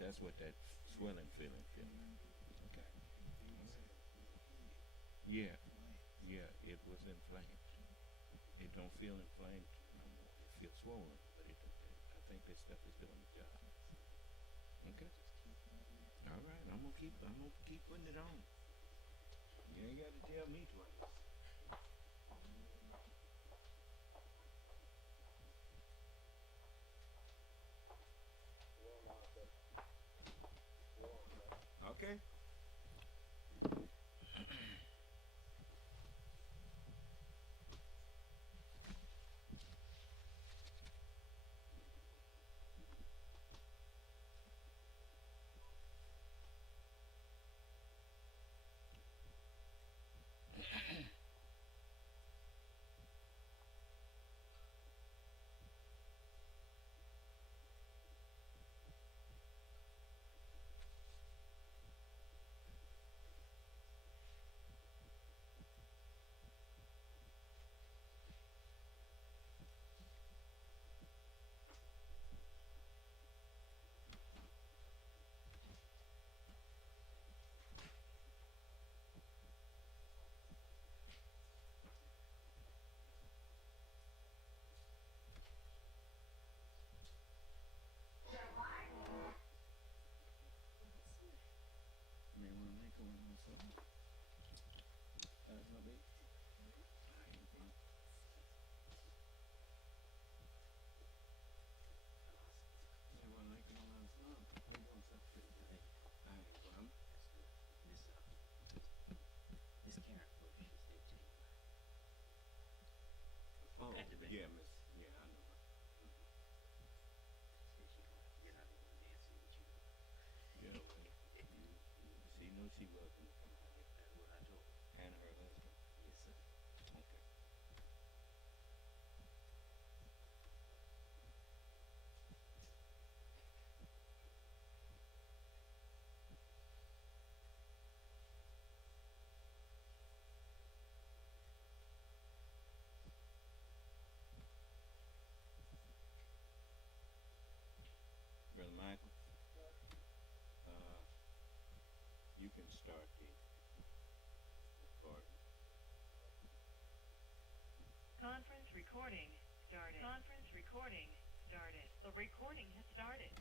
That's what that swelling feeling feels like. Okay. Yeah, yeah, it was inflamed. It don't feel inflamed no more. It feels swollen, but I think this stuff is doing the job. Okay. All right, I'm gonna keep putting it on. You ain't got to tell me twice. Okay. May want to make one also. That's no big. May want to make one also. Maybe one something today. I ain't one. This Karen Bush is 18. Oh, yeah, Miss. Yeah, I know her. Said she gonna get out of the Nancy with you. Yeah, well, she knew she was going to come out here. That's what I told her. And her husband. Yes, sir. Okay. Brother Michael, you can start the recording. Conference recording started. Conference recording started. The recording has started.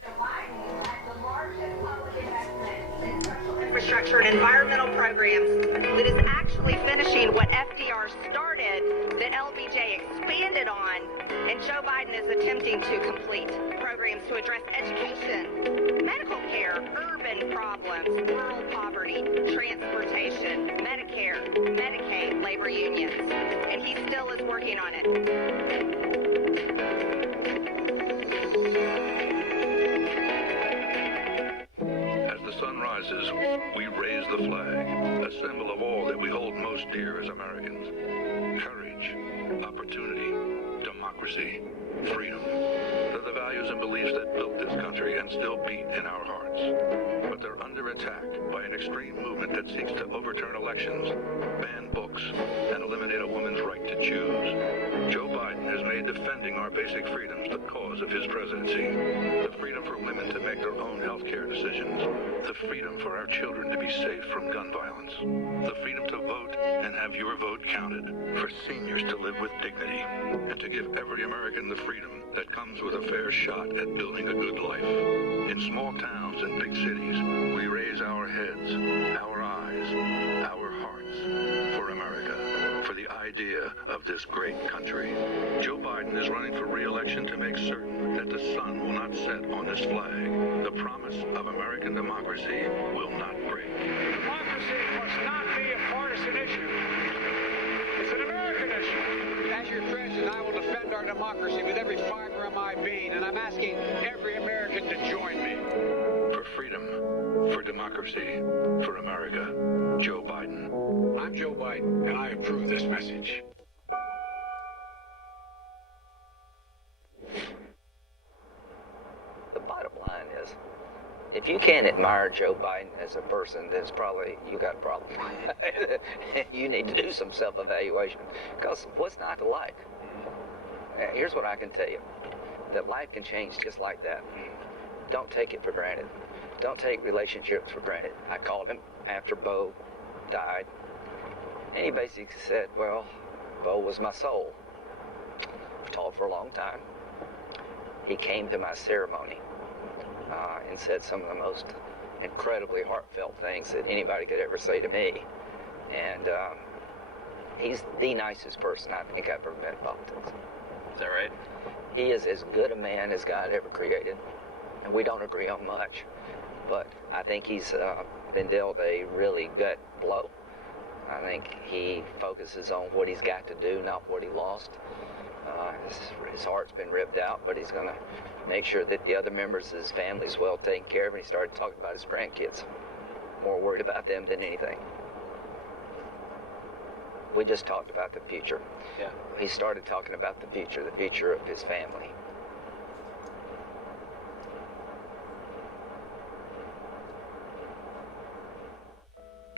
The largest public investment in social Infrastructure and environmental programs that is actually finishing what FDR started, that LBJ expanded on, and Joe Biden is attempting to complete. Programs to address education, medical care, urban problems, rural poverty, transportation, Medicare, Medicaid, labor unions. And he still is working on it. As the sun rises, we raise the flag, a symbol of all that we hold most dear as Americans. Courage, opportunity, democracy, freedom. They're the values and beliefs that built this country and still beat in our hearts. But they're under attack by an extreme movement that seeks to overturn elections, ban books, and eliminate a woman's right to choose. Joe Biden has made defending our basic freedoms the cause of his presidency. The freedom for women to make their own health care decisions. The freedom for our children to be safe from gun violence. The freedom to vote and have your vote counted. For seniors to live with dignity. And to give every American the freedom that comes with a fair shot at building a good life. In small towns and big cities, we raise our heads, our eyes, our hearts for America, for the idea of this great country. Joe Biden is running for re-election to make certain that the sun will not set on this flag. The promise of American democracy will not break. Democracy must not be a partisan issue. It's an American issue. As your president, I will defend our democracy with every fiber of my being, and I'm asking every American to join me. For freedom, for democracy, for America, Joe Biden. I'm Joe Biden, and I approve this message. The bottom line is, if you can't admire Joe Biden as a person, then it's probably you got a problem. You need to do some self-evaluation, because what's not to like? Here's what I can tell you: that life can change just like that. don't take it for granted. Don't take relationships for granted. I called him after Bo died, and he basically said, well, Bo was my soul. We've talked for a long time. He came to my ceremony and said some of the most incredibly heartfelt things that anybody could ever say to me. And he's the nicest person I think I've ever met in politics. Is that right? He is as good a man as God ever created, and we don't agree on much. But I think he's been dealt a really gut blow. I think he focuses on what he's got to do, not what he lost. His heart's been ripped out, but he's going to make sure that the other members of his family is well taken care of. And he started talking about his grandkids. More worried about them than anything. We just talked about the future. Yeah. He started talking about the future of his family.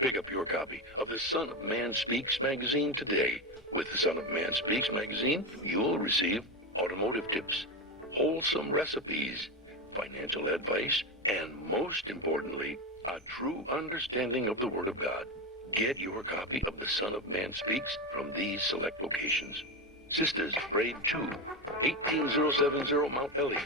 Pick up your copy of the Son of Man Speaks magazine today. With the Son of Man Speaks magazine, you'll receive automotive tips, wholesome recipes, financial advice, and most importantly, a true understanding of the Word of God. Get your copy of the Son of Man Speaks from these select locations. Sisters, Braid 2, 18070 Mount Ellie,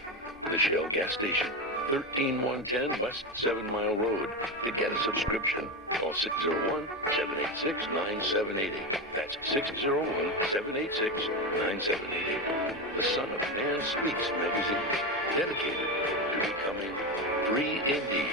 the Shell gas station, 13110 West 7 Mile Road. To get a subscription, call 601-786-9788. That's 601-786-9788. The Son of Man Speaks magazine, dedicated to becoming free indeed.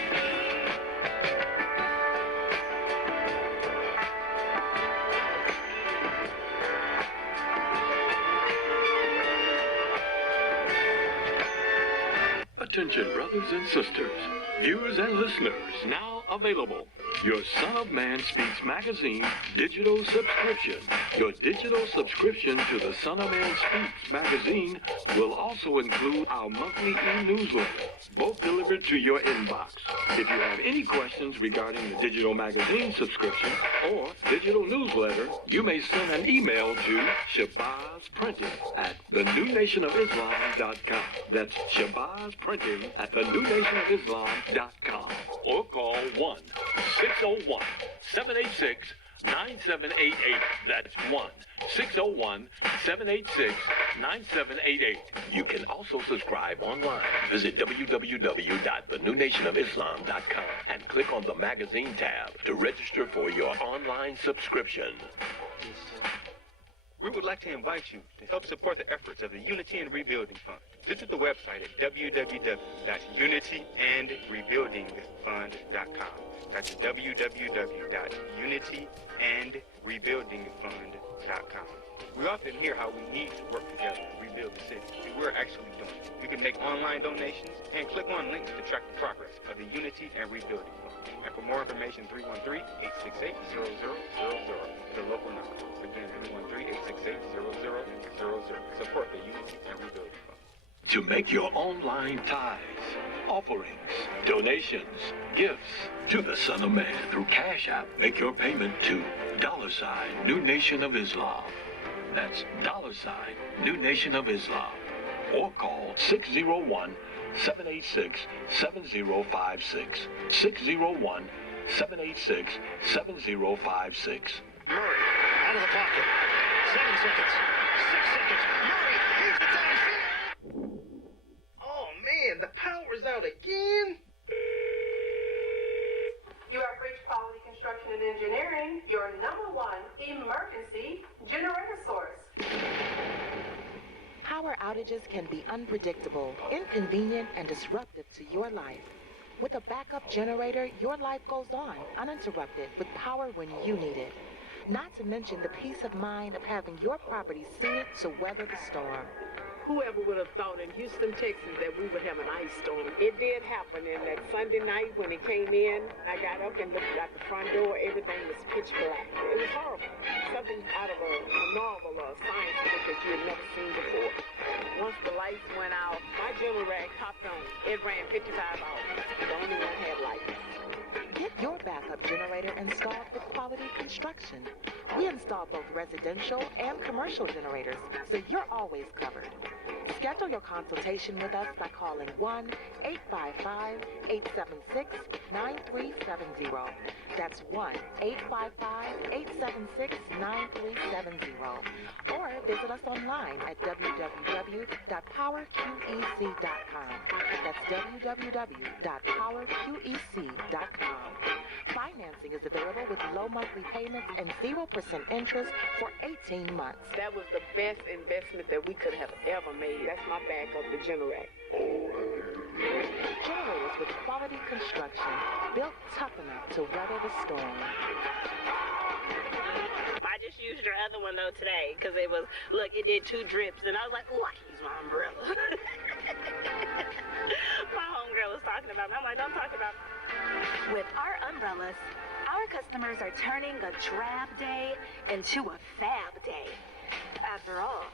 Attention, brothers and sisters, viewers and listeners, now available. Your Son of Man Speaks magazine digital subscription. Your digital subscription to the Son of Man Speaks magazine will also include our monthly e-newsletter, both delivered to your inbox. If you have any questions regarding the digital magazine subscription or digital newsletter, you may send an email to ShabazPrinting at thenewnationofislam.com. That's ShabazPrinting at thenewnationofislam.com. Or call 1-601-786-9788. That's 1-601-786-9788. You can also subscribe online. Visit www.thenewnationofislam.com and click on the magazine tab to register for your online subscription. We would like to invite you to help support the efforts of the Unity and Rebuilding Fund. Visit the website at www.unityandrebuildingfund.com. That's www.unityandrebuildingfund.com. We often hear how we need to work together to rebuild the city, and we're actually doing it. You can make online donations and click on links to track the progress of the Unity and Rebuilding Fund. And for more information, 313-868-0000 is the local number. Again, 313-868-0000. Support the Unity and Rebuilding Fund. To make your online tithes, offerings, donations, gifts to the Son of Man through Cash App, make your payment to $ New Nation of Islam. That's $ New Nation of Islam. Or call 601-786-7056. 601-786-7056. Murray, out of the pocket. 7 seconds. 6 seconds. Murray, he's the downfield. Oh, man, the power's out again. You have reached Quality Construction and Engineering, your #1 emergency generator source. Power outages can be unpredictable, inconvenient, and disruptive to your life. With a backup generator, your life goes on uninterrupted with power when you need it. Not to mention the peace of mind of having your property suited to weather the storm. Whoever would have thought in Houston, Texas, that we would have an ice storm? It did happen, and that Sunday night when it came in, I got up and looked at the front door. Everything was pitch black. It was horrible. Something out of a novel or a science book that you had never seen before. Once the lights went out, my generator popped on. It ran 55 hours. The only one had lights. Get your backup generator installed with Quality Construction. We install both residential and commercial generators, so you're always covered. Schedule your consultation with us by calling 1-855-876-9370. That's 1-855-876-9370. Or visit us online at www.powerqec.com. That's www.powerqec.com. Financing is available with low monthly payments and 0% interest for 18 months. That was the best investment that we could have ever made. That's my backup, the generator. Generators with quality construction, built tough enough to weather the storm. I just used your other one though today because it was, look, it did 2 drips and I was like, oh, I can use my umbrella. My homegirl was talking about me. I'm like, don't talk about me. With our umbrellas, our customers are turning a drab day into a fab day. After all,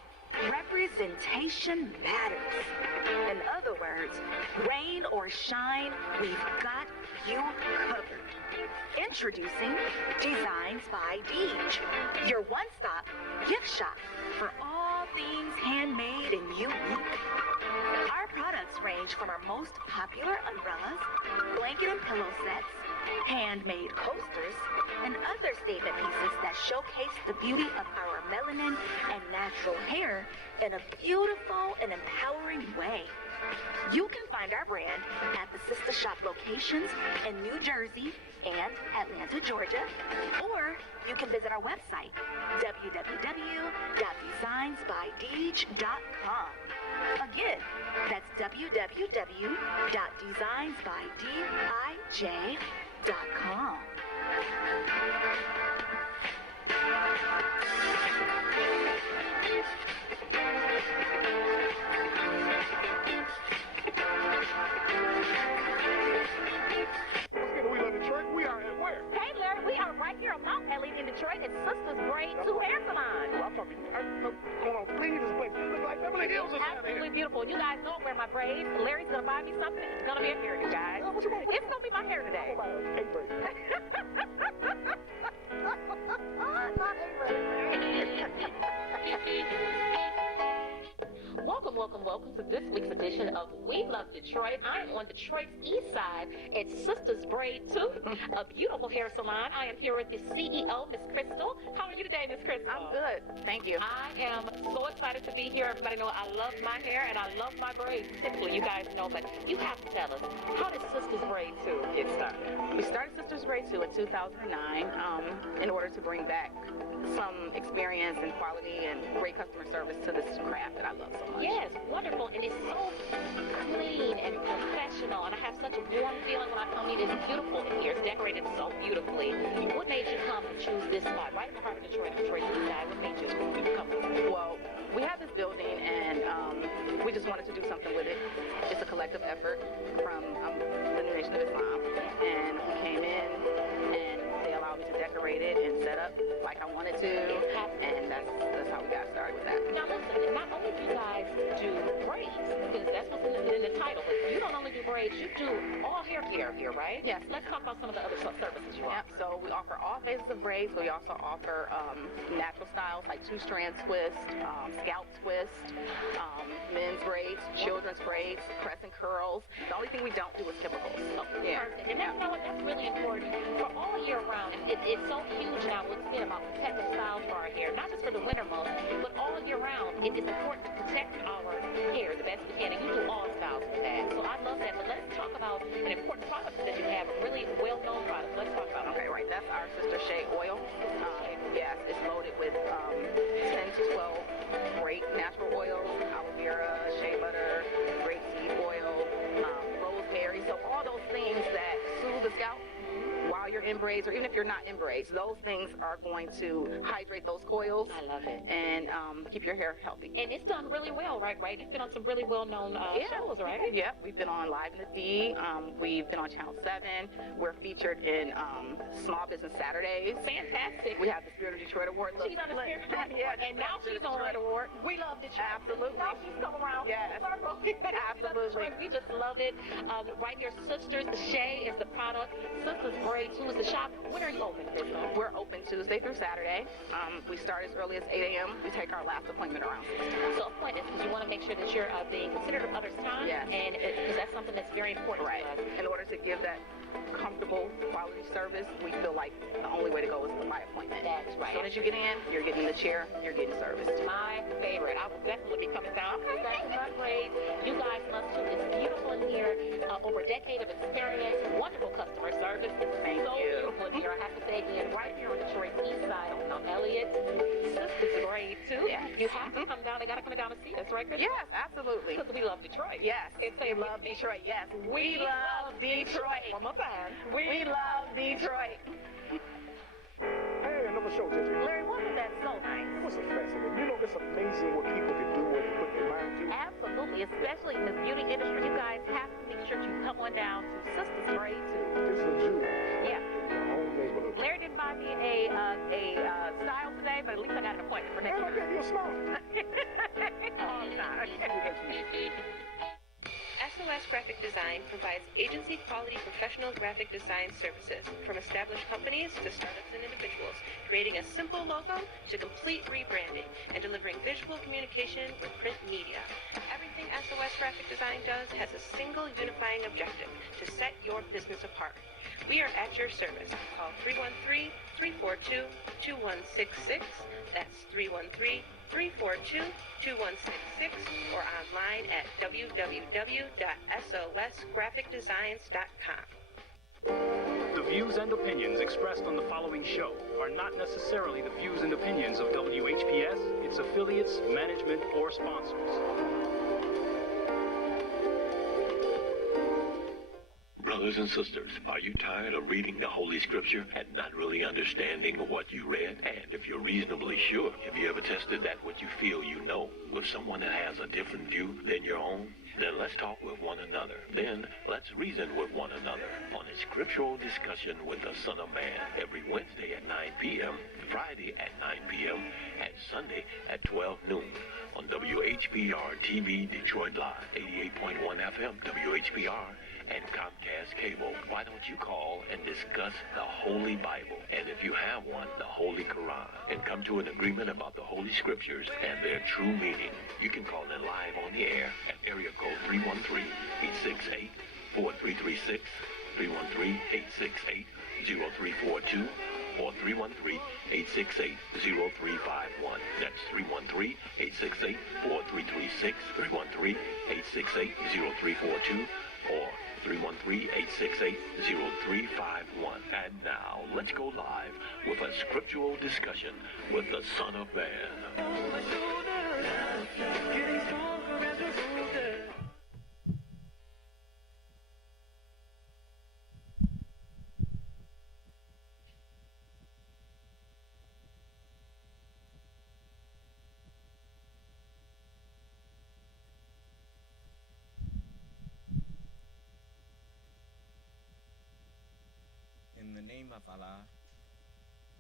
representation matters. In other words, rain or shine, we've got you covered. Introducing Designs by Deej, your one-stop gift shop for all things handmade and unique. Our products range from our most popular umbrellas, blanket and pillow sets, handmade coasters, and other statement pieces that showcase the beauty of our melanin and natural hair in a beautiful and empowering way. You can find our brand at the sister shop locations in New Jersey and Atlanta, Georgia, or you can visit our website, www.designsbydeej.com. Again, that's www.designsbydeej.com. We love Detroit. We are at where? Hey, Larry, we are right here on Mount Elliott in Detroit at Sisters Braid 2 Hair Salon. Well, I'm talking. Hold on, please. This place looks like Beverly Hills. Absolutely beautiful. You guys know I wear my braids. Larry's gonna buy me something. It's gonna be a hair, you guys. What you want? It's gonna be my hair today. Not Welcome to this week's edition of We Love Detroit. I am on Detroit's east side at Sisters Braid 2, a beautiful hair salon. I am here with the CEO, Miss Crystal. How are you today, Miss Crystal? I'm good. Thank you. I am so excited to be here. Everybody know I love my hair and I love my braids. Typically, you guys know, but you have to tell us, how did Sisters Braid 2 get started? We started Sisters Braid 2 in 2009 in order to bring back some experience and quality and great customer service to this craft that I love so much. Yes, wonderful, and it's so clean and professional, and I have such a warm feeling when I come in. It's beautiful in here. It's decorated so beautifully. What made you come and choose this spot right in the heart of Detroit, Detroit East Side? What made you come? Well, we have this building, and we just wanted to do something with it. It's a collective effort from the New Nation of Islam, and we came in, and they allowed me to decorate it and set up like I wanted to, and that's how we got started with that. Now listen, not only do you guys do braids, because that's what's in the title, but you don't only do braids, you do all hair care here, right? Yes. Let's talk about some of the other services you offer. So we offer all phases of braids, but we also offer natural styles like 2-strand twist, scalp twist, men's braids, children's braids, crescent curls. The only thing we don't do is typicals. Oh, yeah. Perfect. And you know what, that's really important for all year round. It's so huge now what's been about protective styles for our hair, not just for the winter months, but all year round. It is important to protect our hair the best we can, and you do all styles with that. So I love that. But let's talk about an important product that you have, a really well-known product. Let's talk about it. Okay, right. That's our Sister Shea oil. Yes, it's loaded with 10 to 12 great natural oils, aloe vera, shea butter, grapeseed oil, rosemary. So all those things that soothe the scalp while you're in braids, or even if you're not in braids, those things are going to hydrate those coils. I love it. And keep your hair healthy. And it's done really well, right? You've been on some really well-known shows, right? Yeah, we've been on Live in the D. We've been on Channel 7. We're featured in Small Business Saturdays. Fantastic. We have the Spirit of Detroit Award. She's on the Spirit of Detroit Award. And now she's on Detroit Award. We Love Detroit. Absolutely. Now she's come around. Yes. Absolutely. We just love it. Right here, Sisters Shea is the product. Sisters Braid 2 is the shop. When are you open, Crystal? We're open Tuesday through Saturday. We start as early as 8 a.m. We take our last appointment around 6 p.m. So appointments, because you want to make sure that you're being considerate of others' time. Yes. And because that's something that's very important right. to us. In order to give that comfortable quality service, we feel like the only way to go is by appointment. That's right. As soon as you get in, you're getting in the chair, you're getting serviced. My favorite. I will definitely be coming down. Okay, that's not great. You guys must too. It's beautiful in here. Over a decade of experience, wonderful customer service. It's so beautiful in here. I have to say again, right here on Detroit's east side on Mount Elliott. Sisters grade too. Yes. You have to come down. They got to come down and see us, right, Chris? Yes, absolutely. Because we love Detroit. Yes, we love Detroit. Yes, we love Detroit. One more time. We love Detroit. Hey, another show, Gentry. Larry, wasn't that so nice? It was so fascinating. You know, it's amazing what people can do when they put their mind to. Absolutely, especially in this beauty industry. You guys have to make sure you come on down to Sisters Grade too. This is a Jew. Yeah. In my own neighborhood. Larry didn't buy me a style today, but at least I got an appointment for next week. I gave you a smile. Oh, sorry. SOS Graphic Design provides agency-quality professional graphic design services from established companies to startups and individuals, creating a simple logo to complete rebranding and delivering visual communication with print media. Everything SOS Graphic Design does has a single unifying objective: to set your business apart. We are at your service. Call 313-342-2166. That's 313-342-2166 or online at www.sosgraphicdesigns.com. The views and opinions expressed on the following show are not necessarily the views and opinions of WHPS, its affiliates, management, or sponsors. Brothers and sisters, are you tired of reading the Holy Scripture and not really understanding what you read? And if you're reasonably sure, have you ever tested that what you feel you know with someone that has a different view than your own? Then let's talk with one another. Then let's reason with one another on a Scriptural Discussion with the Son of Man every Wednesday at 9 p.m., Friday at 9 p.m., and Sunday at 12 noon on WHPR TV Detroit Live, 88.1 FM WHPR, and Comcast Cable. Why don't you call and discuss the Holy Bible, and if you have one, the Holy Quran, and come to an agreement about the Holy Scriptures and their true meaning? You can call in live on the air at area code 313-868-4336, 313-868-0342, or 313-868-0351. That's 313-868-4336, 313-868-0342, or 313-868-0351. And now, let's go live with a Scriptural Discussion with the Son of Man. In the name of Allah,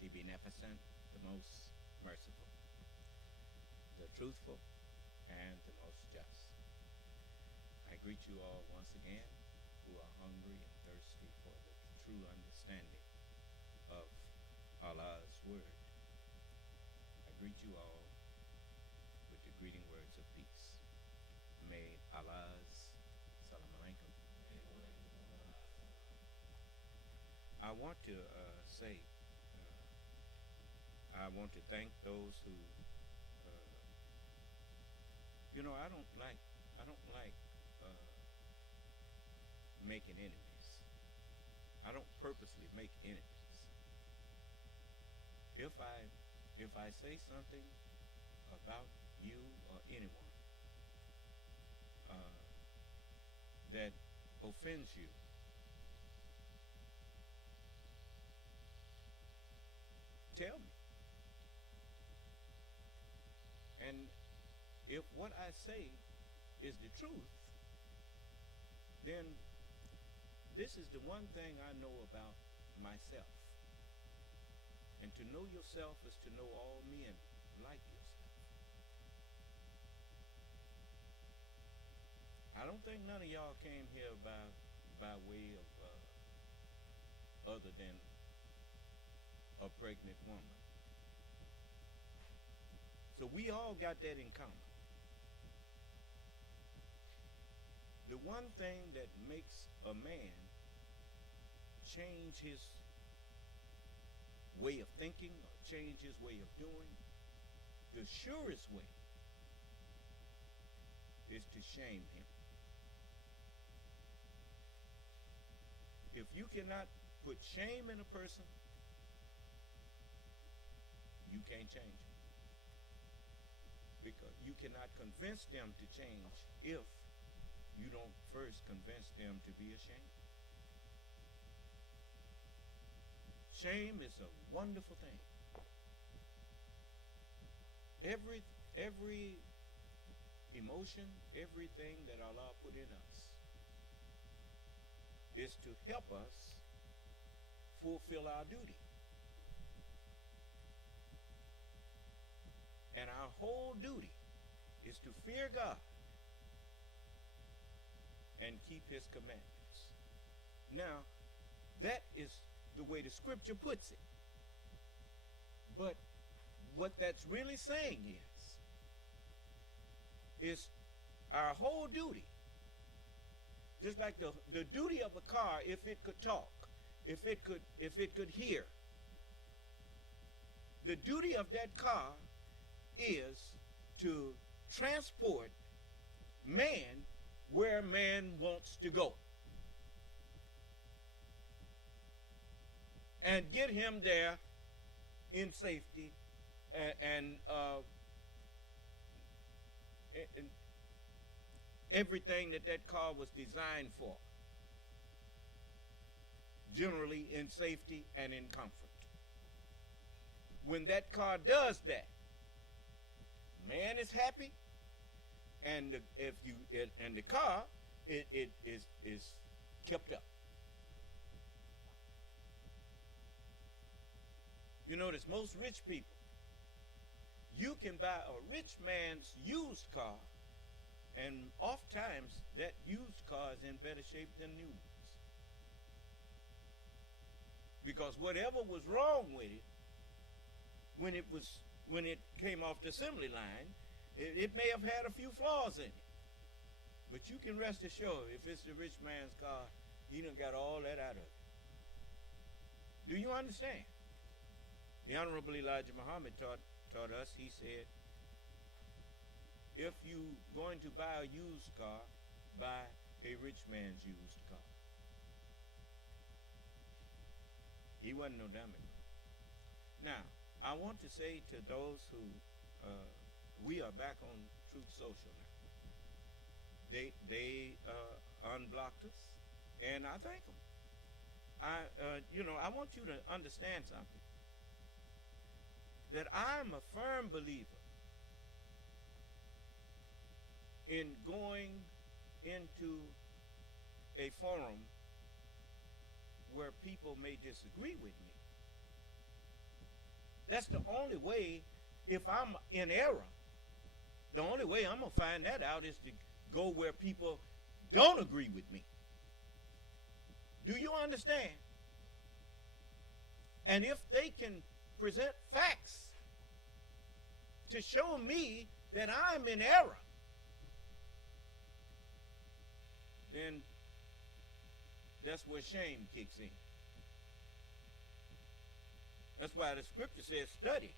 the Beneficent, the Most Merciful, the Truthful, and the Most Just, I greet you all once again who are hungry and thirsty for the true understanding of Allah's Word. I greet you all with the greeting words of peace. May Allah's Salam Alaikum. I want to say, I want to thank those who, I don't like making enemies. I don't purposely make enemies. If I say something about you or anyone that offends you, tell me. And if what I say is the truth, then this is the one thing I know about myself. And to know yourself is to know all men like yourself. I don't think none of y'all came here by way of other than a pregnant woman. So we all got that in common. The one thing that makes a man change his way of thinking or change his way of doing, the surest way is to shame him. If you cannot put shame in a person, you can't change them. Because you cannot convince them to change if you don't first convince them to be ashamed. Shame is a wonderful thing. Every emotion, everything that Allah put in us is to help us fulfill our duty. And our whole duty is to fear God and keep his commandments. Now, that is the way the scripture puts it. But what that's really saying is our whole duty, just like the duty of a car, if it could talk, if it could hear, the duty of that car is to transport man where man wants to go and get him there in safety and everything that car was designed for, generally in safety and in comfort. When that car does that, man is happy, and the car it is kept up. You notice most rich people, you can buy a rich man's used car, and oftentimes that used car is in better shape than new ones. Because whatever was wrong with it, when it came off the assembly line, it may have had a few flaws in it. But you can rest assured, if it's the rich man's car, he done got all that out of it. Do you understand? The Honorable Elijah Muhammad taught us, he said, if you going to buy a used car, buy a rich man's used car. He wasn't no dummy. Now, I want to say to those who, we are back on Truth Social now. They unblocked us, and I thank them. I want you to understand something. That I'm a firm believer in going into a forum where people may disagree with me. That's the only way. If I'm in error, the only way I'm going to find that out is to go where people don't agree with me. Do you understand? And if they can present facts to show me that I'm in error, then that's where shame kicks in. That's why the scripture says, study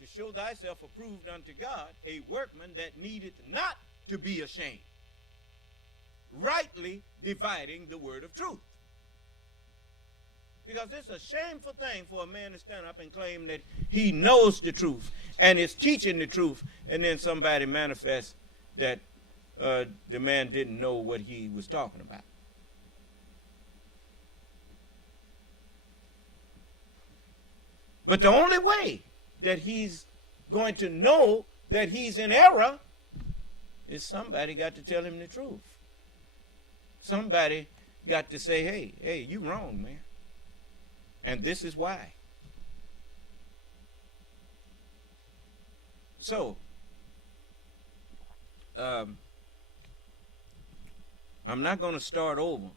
to show thyself approved unto God, a workman that needeth not to be ashamed, rightly dividing the word of truth. Because it's a shameful thing for a man to stand up and claim that he knows the truth and is teaching the truth, and then somebody manifests that the man didn't know what he was talking about. But the only way that he's going to know that he's in error is somebody got to tell him the truth. Somebody got to say, hey, you wrong, man. And this is why. So, I'm not going to start over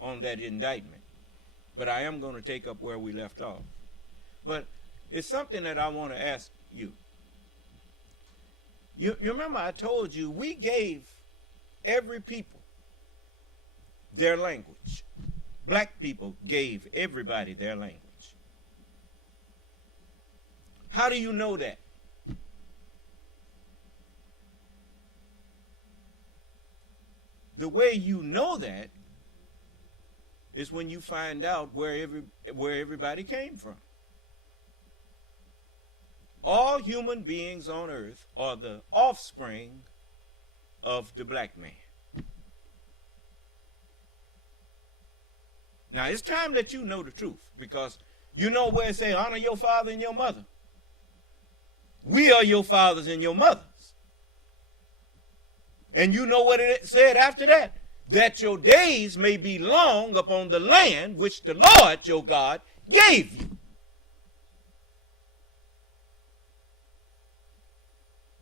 on that indictment, but I am going to take up where we left off. But it's something that I want to ask you. You remember I told you we gave every people their language. Black people gave everybody their language. How do you know that? The way you know that is when you find out where everybody came from. All human beings on earth are the offspring of the black man. Now, it's time that you know the truth, because you know where it say, honor your father and your mother. We are your fathers and your mothers. And you know what it said after that? That your days may be long upon the land which the Lord your God gave you.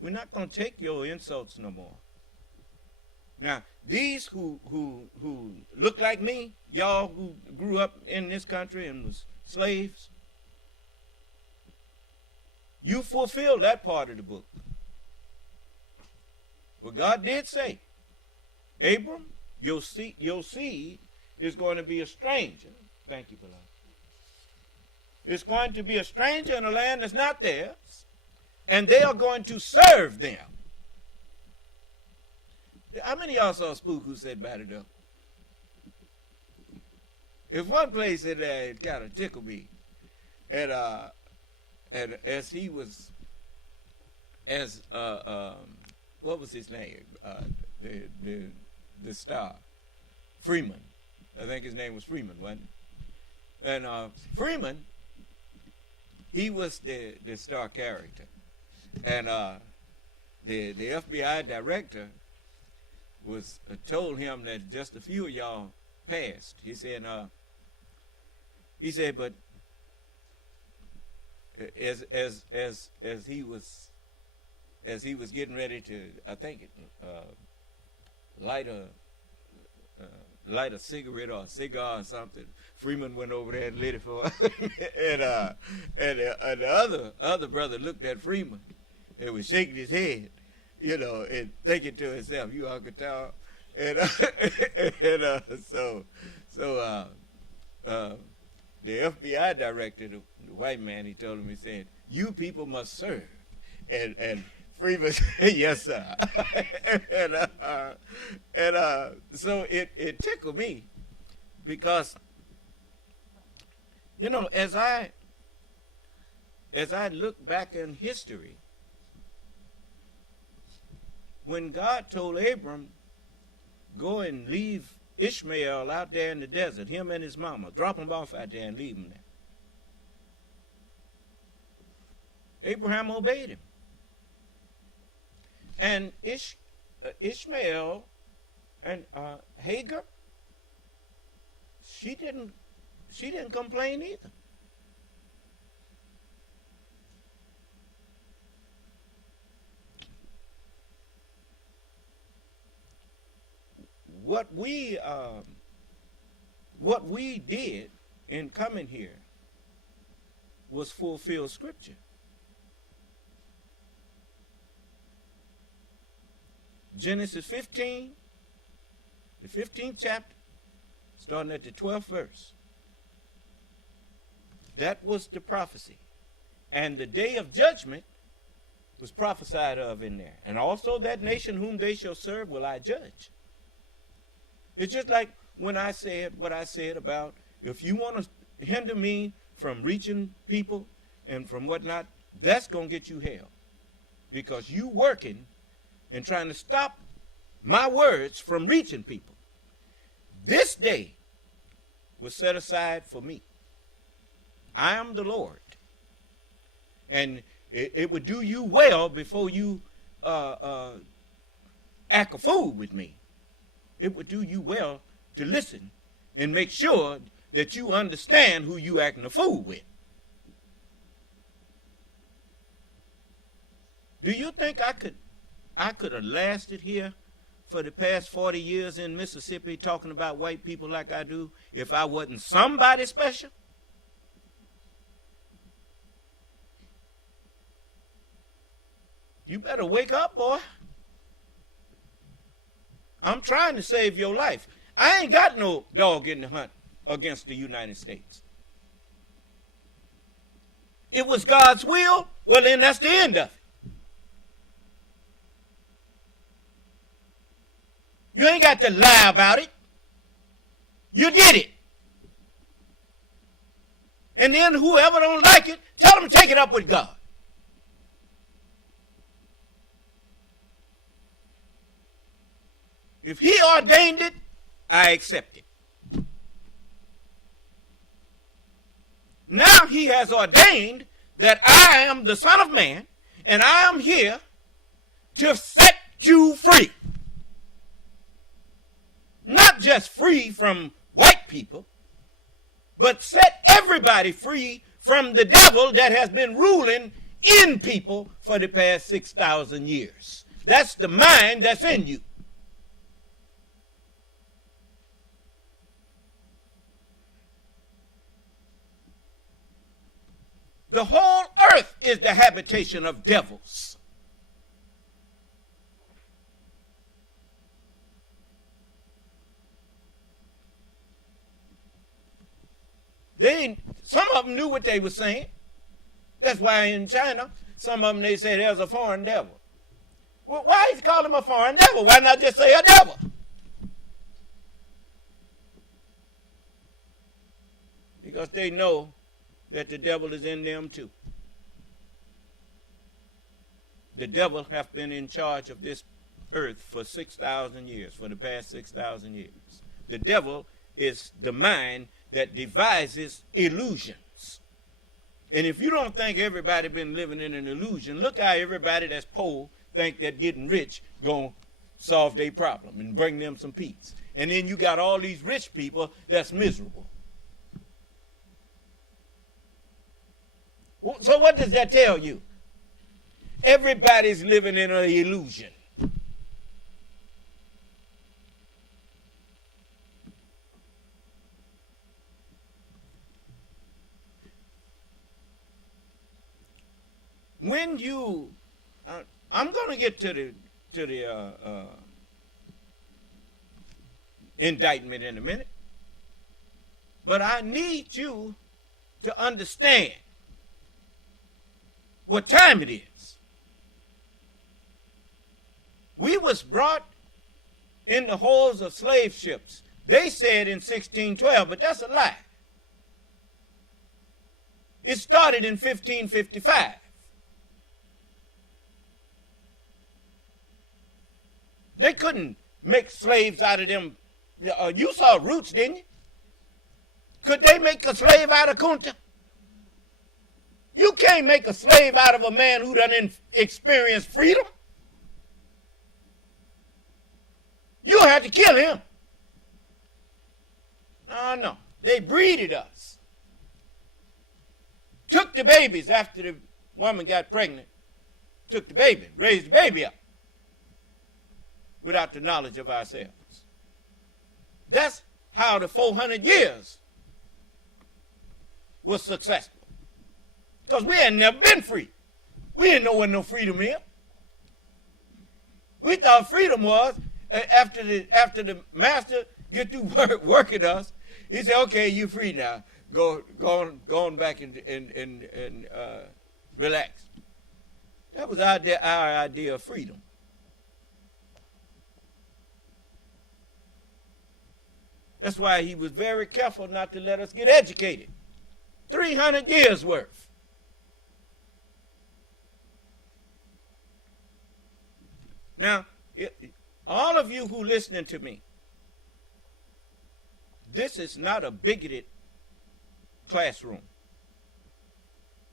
We're not going to take your insults no more. Now, these who look like me, y'all who grew up in this country and was slaves, you fulfilled that part of the book. Well, God did say, Abram, your seed is going to be a stranger. Thank you, beloved. It's going to be a stranger in a land that's not theirs, and they are going to serve them. How many of y'all saw Spook who said bat it up? If one place it kind of tickled me, and as he was, what was his name? The star, Freeman. I think his name was Freeman, wasn't it? And Freeman, he was the star character, and the FBI director was told him that just a few of y'all passed. He said, but as he was getting ready to, I think, light a cigarette or a cigar or something, Freeman went over there and lit it for him. and the other brother looked at Freeman and was shaking his head, you know, and thinking to himself, "You Uncle Tom." And so the FBI director, the white man, he told him, he said, "You people must serve." And Freeman said, "Yes, sir." So it tickled me, because, you know, as I look back in history, when God told Abram, go and leave Ishmael out there in the desert, him and his mama, drop him off out there and leave him there, Abraham obeyed him. And Ishmael and Hagar, she didn't complain either. What we did in coming here was fulfill Scripture. Genesis 15, the 15th chapter, starting at the 12th verse. That was the prophecy. And the day of judgment was prophesied of in there. And also that nation whom they shall serve will I judge. It's just like when I said what I said about, if you want to hinder me from reaching people and from whatnot, that's going to get you hell. Because you working and trying to stop my words from reaching people. This day was set aside for me. I am the Lord. And it would do you well before you act a fool with me. It would do you well to listen and make sure that you understand who you acting a fool with. Do you think I could have lasted here for the past 40 years in Mississippi talking about white people like I do if I wasn't somebody special? You better wake up, boy. I'm trying to save your life. I ain't got no dog in the hunt against the United States. It was God's will, well, then that's the end of it. You ain't got to lie about it. You did it. And then whoever don't like it, tell them to take it up with God. If he ordained it, I accept it. Now he has ordained that I am the Son of Man, and I am here to set you free. Not just free from white people, but set everybody free from the devil that has been ruling in people for the past 6,000 years. That's the mind that's in you. The whole earth is the habitation of devils. Some of them knew what they were saying. That's why in China, some of them, they say there's a foreign devil. Well, why is he calling him a foreign devil? Why not just say a devil? Because they know that the devil is in them too. The devil hath been in charge of this earth for 6,000 years, for the past 6,000 years. The devil is the mind that devises illusions. And if you don't think everybody been living in an illusion, look how everybody that's poor think that getting rich gonna solve their problem and bring them some peace. And then you got all these rich people that's miserable. So what does that tell you? Everybody's living in an illusion. When you, I'm going to get to the indictment in a minute, but I need you to understand what time it is. We was brought in the holds of slave ships. They said in 1612, but that's a lie. It started in 1555. They couldn't make slaves out of them. You saw Roots, didn't you? Could they make a slave out of Kunta? You can't make a slave out of a man who done experienced freedom. You had to kill him. No. They breeded us. Took the babies after the woman got pregnant. Took the baby, raised the baby up without the knowledge of ourselves. That's how the 400 years was successful. Because we had never been free. We didn't know what no freedom is. We thought freedom was after the master get through working us, he said, okay, you free now. Go on back and relax. That was our idea of freedom. That's why he was very careful not to let us get educated. 300 years worth. Now, all of you who listening to me, this is not a bigoted classroom.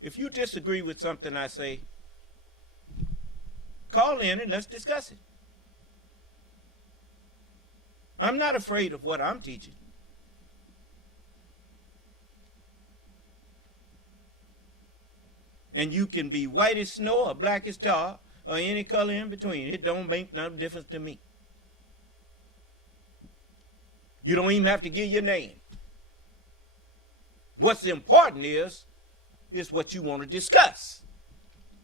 If you disagree with something I say, call in and let's discuss it. I'm not afraid of what I'm teaching. And you can be white as snow or black as tar or any color in between. It don't make no difference to me. You don't even have to give your name. What's important is what you want to discuss,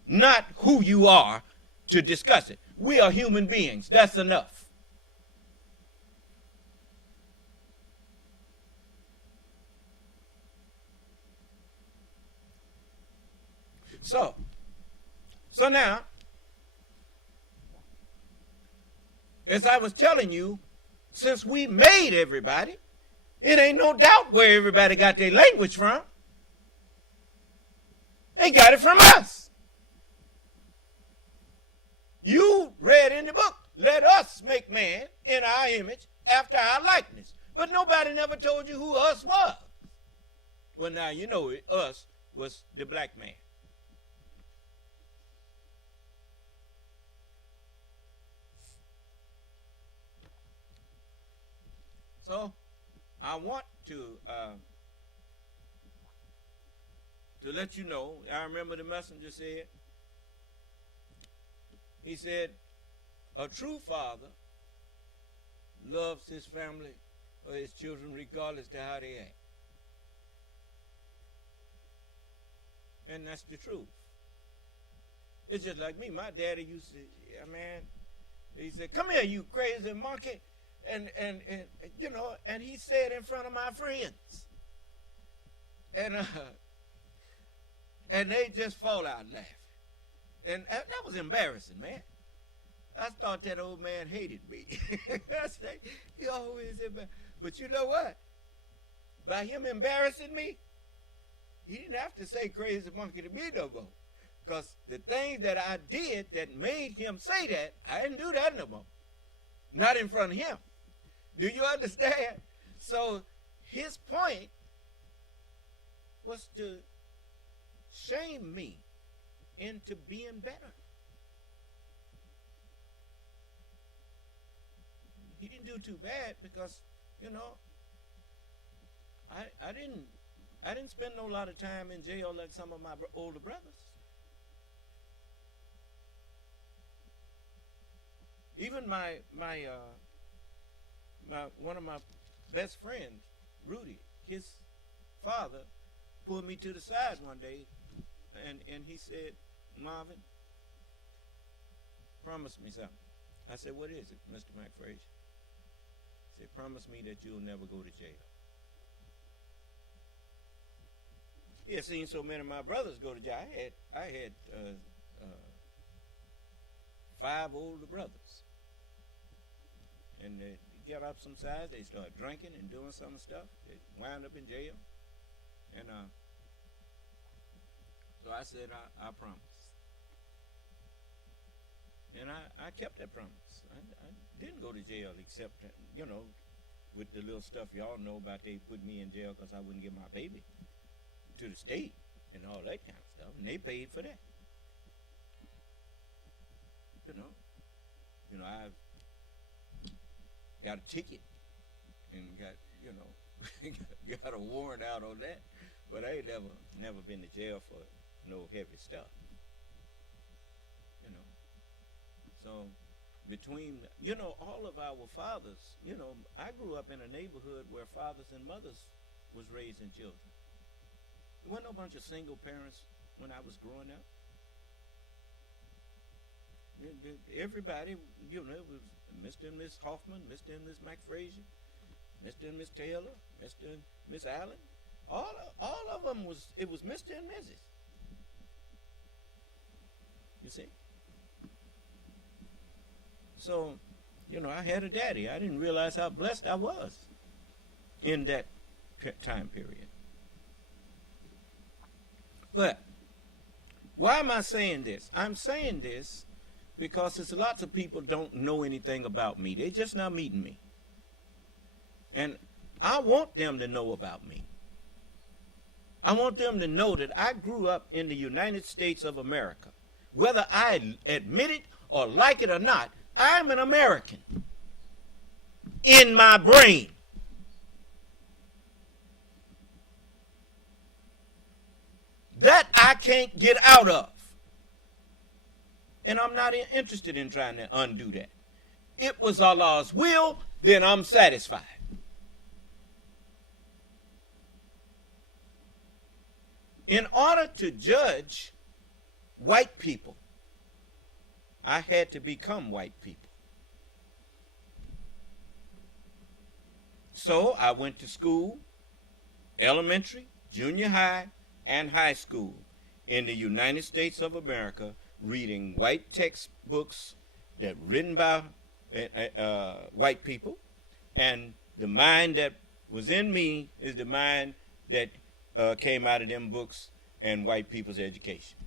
not who you are to discuss it. We are human beings. That's enough. So now, as I was telling you, since we made everybody, it ain't no doubt where everybody got their language from. They got it from us. You read in the book, let us make man in our image after our likeness. But nobody never told you who us was. Well, now you know it. Us was the black man. So I want to let you know, I remember the messenger said, he said, a true father loves his family or his children regardless to how they act. And that's the truth. It's just like me. My daddy used to, man, he said, come here, you crazy monkey. And you know, and he said in front of my friends. And they just fall out laughing. And that was embarrassing, man. I thought that old man hated me. I said, he always embarrassed. But you know what? By him embarrassing me, he didn't have to say crazy monkey to me no more. Because the things that I did that made him say that, I didn't do that no more. Not in front of him. Do you understand? So his point was to shame me into being better. He didn't do too bad because, you know, I didn't spend no lot of time in jail like some of my older brothers. Even one of my best friends, Rudy, his father pulled me to the side one day and he said, Marvin, promise me something. I said, what is it, Mr. McFrazier? He said, promise me that you'll never go to jail. He had seen so many of my brothers go to jail. I had 5 older brothers. And they get up some size, they start drinking and doing some stuff. They wind up in jail. And so I said, I promise. And I kept that promise. I didn't go to jail except, you know, with the little stuff y'all know about they put me in jail because I wouldn't give my baby to the state and all that kind of stuff. And they paid for that. You know, I've got a ticket and got, you know, got a warrant out on that. But I ain't never been to jail for no heavy stuff. You know. So between, you know, all of our fathers, you know, I grew up in a neighborhood where fathers and mothers was raising children. There wasn't no bunch of single parents when I was growing up. Everybody, you know, it was Mr. and Miss Hoffman, Mr. and Miss McFrazier, Mr. and Miss Taylor, Mr. and Miss Allen. All of them it was Mr. and Mrs. You see? So, you know, I had a daddy. I didn't realize how blessed I was in that time period. But why am I saying this? I'm saying this because there's lots of people don't know anything about me. They're just now meeting me. And I want them to know about me. I want them to know that I grew up in the United States of America. Whether I admit it or like it or not, I'm an American in my brain. That I can't get out of. And I'm not interested in trying to undo that. It was Allah's will, then I'm satisfied. In order to judge white people, I had to become white people. So I went to school, elementary, junior high, and high school in the United States of America, reading white textbooks that written by white people, and the mind that was in me is the mind that came out of them books and white people's education.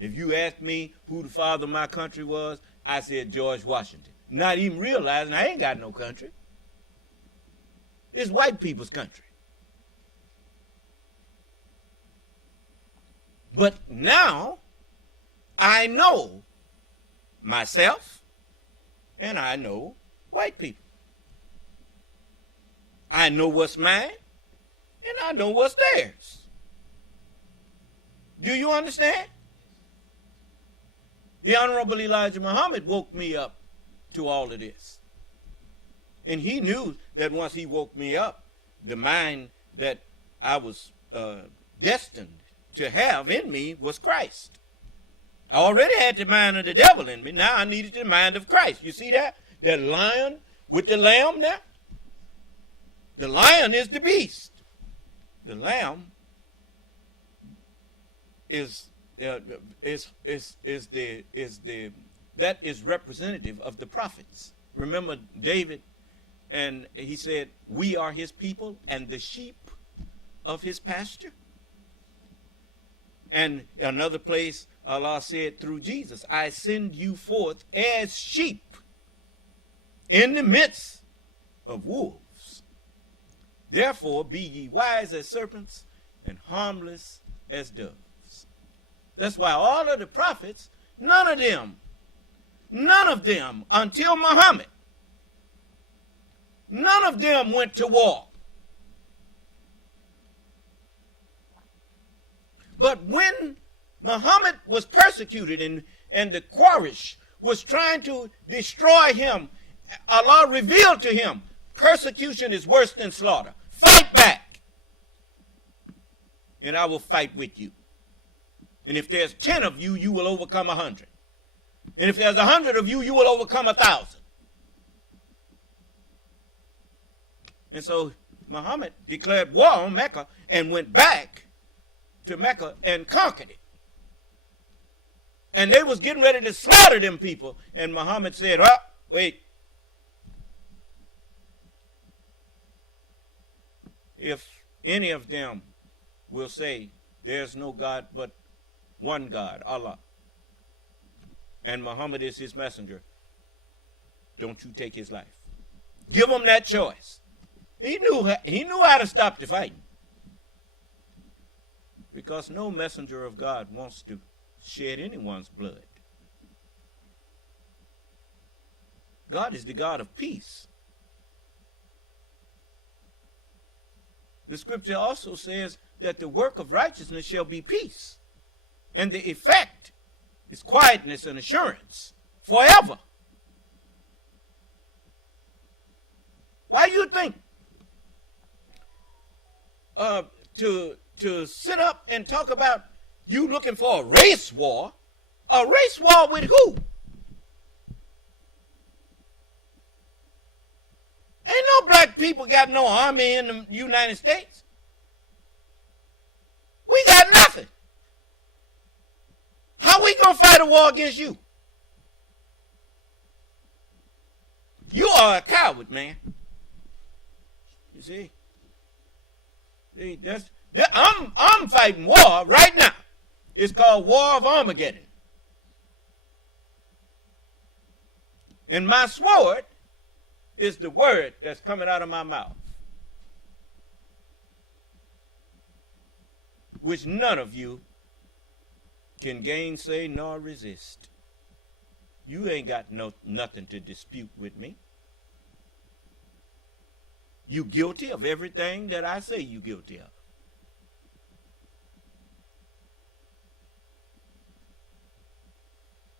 If you asked me who the father of my country was, I said George Washington, not even realizing I ain't got no country. It's white people's country. But now I know myself and I know white people. I know what's mine and I know what's theirs. Do you understand? The Honorable Elijah Muhammad woke me up to all of this. And he knew that once he woke me up, the mind that I was destined to have in me was Christ. I already had the mind of the devil in me. Now I needed the mind of Christ. You see that? That lion with the lamb now? The lion is the beast. The lamb is representative of the prophets. Remember David, and he said, we are his people and the sheep of his pasture. And another place Allah said through Jesus, I send you forth as sheep in the midst of wolves. Therefore be ye wise as serpents and harmless as doves. That's why all of the prophets, none of them, until Muhammad, none of them went to war. But when Muhammad was persecuted and the Quraysh was trying to destroy him, Allah revealed to him, persecution is worse than slaughter. Fight back, and I will fight with you. And if there's 10 of you, you will overcome 100. And if there's 100 of you, you will overcome 1,000. And so Muhammad declared war on Mecca and went back to Mecca and conquered it. And they was getting ready to slaughter them people. And Muhammad said, oh, wait. If any of them will say, there's no God but one God, Allah, and Muhammad is his messenger, don't you take his life. Give him that choice. He knew how to stop the fighting. Because no messenger of God wants to shed anyone's blood. God is the God of peace. The scripture also says that the work of righteousness shall be peace. And the effect is quietness and assurance forever. Why do you think to sit up and talk about you looking for a race war with who? Ain't no black people got no army in the United States. We got nothing. How we gonna fight a war against you? You are a coward, man. You see? I'm fighting war right now. It's called War of Armageddon. And my sword is the word that's coming out of my mouth, which none of you can gainsay nor resist. You ain't got nothing to dispute with me. You guilty of everything that I say you guilty of.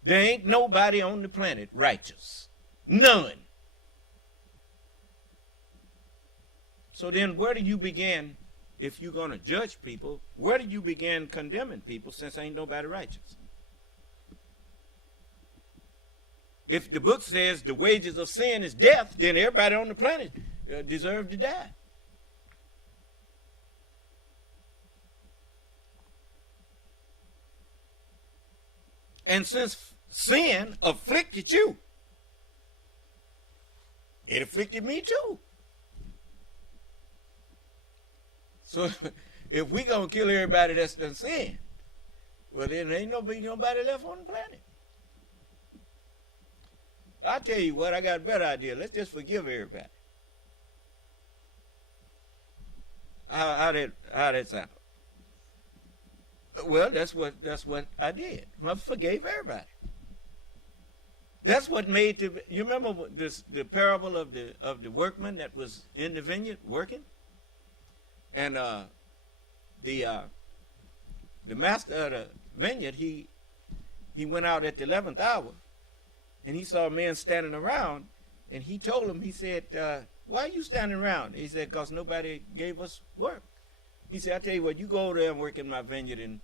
There ain't nobody on the planet righteous. None. So then where do you begin, if you're going to judge people, where do you begin condemning people since ain't nobody righteous? If the book says the wages of sin is death, then everybody on the planet deserves to die. And since sin afflicted you, it afflicted me too. So if we gonna kill everybody that's done sin, well then ain't nobody left on the planet. I tell you what, I got a better idea. Let's just forgive everybody. How that sound? Well, that's what I did. I forgave everybody. That's what made you remember the parable of the workman that was in the vineyard working, and the master of the vineyard he went out at the 11th hour, and he saw men standing around, and he told him, he said, "Why are you standing around?" He said, "Because nobody gave us work." He said, "I tell you what, you go over there and work in my vineyard,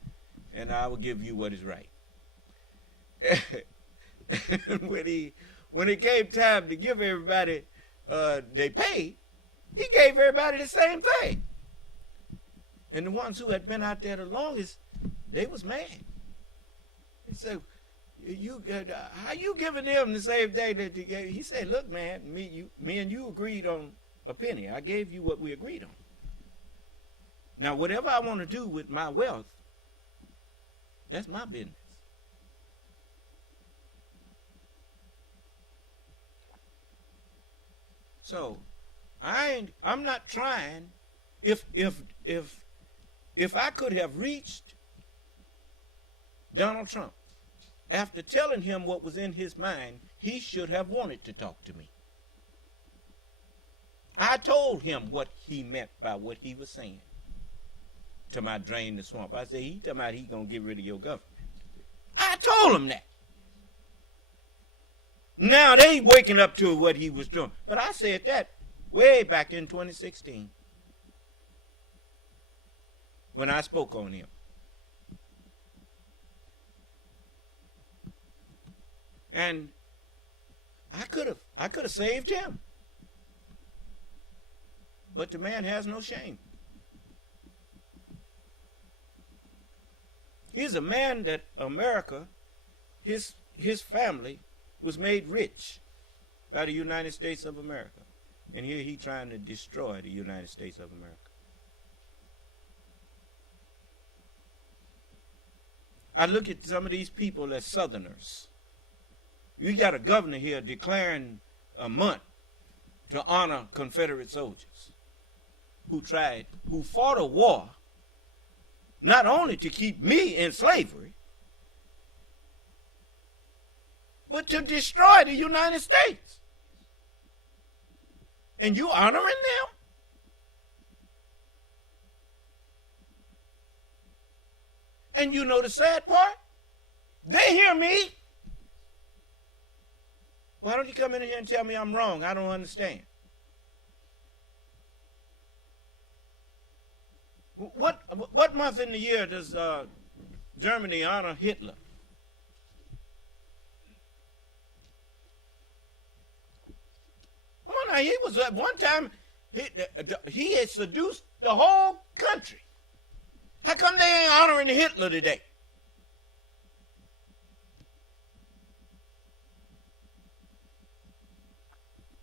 and I will give you what is right." when it came time to give everybody they pay, he gave everybody the same thing. And the ones who had been out there the longest, they was mad. He said, "How you giving them the same thing that you gave?" He said, "Look, man, me and you agreed on a penny. I gave you what we agreed on. Now, whatever I want to do with my wealth, that's my business." So, I'm not trying. If I could have reached Donald Trump after telling him what was in his mind, he should have wanted to talk to me. I told him what he meant by what he was saying to my drain the swamp. I said, he talking about he gonna get rid of your government. I told him that. Now they waking up to what he was doing. But I said that way back in 2016 when I spoke on him. And I could have saved him. But the man has no shame. He's a man that America, his family, was made rich by the United States of America. And here he trying to destroy the United States of America. I look at some of these people as Southerners. You got a governor here declaring a month to honor Confederate soldiers who fought a war not only to keep me in slavery, but to destroy the United States. And you honoring them? And you know the sad part? They hear me. Why don't you come in here and tell me I'm wrong? I don't understand. What month in the year does Germany honor Hitler? Come on now, he was at one time, he had seduced the whole country. How come they ain't honoring Hitler today?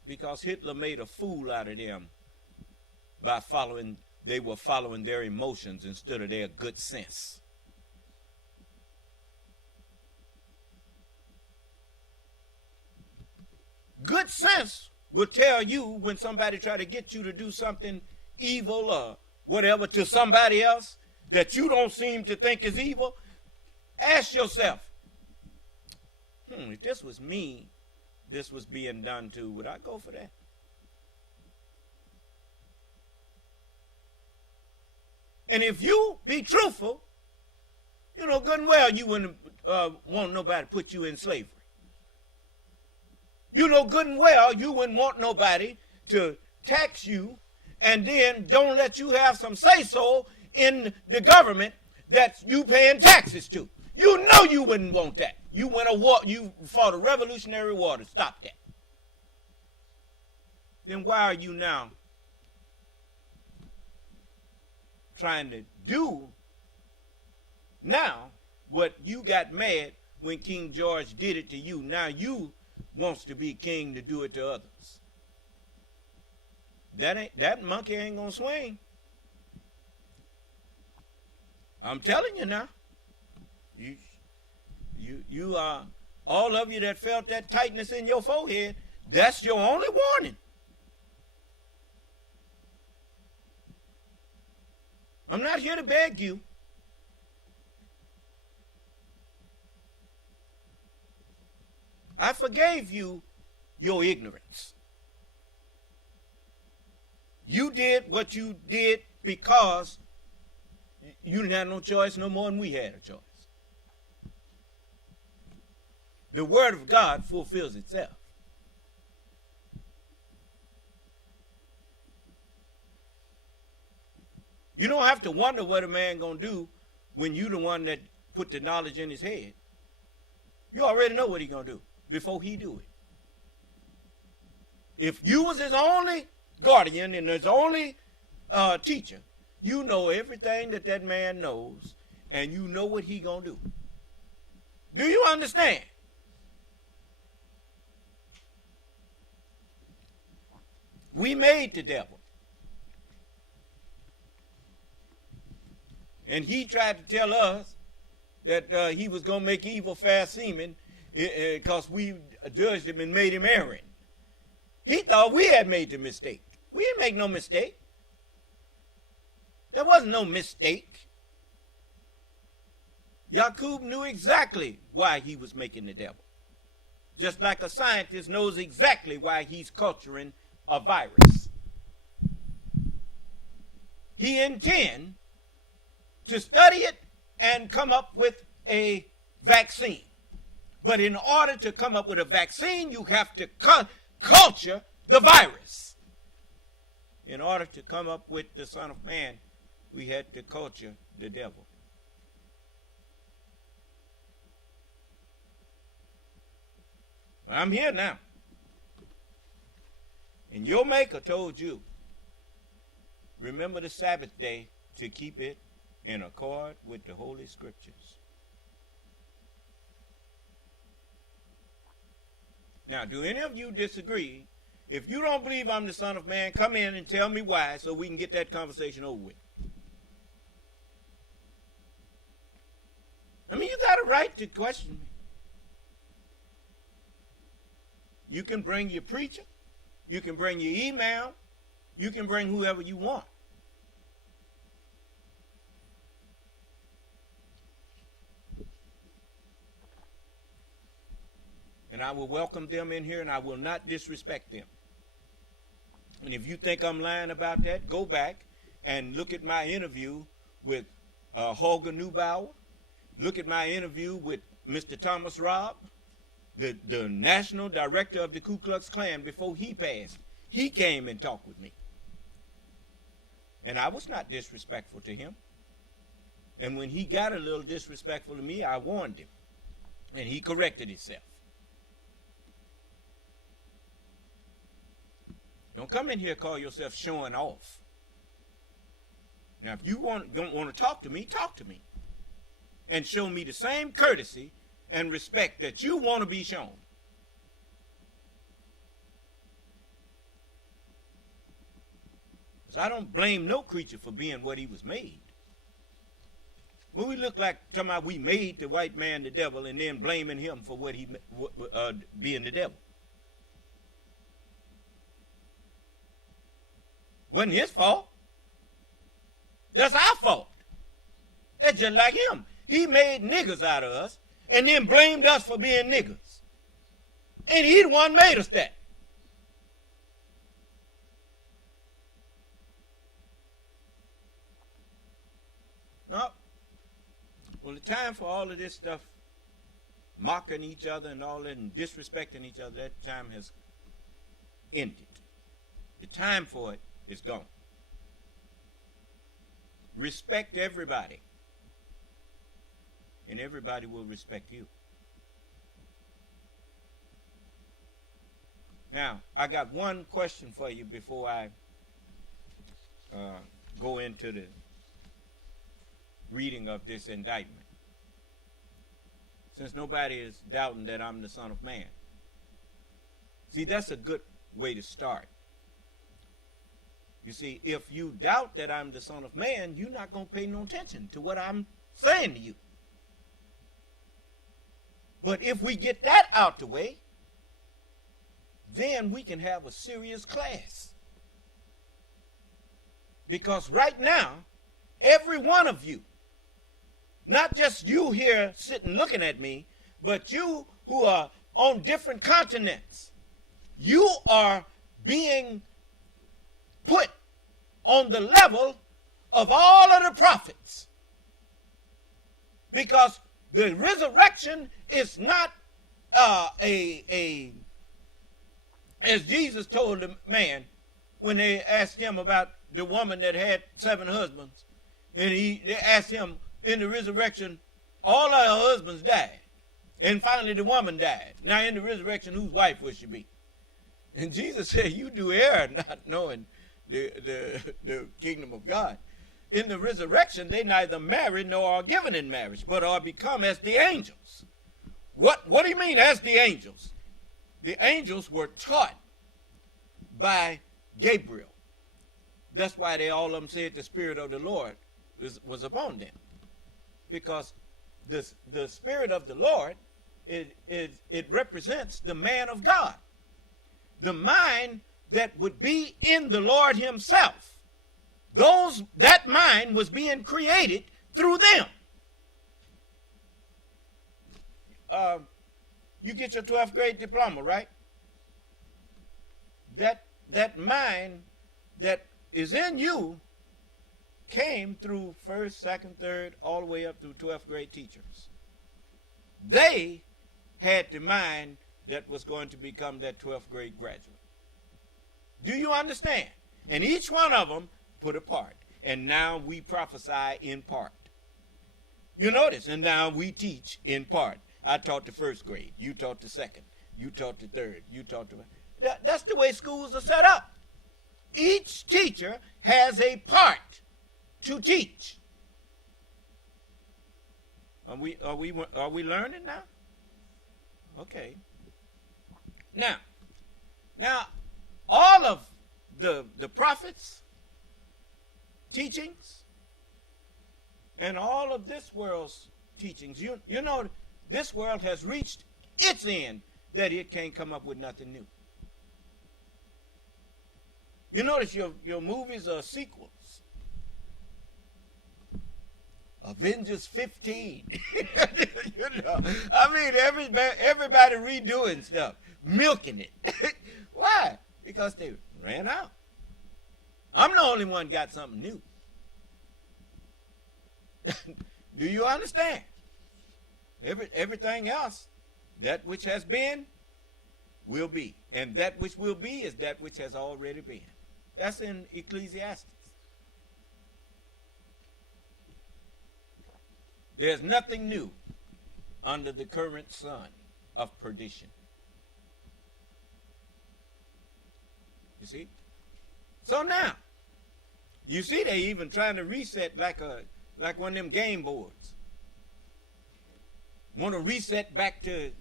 Because Hitler made a fool out of them by they were following their emotions instead of their good sense. Good sense will tell you when somebody try to get you to do something evil or whatever to somebody else that you don't seem to think is evil. Ask yourself, if this was me, this was being done to, would I go for that? And if you be truthful, you know good and well you wouldn't want nobody to put you in slavery. You know good and well you wouldn't want nobody to tax you and then don't let you have some say-so in the government that you paying taxes to. You know you wouldn't want that. You went a war. You fought a revolutionary war to stop that. Then why are you now trying to do now what you got mad when King George did it to you? Now you wants to be king to do it to others. That monkey ain't gonna swing. I'm telling you now. You all of you that felt that tightness in your forehead, that's your only warning. I'm not here to beg you. I forgave you your ignorance. You did what you did because you didn't have no choice no more than we had a choice. The word of God fulfills itself. You don't have to wonder what a man gonna do when you the one that put the knowledge in his head. You already know what he gonna do before he do it. If you was his only guardian and his only teacher, you know everything that man knows, and you know what he gonna do. Do you understand? We made the devil. And he tried to tell us that he was going to make evil fast seeming because we judged him and made him erring. He thought we had made the mistake. We didn't make no mistake. There wasn't no mistake. Yaqub knew exactly why he was making the devil. Just like a scientist knows exactly why he's culturing a virus. He intends to study it and come up with a vaccine. But in order to come up with a vaccine, you have to culture the virus. In order to come up with the Son of Man, we had to culture the devil. Well, I'm here now. And your maker told you, remember the Sabbath day to keep it in accord with the Holy Scriptures. Now, do any of you disagree? If you don't believe I'm the Son of Man, come in and tell me why so we can get that conversation over with. I mean, you got a right to question me. You can bring your preacher. You can bring your email. You can bring whoever you want. And I will welcome them in here, and I will not disrespect them. And if you think I'm lying about that, go back and look at my interview with Holger Neubauer. Look at my interview with Mr. Thomas Robb, the national director of the Ku Klux Klan before he passed. He came and talked with me. And I was not disrespectful to him. And when he got a little disrespectful to me, I warned him. And he corrected himself. Don't come in here and call yourself showing off. Now, if you don't want to talk to me, talk to me. And show me the same courtesy and respect that you want to be shown. Because I don't blame no creature for being what he was made. When we look like talking about we made the white man the devil and then blaming him for what he being the devil. Wasn't his fault. That's our fault. That's just like him. He made niggas out of us and then blamed us for being niggas. And he the one made us that. No. Well, the time for all of this stuff, mocking each other and all that and disrespecting each other, that time has ended. The time for it is gone. Respect everybody. And everybody will respect you. Now, I got one question for you before I go into the reading of this indictment. Since nobody is doubting that I'm the Son of Man. See, that's a good way to start. You see, if you doubt that I'm the Son of Man, you're not going to pay no attention to what I'm saying to you. But if we get that out the way, then we can have a serious class. Because right now, every one of you, not just you here sitting looking at me, but you who are on different continents, you are being put on the level of all of the prophets. Because the resurrection is not as Jesus told the man when they asked him about the woman that had 7 husbands, and they asked him in the resurrection, all of her husbands died, and finally the woman died. Now in the resurrection, whose wife will she be? And Jesus said, you do err not knowing the kingdom of God. In the resurrection, they neither marry nor are given in marriage, but are become as the angels. What do you mean as the angels? The angels were taught by Gabriel. That's why all of them said the Spirit of the Lord was upon them. Because the Spirit of the Lord, it represents the man of God. The mind that would be in the Lord himself. That mind was being created through them. You get your 12th grade diploma, right? That mind that is in you came through 1st, 2nd, 3rd, all the way up through 12th grade teachers. They had the mind that was going to become that 12th grade graduate. Do you understand? And each one of them put a part. And now we prophesy in part. You notice, and now we teach in part. I taught the 1st grade. You taught the 2nd. You taught the 3rd. You taught the... That's the way schools are set up. Each teacher has a part to teach. Are we learning now? Okay. Now, all of the prophets' teachings and all of this world's teachings, you know, this world has reached its end that it can't come up with nothing new. You notice your movies are sequels. Avengers 15. You know, I mean, everybody redoing stuff, milking it. Why? Because they ran out. I'm the only one got something new. Do you understand? Everything else, that which has been, will be. And that which will be is that which has already been. That's in Ecclesiastes. There's nothing new under the current sun of perdition. You see? So now, you see they even trying to reset like one of them game boards. Want to reset back to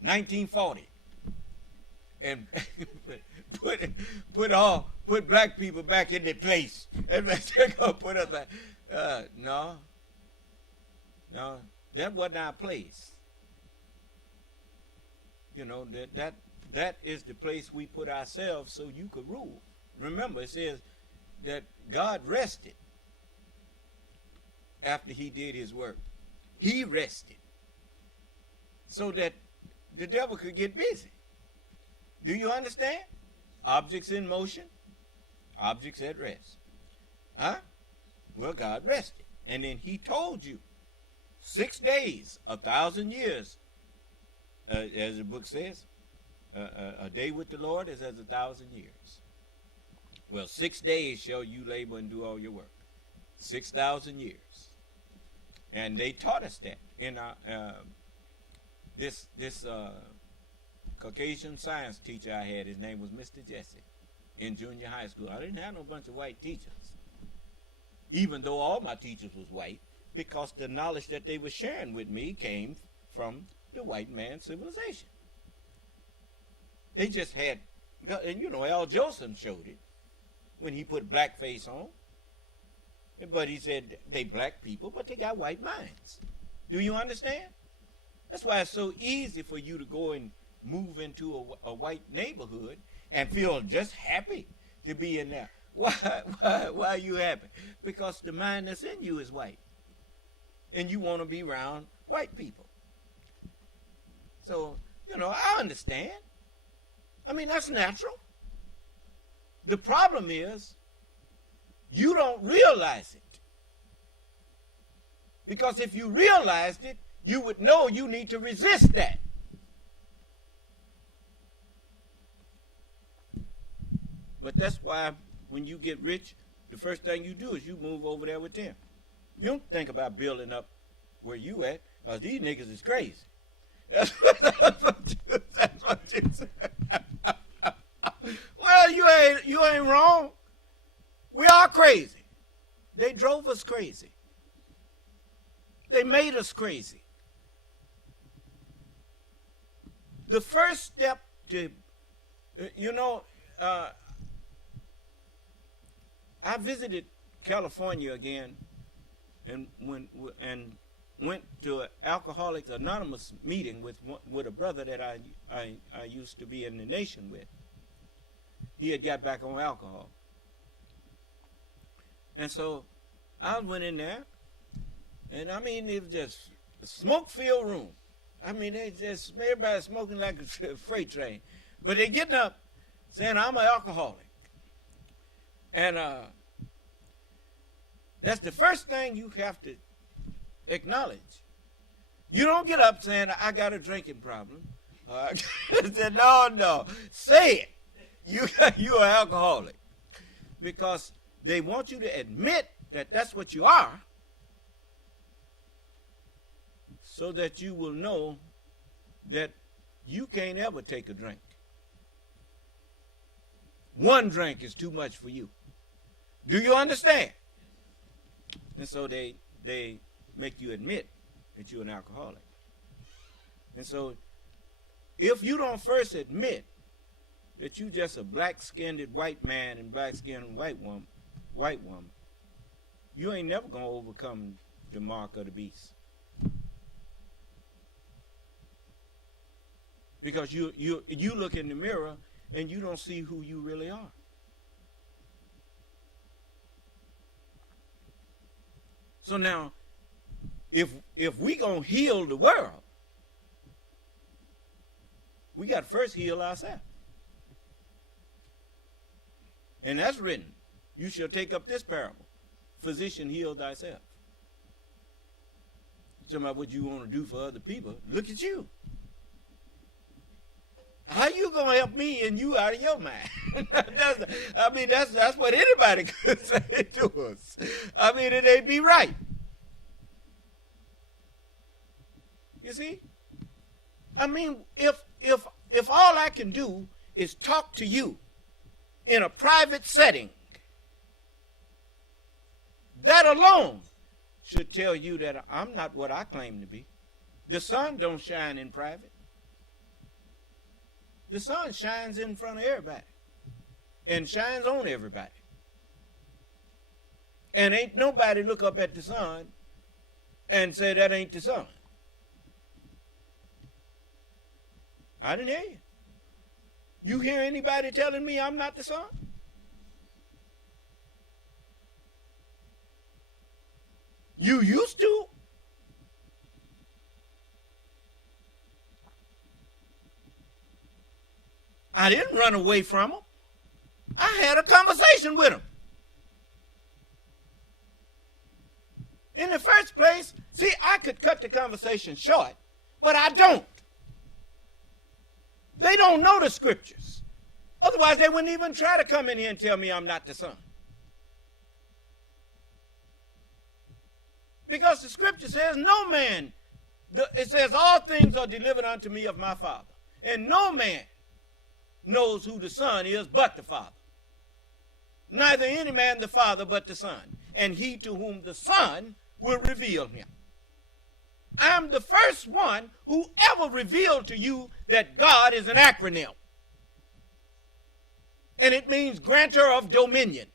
1940 and put black people back in their place. They're gonna put us back. No, that wasn't our place. You know, that is the place we put ourselves so you could rule. Remember, it says that God rested after he did his work. He rested so that the devil could get busy. Do you understand? Objects in motion, objects at rest. Huh? Well, God rested. And then he told you 6 days, 1,000 years, as the book says, a day with the Lord is as 1,000 years. Well, 6 days shall you labor and do all your work. 6,000 years. And they taught us that in our, this Caucasian science teacher I had, his name was Mr. Jesse, in junior high school. I didn't have no bunch of white teachers, even though all my teachers was white, because the knowledge that they were sharing with me came from the white man's civilization. They just had, and you know, Al Jolson showed it when he put blackface on. But he said they black people, but they got white minds. Do you understand? That's why it's so easy for you to go and move into a white neighborhood and feel just happy to be in there. Why are you happy? Because the mind that's in you is white. And you want to be around white people. So, you know, I understand. I mean, that's natural. The problem is, you don't realize it. Because if you realized it, you would know you need to resist that. But that's why when you get rich, the first thing you do is you move over there with them. You don't think about building up where you at, because these niggas is crazy. That's what you say. Well, you ain't wrong. We are crazy. They drove us crazy. They made us crazy. The first step to, I visited California again, and went to an Alcoholics Anonymous meeting with a brother that I used to be in the nation with. He had got back on alcohol, and so I went in there, and I mean it was just a smoke-filled room. I mean everybody smoking like a freight train, but they getting up saying I'm an alcoholic. And that's the first thing you have to acknowledge. You don't get up saying, I got a drinking problem. Said, no. Say it. You are alcoholic. Because they want you to admit that that's what you are, so that you will know that you can't ever take a drink. One drink is too much for you. Do you understand? And so they make you admit that you're an alcoholic. And so if you don't first admit that you just a black-skinned white man and black-skinned white woman, you ain't never going to overcome the mark of the beast. Because you look in the mirror and you don't see who you really are. So now, if we gonna heal the world, we got to first heal ourselves. And that's written. You shall take up this parable. Physician, heal thyself. Talking about what you want to do for other people. Look at you. How you gonna help me and you out of your mind? That's what anybody could say to us. I mean, it ain't be right. You see? I mean, if all I can do is talk to you in a private setting, that alone should tell you that I'm not what I claim to be. The sun don't shine in private. The sun shines in front of everybody and shines on everybody. And ain't nobody look up at the sun and say that ain't the sun. I didn't hear you. You hear anybody telling me I'm not the sun? You used to. I didn't run away from him. I had a conversation with him. In the first place, see, I could cut the conversation short, but I don't. They don't know the scriptures. Otherwise, they wouldn't even try to come in here and tell me I'm not the son. Because the scripture says, no man, it says all things are delivered unto me of my Father. And no man knows who the Son is but the Father. Neither any man the Father but the Son, and he to whom the Son will reveal him. I'm the first one who ever revealed to you that God is an acronym. And it means grantor of dominion.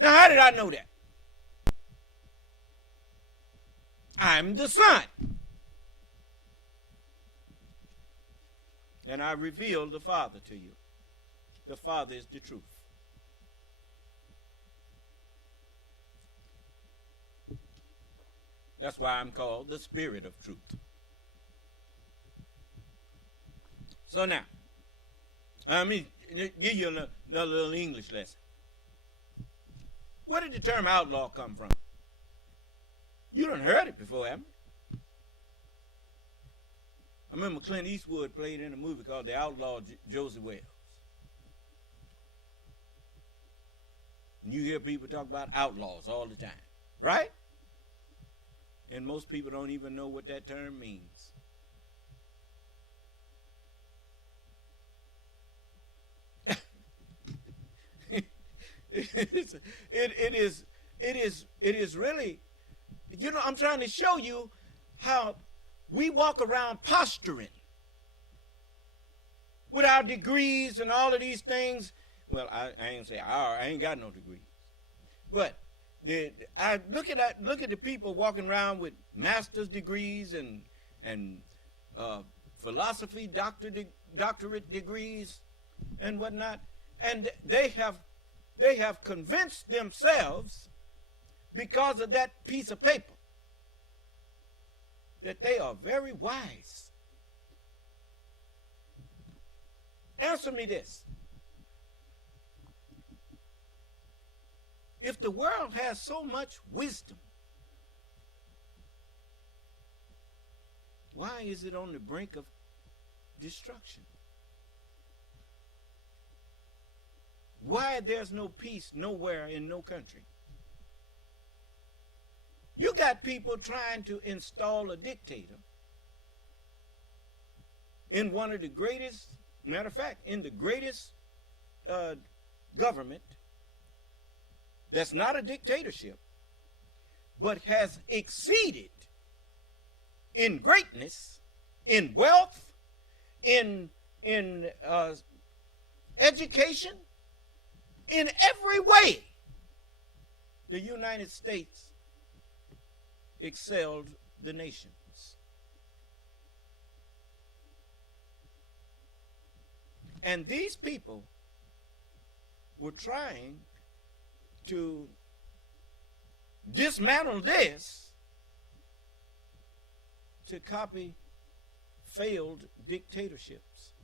Now, how did I know that? I'm the Son. And I revealed the Father to you. The Father is the truth. That's why I'm called the Spirit of Truth. So now, let me give you another little English lesson. Where did the term outlaw come from? You done heard it before, haven't you? I remember Clint Eastwood played in a movie called The Outlaw Josie Wells. And you hear people talk about outlaws all the time, right? And most people don't even know what that term means. It is really, you know, I'm trying to show you how we walk around posturing with our degrees and all of these things. Well, I ain't say I ain't got no degrees, but I look at the people walking around with master's degrees and philosophy doctorate degrees and whatnot, and they have convinced themselves because of that piece of paper that they are very wise. Answer me this. If the world has so much wisdom, why is it on the brink of destruction? Why there's no peace nowhere in no country? You got people trying to install a dictator in one of the greatest, matter of fact, in the greatest government that's not a dictatorship, but has exceeded in greatness, in wealth, in education, in every way. The United States excelled the nations. And these people were trying to dismantle this to copy failed dictatorships.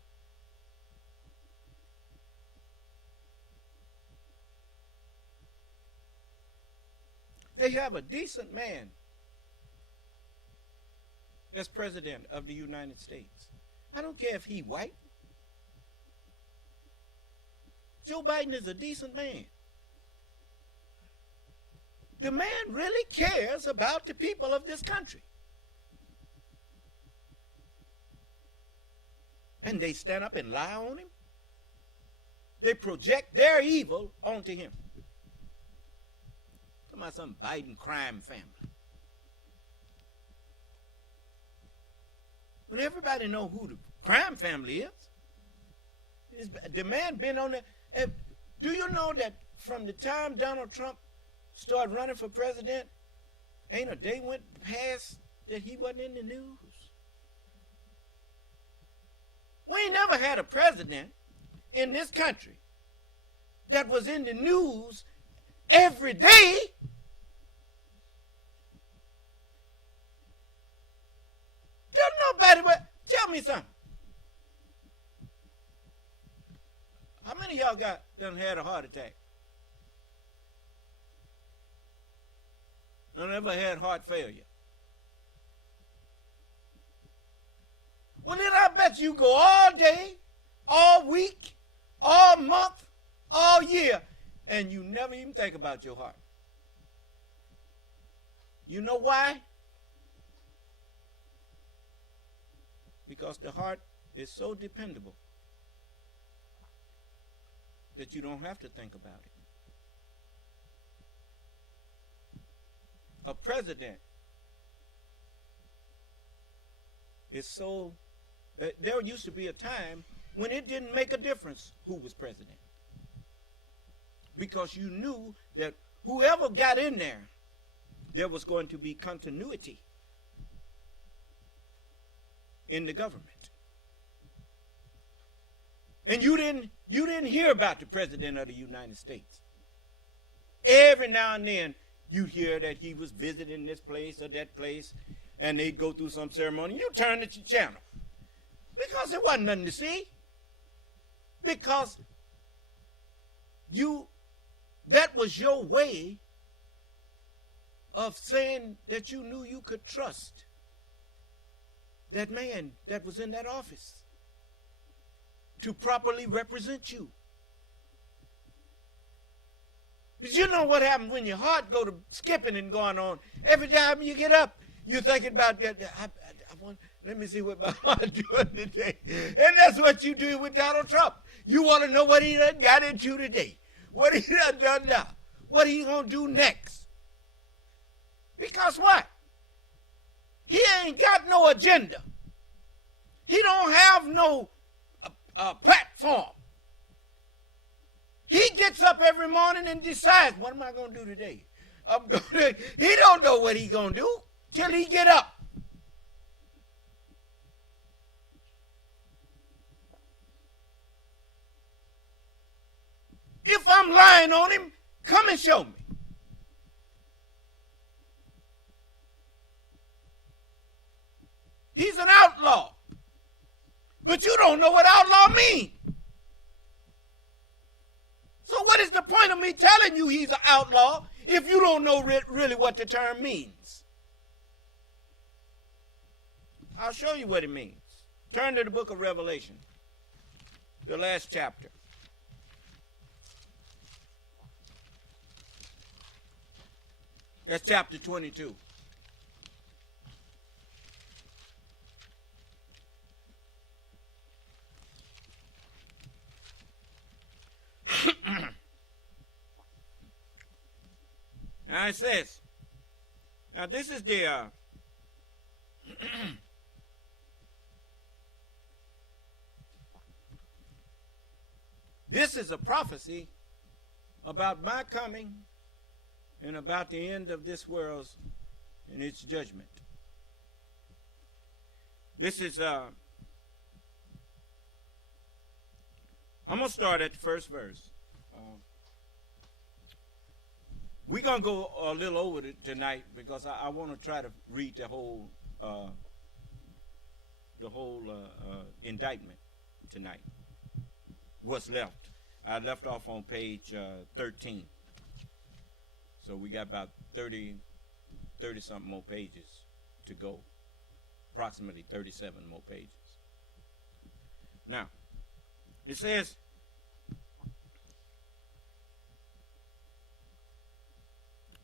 They have a decent man as president of the United States. I don't care if he's white. Joe Biden is a decent man. The man really cares about the people of this country. And they stand up and lie on him. They project their evil onto him. Talking about some Biden crime family. When everybody know who the crime family is, the man been on there. Do you know that from the time Donald Trump started running for president, ain't a day went past that he wasn't in the news? We ain't never had a president in this country that was in the news every day. Don't nobody, tell me something. How many of y'all done had a heart attack? None ever had heart failure. Well, then I bet you go all day, all week, all month, all year, and you never even think about your heart. You know why? because the heart is so dependable that you don't have to think about it. A president is so, there used to be a time when it didn't make a difference who was president, because you knew that whoever got in there was going to be continuity in the government. And you didn't hear about the president of the United States. Every now and then you'd hear that he was visiting this place or that place, and they'd go through some ceremony. You turned at your channel because there wasn't nothing to see. Because that was your way of saying that you knew you could trust that man that was in that office to properly represent you. But you know what happens when your heart go to skipping and going on? Every time you get up, you're thinking about, let me see what my heart doing today. And that's what you do with Donald Trump. You want to know what he done got into today. What he done now. What he going to do next. Because what? He ain't got no agenda. He don't have no platform. He gets up every morning and decides, what am I going to do today? He don't know what he going to do till he get up. If I'm lying on him, come and show me. He's an outlaw. But you don't know what outlaw means. So what is the point of me telling you he's an outlaw if you don't know really what the term means? I'll show you what it means. Turn to the book of Revelation, the last chapter. That's chapter 22. Now it says, now this is the this is a prophecy about my coming and about the end of this world and its judgment. This is I'm going to start at the first verse. We're going to go a little over it tonight because I want to try to read the whole indictment tonight. What's left? I left off on page 13. So we got about 30-something more pages to go. Approximately 37 more pages. Now, it says,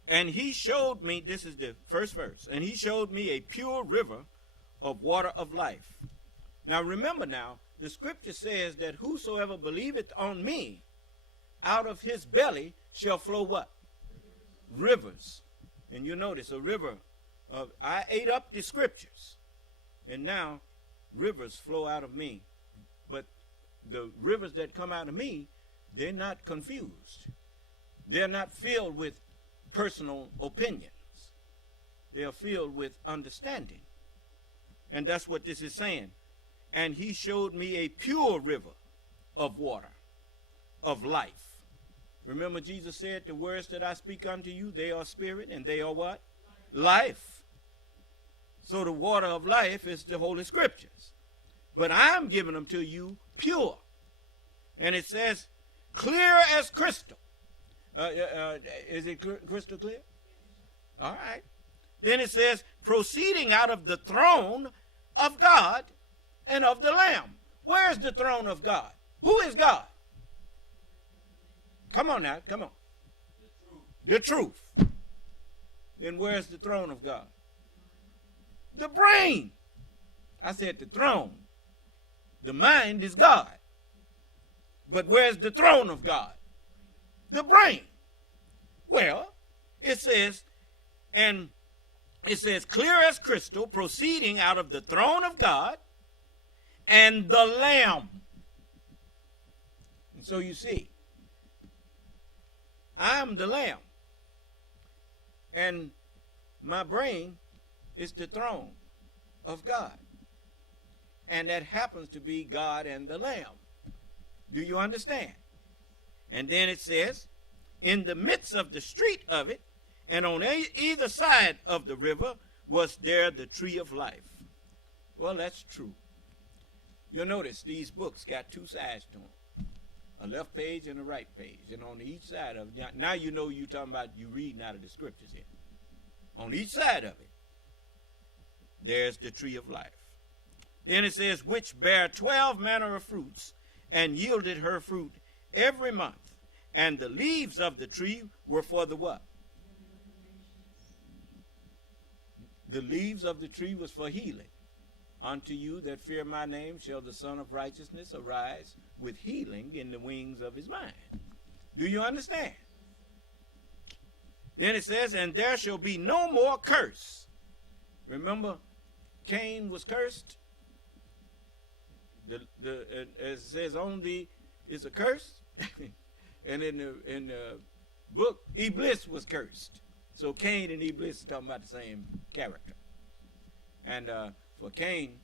and he showed me, this is the first verse, and he showed me a pure river of water of life. Now remember now, the scripture says that whosoever believeth on me, out of his belly shall flow what? Rivers. And you notice a river of, I ate up the scriptures, and now rivers flow out of me. But the rivers that come out of me, they're not confused. They're not filled with personal opinions. They are filled with understanding. And that's what this is saying. And he showed me a pure river of water, of life. Remember Jesus said, the words that I speak unto you, they are spirit and they are what? Life. So the water of life is the Holy Scriptures. But I'm giving them to you pure. And it says, clear as crystal. Is it crystal clear? All right. Then it says, proceeding out of the throne of God and of the Lamb. Where's the throne of God? Who is God? Come on now, come on. The truth. Then where's the throne of God? The brain I said the throne. The mind is God. But where's the throne of God? The brain. Well, it says, and it says, clear as crystal, proceeding out of the throne of God and the Lamb. And so you see, I am the Lamb. And my brain is the throne of God. And that happens to be God and the Lamb. Do you understand? And then it says, in the midst of the street of it, and on either side of the river, was there the tree of life. Well, that's true. You'll notice these books got two sides to them. A left page and a right page. And on each side of it, now you know you're talking about you reading out of the scriptures here. On each side of it, there's the tree of life. Then it says, which bare 12 manner of fruits, and yielded her fruit every month. And the leaves of the tree were for the what? The leaves of the tree was for healing. Unto you that fear my name shall the Son of Righteousness arise with healing in the wings of his mind. Do you understand? Then it says, and there shall be no more curse. Remember, Cain was cursed. As it says, on thee is a curse. And in the book, Iblis was cursed. So Cain and Iblis are talking about the same character. And for Cain,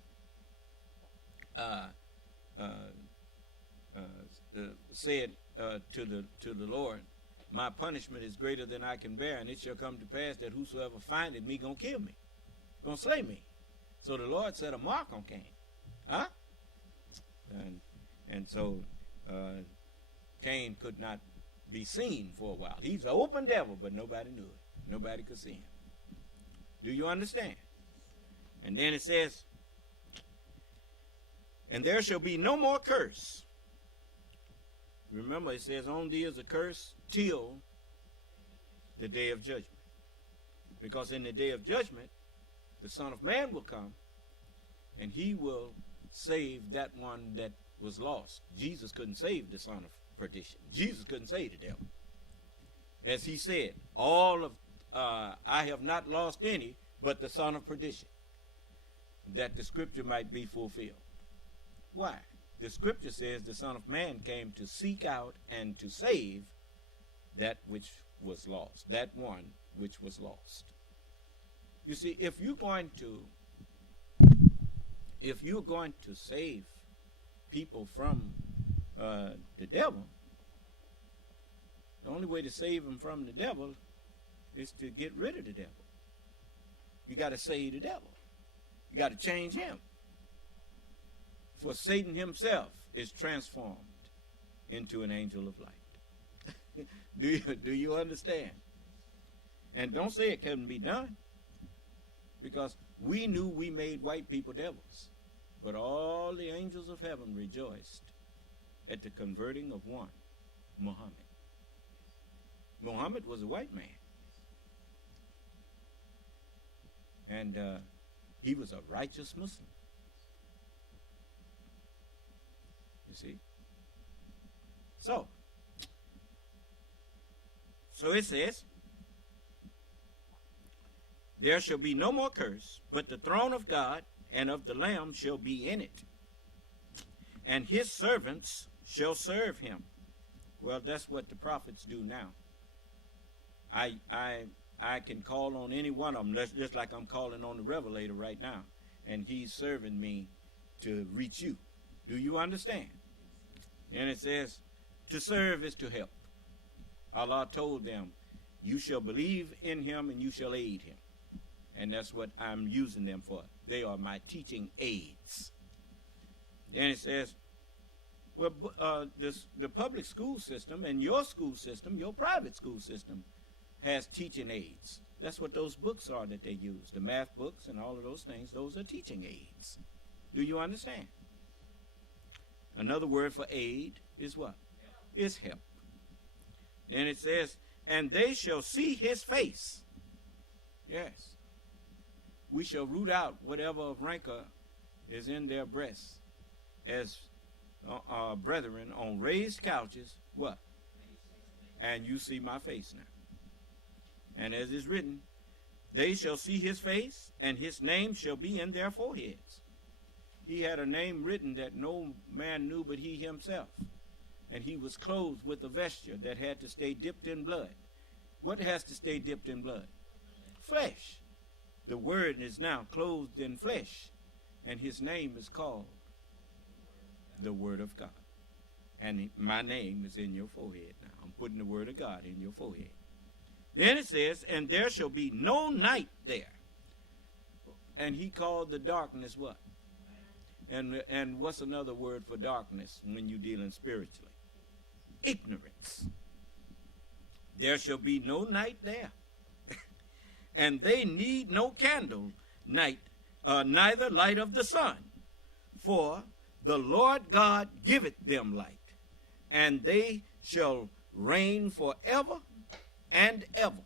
said to the Lord, my punishment is greater than I can bear, and it shall come to pass that whosoever findeth me gonna kill me, gonna slay me. So the Lord set a mark on Cain. Huh? And so Cain could not be seen for a while. He's an open devil, but nobody knew it. Nobody could see him. Do you understand? And then it says, and there shall be no more curse. Remember, it says, on thee is a curse till the day of judgment. Because in the day of judgment, the Son of Man will come, and he will save that one that was lost. Jesus couldn't save the son of perdition. Jesus couldn't save the devil. As he said, I have not lost any but the son of perdition, that the scripture might be fulfilled. Why? The scripture says the Son of Man came to seek out and to save that which was lost, that one which was lost. You see, if you're going to save people from the devil, the only way to save them from the devil is to get rid of the devil. You got to save the devil. You got to change him. For Satan himself is transformed into an angel of light. Do you understand? And don't say it couldn't be done, because we knew we made white people devils, but all the angels of heaven rejoiced at the converting of one, Muhammad. Muhammad was a white man, and he was a righteous Muslim. You see? So it says, there shall be no more curse, but the throne of God and of the Lamb shall be in it, and his servants shall serve him. Well, that's what the prophets do now. I can call on any one of them, just like I'm calling on the Revelator right now, and he's serving me to reach you. Do you understand? And it says, to serve is to help. Allah told them, you shall believe in him and you shall aid him. And that's what I'm using them for. They are my teaching aids. Then it says, well, the public school system and your school system, your private school system, has teaching aids. That's what those books are that they use. The math books and all of those things, those are teaching aids. Do you understand? Another word for aid is what? Is help. Then it says, and they shall see his face. Yes. We shall root out whatever of rancor is in their breasts, as brethren on raised couches, what? And you see my face now. And as is written, they shall see his face, and his name shall be in their foreheads. He had a name written that no man knew but he himself. And he was clothed with a vesture that had to stay dipped in blood. What has to stay dipped in blood? Flesh. The word is now clothed in flesh, and his name is called the Word of God. And my name is in your forehead now. I'm putting the Word of God in your forehead. Then it says, and there shall be no night there. And he called the darkness what? And what's another word for darkness when you're dealing spiritually? Ignorance. There shall be no night there. And they need no candle night, neither light of the sun. For the Lord God giveth them light, and they shall reign forever and ever.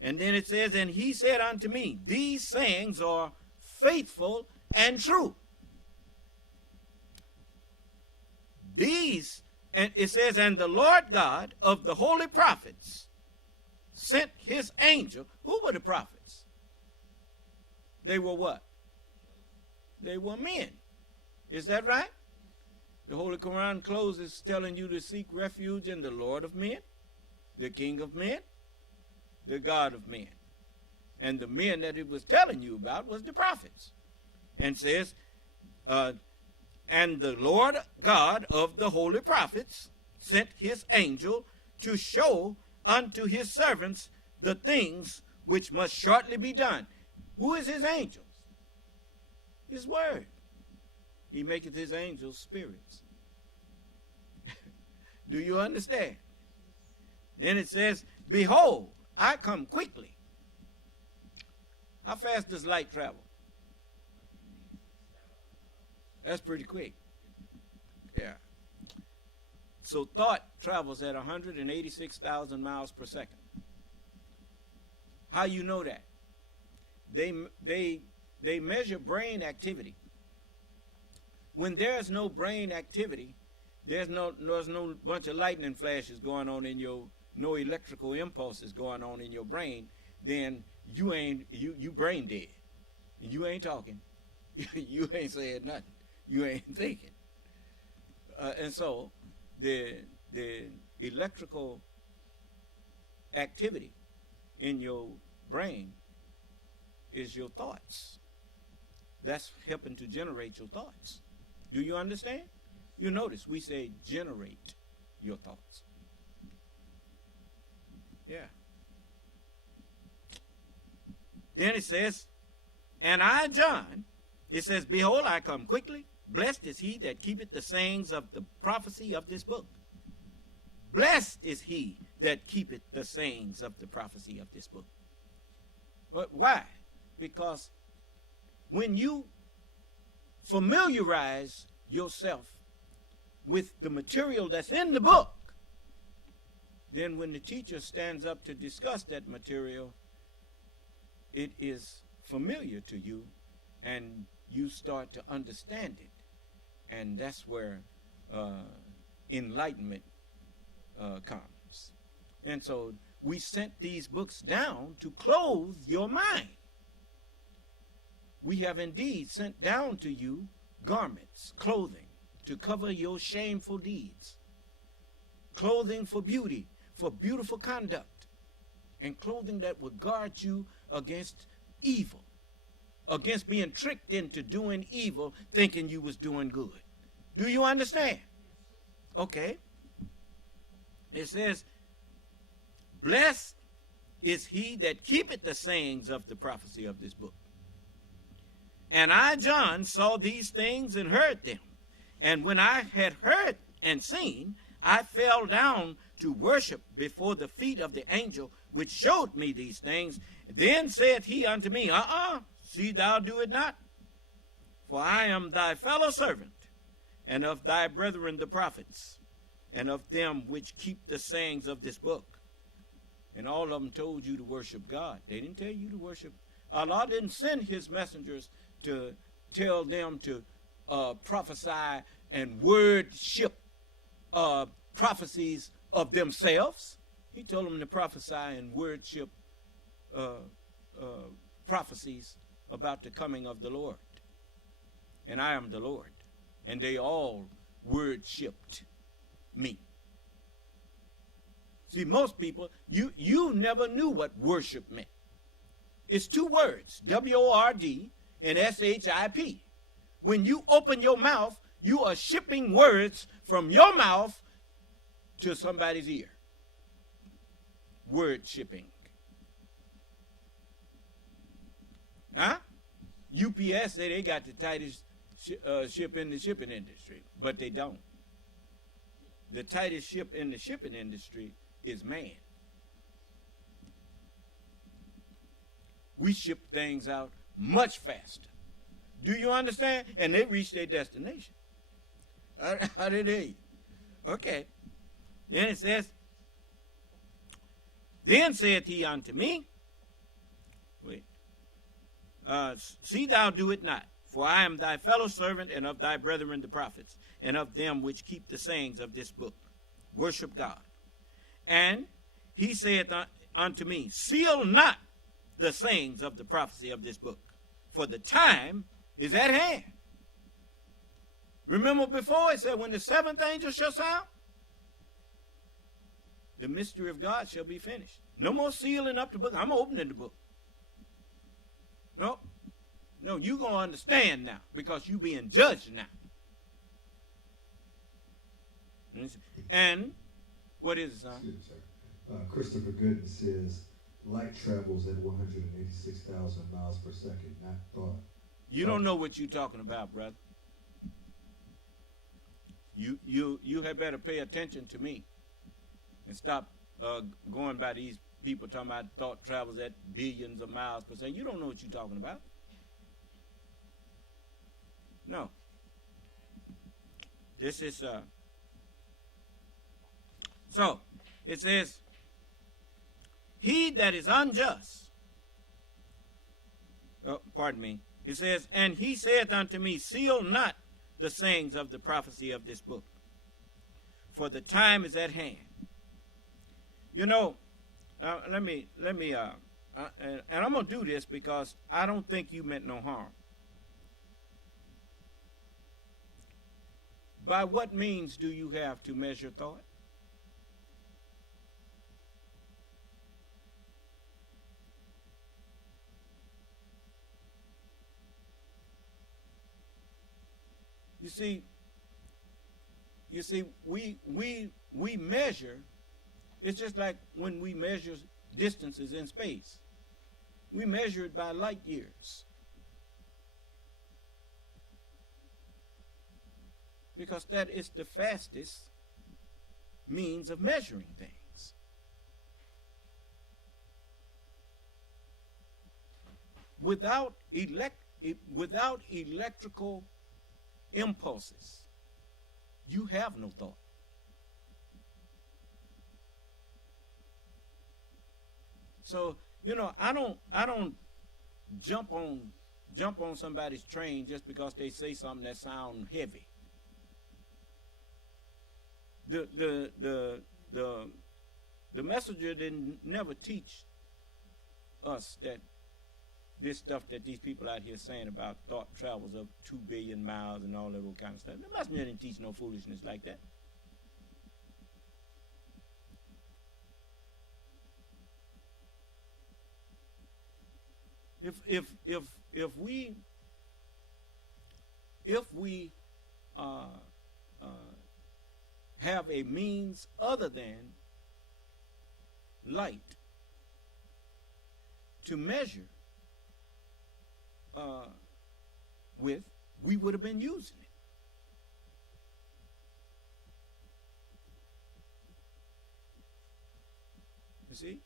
And then it says, and he said unto me, these sayings are faithful and true. These, and it says, and the Lord God of the holy prophets sent his angel. Who were the prophets? They were what? They were men. Is that right? The Holy Quran closes telling you to seek refuge in the Lord of men, the King of men, the God of men. And the men that it was telling you about was the prophets. And says, and the Lord God of the holy prophets sent his angel to show unto his servants the things which must shortly be done. Who is his angels? His word. He maketh his angels spirits. Do you understand? Then it says, behold, I come quickly. How fast does light travel? That's pretty quick. Yeah. So thought travels at 186,000 miles per second. How you know that? They measure brain activity. When there's no brain activity, there's no bunch of lightning flashes going on in your, no electrical impulses going on in your brain, then you brain dead. You ain't talking. You ain't saying nothing. You ain't thinking. And so the electrical activity in your brain is your thoughts. That's helping to generate your thoughts. Do you understand? You notice we say generate your thoughts. Yeah. Then it says, and I, John, it says, behold, I come quickly. Blessed is he that keepeth the sayings of the prophecy of this book. Blessed is he that keepeth the sayings of the prophecy of this book. But why? Because when you familiarize yourself with the material that's in the book, then when the teacher stands up to discuss that material, it is familiar to you and you start to understand it. And that's where enlightenment comes. And so we sent these books down to clothe your mind. We have indeed sent down to you garments, clothing, to cover your shameful deeds, clothing for beauty, for beautiful conduct, and clothing that will guard you against evil, against being tricked into doing evil, thinking you was doing good. Do you understand? Okay. It says, blessed is he that keepeth the sayings of the prophecy of this book. And I, John, saw these things and heard them. And when I had heard and seen, I fell down to worship before the feet of the angel which showed me these things. Then said he unto me, see thou do it not. For I am thy fellow servant, and of thy brethren the prophets, and of them which keep the sayings of this book. And all of them told you to worship God. They didn't tell you to worship. Allah didn't send his messengers to tell them to prophesy and worship prophecies of themselves. He told them to prophesy and worship prophecies about the coming of the Lord. And I am the Lord. And they all worshipped me. See, most people, you never knew what worship meant. It's two words, W-O-R-D and S-H-I-P. When you open your mouth, you are shipping words from your mouth to somebody's ear. Word shipping. Huh? UPS say they got the tightest ship in the shipping industry, but they don't. The tightest ship in the shipping industry is man. We ship things out much faster. Do you understand? And they reach their destination. How did they? Okay. Then it says, then saith he unto me, wait, see thou do it not, for I am thy fellow servant and of thy brethren the prophets, and of them which keep the sayings of this book. Worship God. And he saith unto me, seal not the sayings of the prophecy of this book, for the time is at hand. Remember before it said, when the seventh angel shall sound, the mystery of God shall be finished. No more sealing up the book. I'm opening the book. No, you're going to understand now because you're being judged now. And what is it, son? Excuse me, sir. Christopher Gooden says, light travels at 186,000 miles per second, not thought. You don't know what you're talking about, brother. You had better pay attention to me and stop going by these people talking about thought travels at billions of miles per second. You don't know what you're talking about. No. This is so it says, he that is unjust, pardon me, it says, and he saith unto me, seal not the sayings of the prophecy of this book, for the time is at hand. You know, let me, and I'm going to do this because I don't think you meant no harm. By what means do you have to measure thought? You see, we measure. It's just like when we measure distances in space. We measure it by light years. Because that is the fastest means of measuring things. Without electrical impulses, you have no thought. So, you know, I don't jump on somebody's train just because they say something that sounds heavy. The messenger didn't never teach us that this stuff that these people out here saying about thought travels of 2 billion miles and all that old kind of stuff. The messenger didn't teach no foolishness like that. If we have a means other than light to measure with, we would have been using it. You see?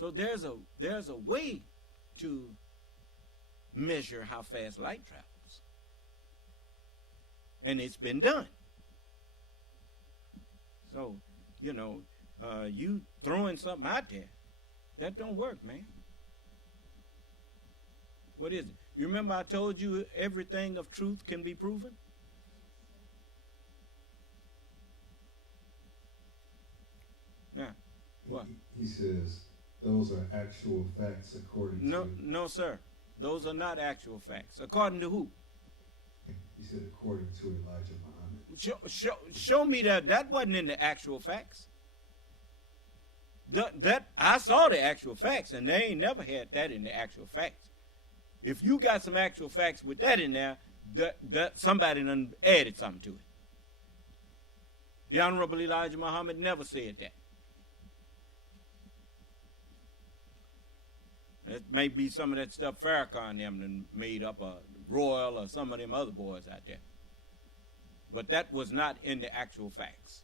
So there's a way to measure how fast light travels. And it's been done. So, you know, you throwing something out there, that don't work, man. What is it? You remember I told you everything of truth can be proven? Now, what? He says those are actual facts according to... No, sir. Those are not actual facts. According to who? He said according to Elijah Muhammad. Show me that. That wasn't in the actual facts. That I saw the actual facts, and they ain't never had that in the actual facts. If you got some actual facts with that in there, that somebody done added something to it. The Honorable Elijah Muhammad never said that. It may be some of that stuff Farrakhan and them done made up, or Royal, or some of them other boys out there. But that was not in the actual facts.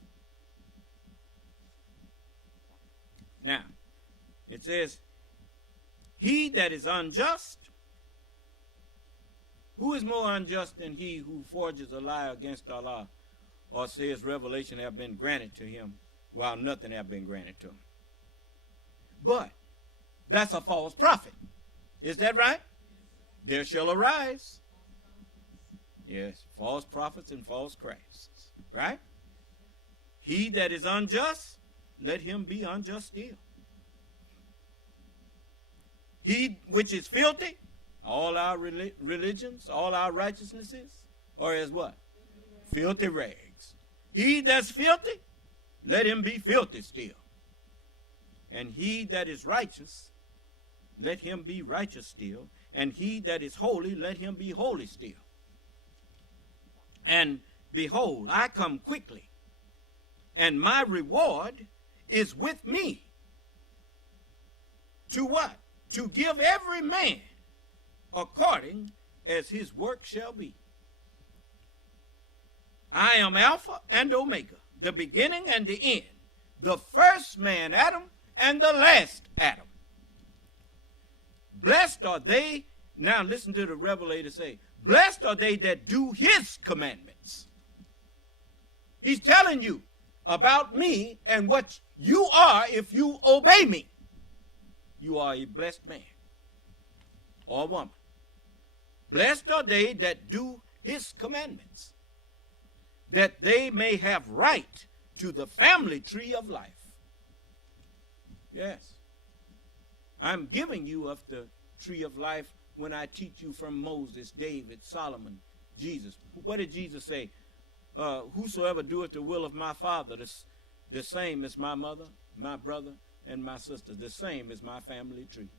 Now, it says, he that is unjust, who is more unjust than he who forges a lie against Allah, or says revelation have been granted to him, while nothing have been granted to him? But that's a false prophet. Is that right? There shall arise. Yes, false prophets and false Christs. Right? He that is unjust, let him be unjust still. He which is filthy, all our religions, all our righteousnesses, are as what? Filthy rags. He that's filthy, let him be filthy still. And he that is righteous, let him be righteous still. And he that is holy, let him be holy still. And behold, I come quickly, and my reward is with me. To what? To give every man according as his work shall be. I am Alpha and Omega, the beginning and the end, the first man Adam and the last Adam. Blessed are they, now listen to the Revelator say, blessed are they that do his commandments. He's telling you about me and what you are if you obey me. You are a blessed man or woman. Blessed are they that do his commandments, that they may have right to the family tree of life. Yes. I'm giving you of the tree of life when I teach you from Moses, David, Solomon, Jesus. What did Jesus say? Whosoever doeth the will of my Father, the same as my mother, my brother, and my sister. The same as my family tree.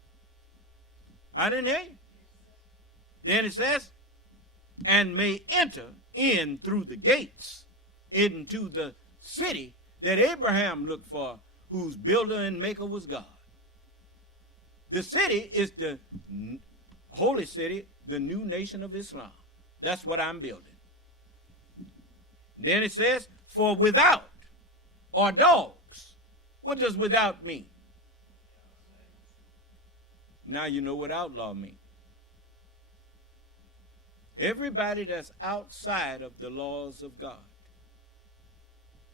I didn't hear you. Then it says, and may enter in through the gates into the city that Abraham looked for, whose builder and maker was God. The city is the holy city, the new nation of Islam. That's what I'm building. Then it says, for without are dogs. What does without mean? Now you know what outlaw means. Everybody that's outside of the laws of God.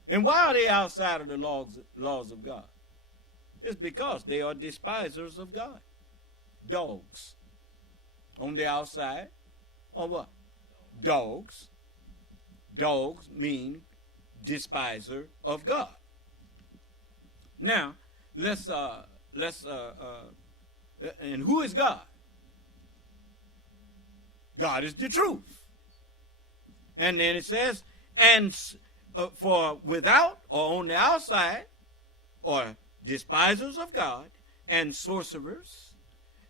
And why are they outside of the laws of God? It's because they are despisers of God. Dogs. On the outside are what? Dogs. Dogs mean despiser of God. Now, let's and who is God? God is the truth. And then it says, and for without or on the outside are despisers of God and sorcerers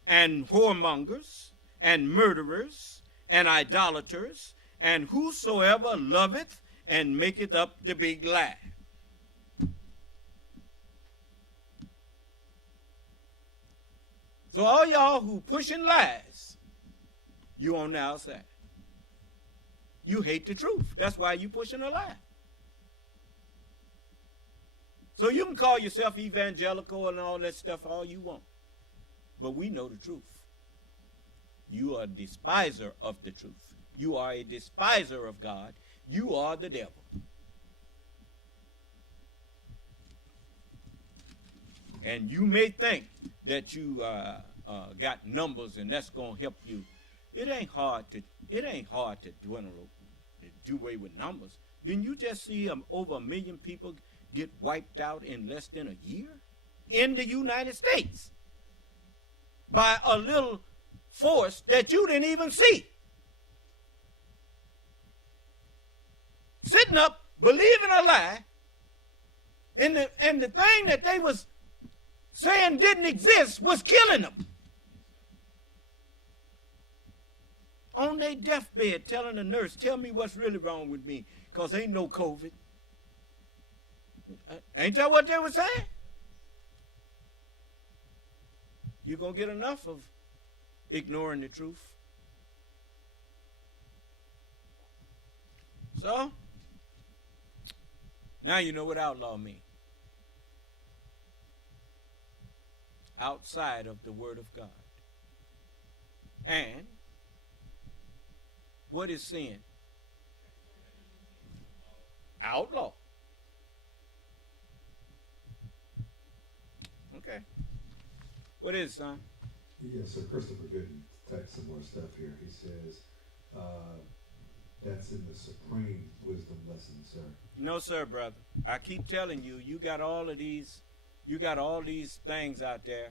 and whoremongers and murderers and idolaters and whosoever loveth and maketh up the big lie. So all y'all who pushing lies, you on the outside. You hate the truth. That's why you pushing a lie. So you can call yourself evangelical and all that stuff all you want. But we know the truth. You are a despiser of the truth. You are a despiser of God. You are the devil. And you may think that you got numbers and that's going to help you It ain't hard to do away with numbers. Didn't you just see over 1 million people get wiped out in less than a year in the United States by a little force that you didn't even see? Sitting up, believing a lie, and the thing that they was saying didn't exist was killing them. On their deathbed, telling the nurse, tell me what's really wrong with me, because ain't no COVID. Ain't that what they were saying? You're going to get enough of ignoring the truth. So, now you know what outlaw means. Outside of the Word of God. And what is sin? Outlaw. Okay. What is, son? Yeah, so Christopher Gooden typed some more stuff here. He says, that's in the supreme wisdom lesson, sir. No, sir, brother. I keep telling you, you got all these things out there.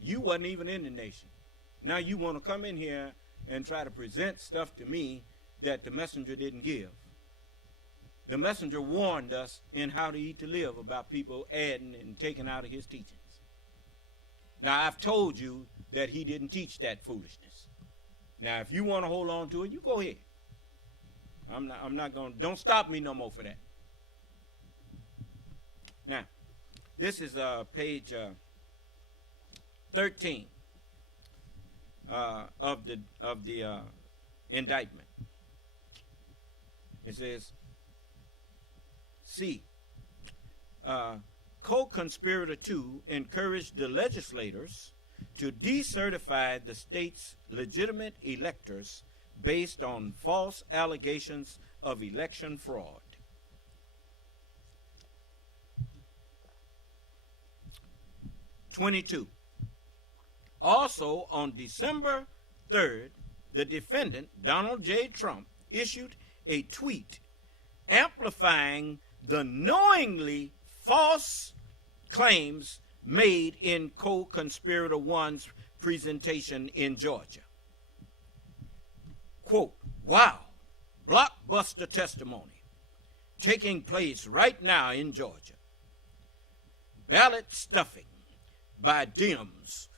You wasn't even in the nation. Now you want to come in here and try to present stuff to me that the messenger didn't give. The messenger warned us in How to Eat to Live about people adding and taking out of his teachings. Now, I've told you that he didn't teach that foolishness. Now, if you want to hold on to it, you go ahead. I'm not going to, don't stop me no more for that. Now, this is page 13 of the indictment. It says, C. Co-conspirator 2 encouraged the legislators to decertify the state's legitimate electors based on false allegations of election fraud. (22) Also, on December 3rd, the defendant, Donald J. Trump, issued a tweet amplifying the knowingly false claims made in co-conspirator 1's presentation in Georgia. Quote, wow, blockbuster testimony taking place right now in Georgia. Ballot stuffing by Dems,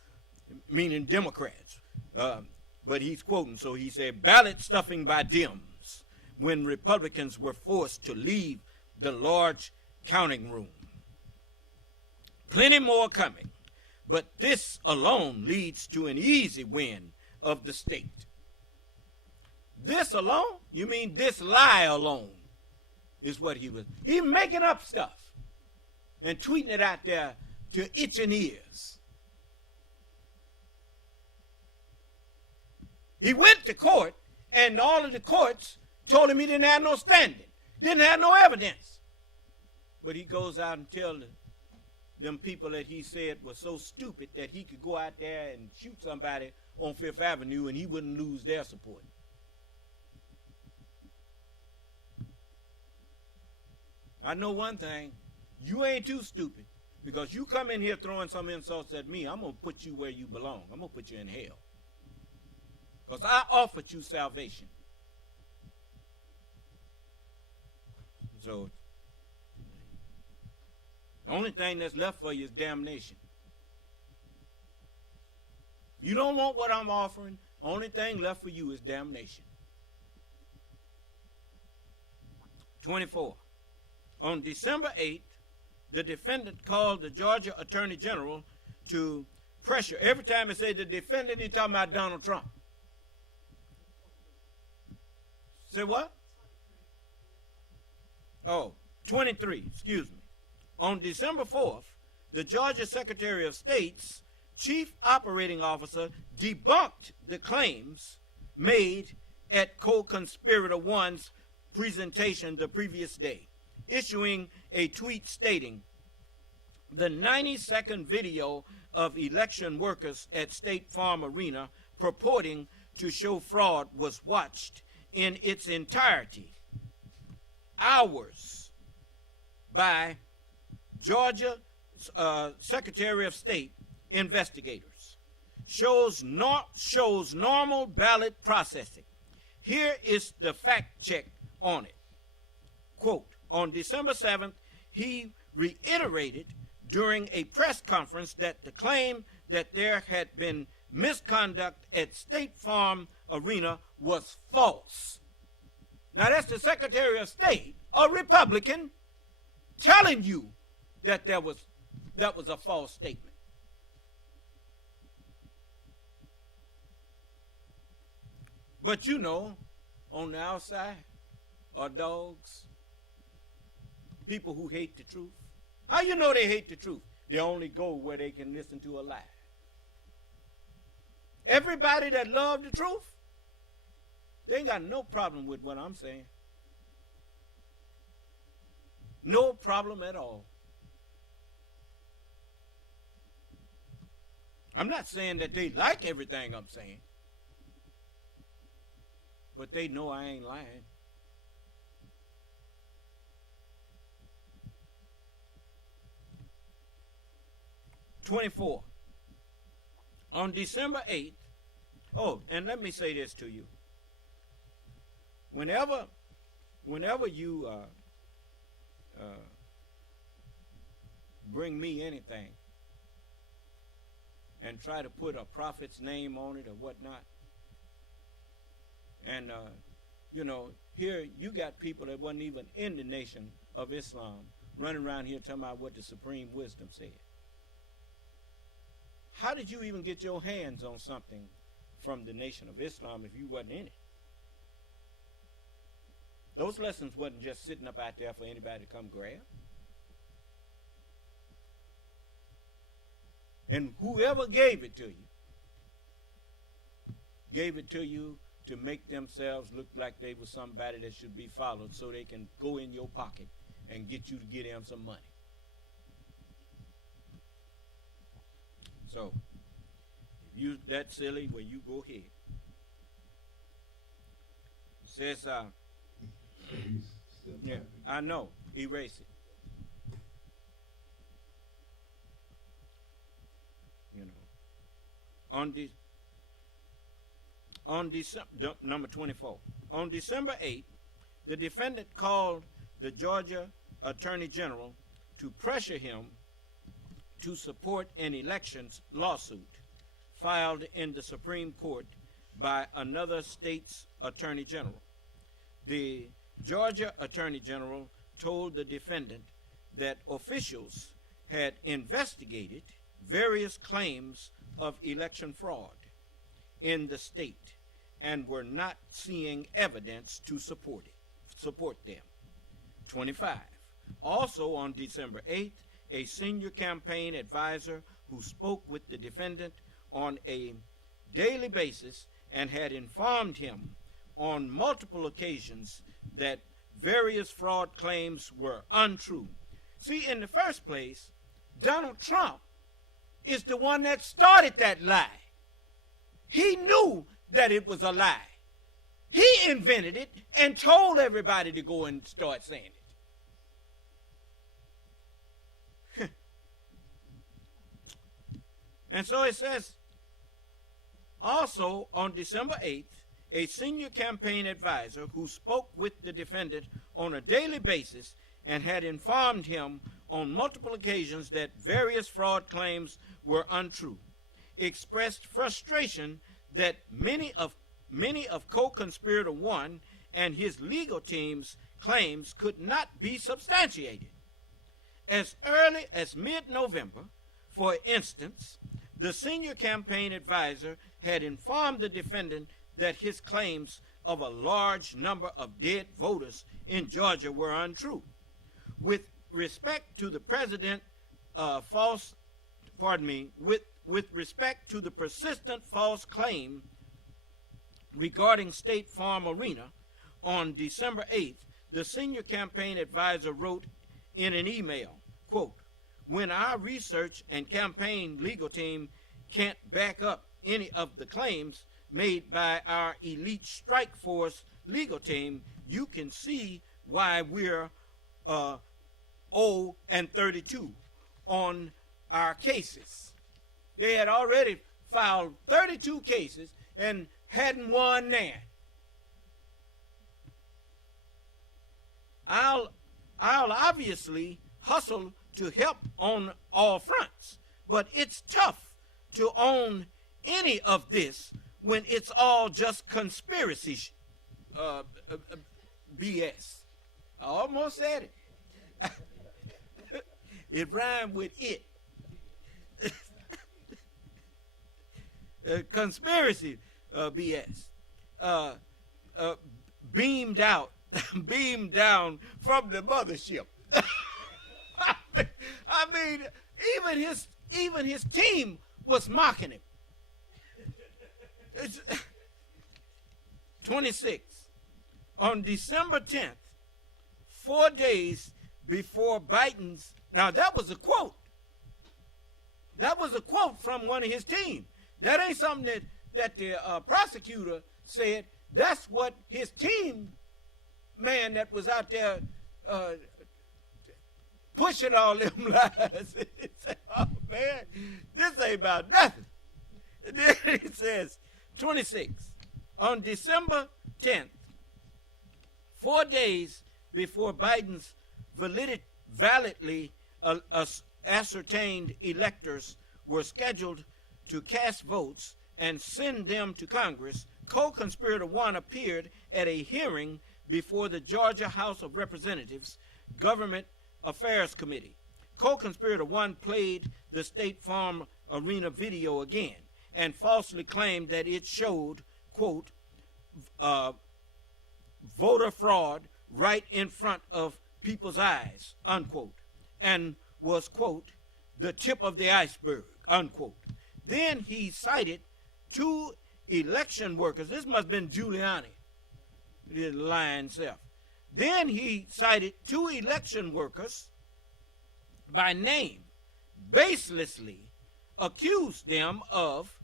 meaning Democrats. But he's quoting, so he said, ballot stuffing by Dems when Republicans were forced to leave the large counting room. Plenty more coming, but this alone leads to an easy win of the state. This alone? You mean this lie alone is what he was. He making up stuff and tweeting it out there to itching ears. He went to court, and all of the courts told him he didn't have no standing, didn't have no evidence. But he goes out and tells them people that he said were so stupid that he could go out there and shoot somebody on Fifth Avenue and he wouldn't lose their support. I know one thing, you ain't too stupid, because you come in here throwing some insults at me, I'm going to put you where you belong. I'm going to put you in hell. Because I offered you salvation. So, the only thing that's left for you is damnation. You don't want what I'm offering, the only thing left for you is damnation. 24. On December 8th, the defendant called the Georgia Attorney General to pressure. Every time it says the defendant, he's talking about Donald Trump. Say what? Oh, 23, excuse me. On December 4th, the Georgia Secretary of State's chief operating officer debunked the claims made at co-conspirator 1's presentation the previous day, issuing a tweet stating, the 90-second video of election workers at State Farm Arena purporting to show fraud was watched in its entirety, hours, by Georgia Secretary of State investigators. Shows normal ballot processing. Here is the fact check on it. Quote, on December 7th, he reiterated during a press conference that the claim that there had been misconduct at State Farm Arena was false. Now that's the Secretary of State, a Republican, telling you that that was a false statement. But you know, on the outside are dogs, people who hate the truth. How you know they hate the truth? They only go where they can listen to a lie. Everybody that love the truth, they ain't got no problem with what I'm saying. No problem at all. I'm not saying that they like everything I'm saying, but they know I ain't lying. '24. On December 8th, oh, and let me say this to you. Whenever you bring me anything and try to put a prophet's name on it or whatnot, and you know, here you got people that wasn't even in the Nation of Islam running around here talking about what the Supreme Wisdom said. How did you even get your hands on something from the Nation of Islam if you wasn't in it? Those lessons wasn't just sitting up out there for anybody to come grab. And whoever gave it to you to make themselves look like they were somebody that should be followed so they can go in your pocket and get you to get them some money. So, if you that silly, well, you go ahead. It says, yeah, I know. Erase it. You know. On December, number 24. On December 8th, the defendant called the Georgia Attorney General to pressure him to support an elections lawsuit filed in the Supreme Court by another state's Attorney General. The Georgia Attorney General told the defendant that officials had investigated various claims of election fraud in the state and were not seeing evidence to support them. 25. Also on December 8th, a senior campaign advisor who spoke with the defendant on a daily basis and had informed him on multiple occasions that various fraud claims were untrue. See, in the first place, Donald Trump is the one that started that lie. He knew that it was a lie. He invented it and told everybody to go and start saying it. And so it says, also on December 8th, a senior campaign advisor who spoke with the defendant on a daily basis and had informed him on multiple occasions that various fraud claims were untrue, expressed frustration that many of co-conspirator 1 and his legal team's claims could not be substantiated. As early as mid-November, for instance, the senior campaign advisor had informed the defendant that his claims of a large number of dead voters in Georgia were untrue. With respect to the with respect to the persistent false claim regarding State Farm Arena, on December 8th, the senior campaign advisor wrote in an email, quote, "When our research and campaign legal team can't back up any of the claims, made by our elite strike force legal team, you can see why we're 0-32 on our cases. They had already filed 32 cases and hadn't won there. I'll obviously hustle to help on all fronts, but it's tough to own any of this when it's all just conspiracy BS. I almost said it. It rhymed with it. Conspiracy BS. Beamed down from the mothership. I mean, even his team was mocking him. 26. On December 10th, 4 days before Biden's, now that was a quote. That was a quote from one of his team. That ain't something that the prosecutor said. That's what his team man that was out there pushing all them lies. He said, oh man, this ain't about nothing. And then he says, 26, on December 10th, 4 days before Biden's validly ascertained electors were scheduled to cast votes and send them to Congress, co-conspirator one appeared at a hearing before the Georgia House of Representatives Government Affairs Committee. Co-conspirator one played the State Farm Arena video again and falsely claimed that it showed, quote, voter fraud right in front of people's eyes, unquote, and was, quote, the tip of the iceberg, unquote. Then he cited 2 election workers. This must have been Giuliani, the lying self. Then he cited 2 election workers by name, baselessly accused them of,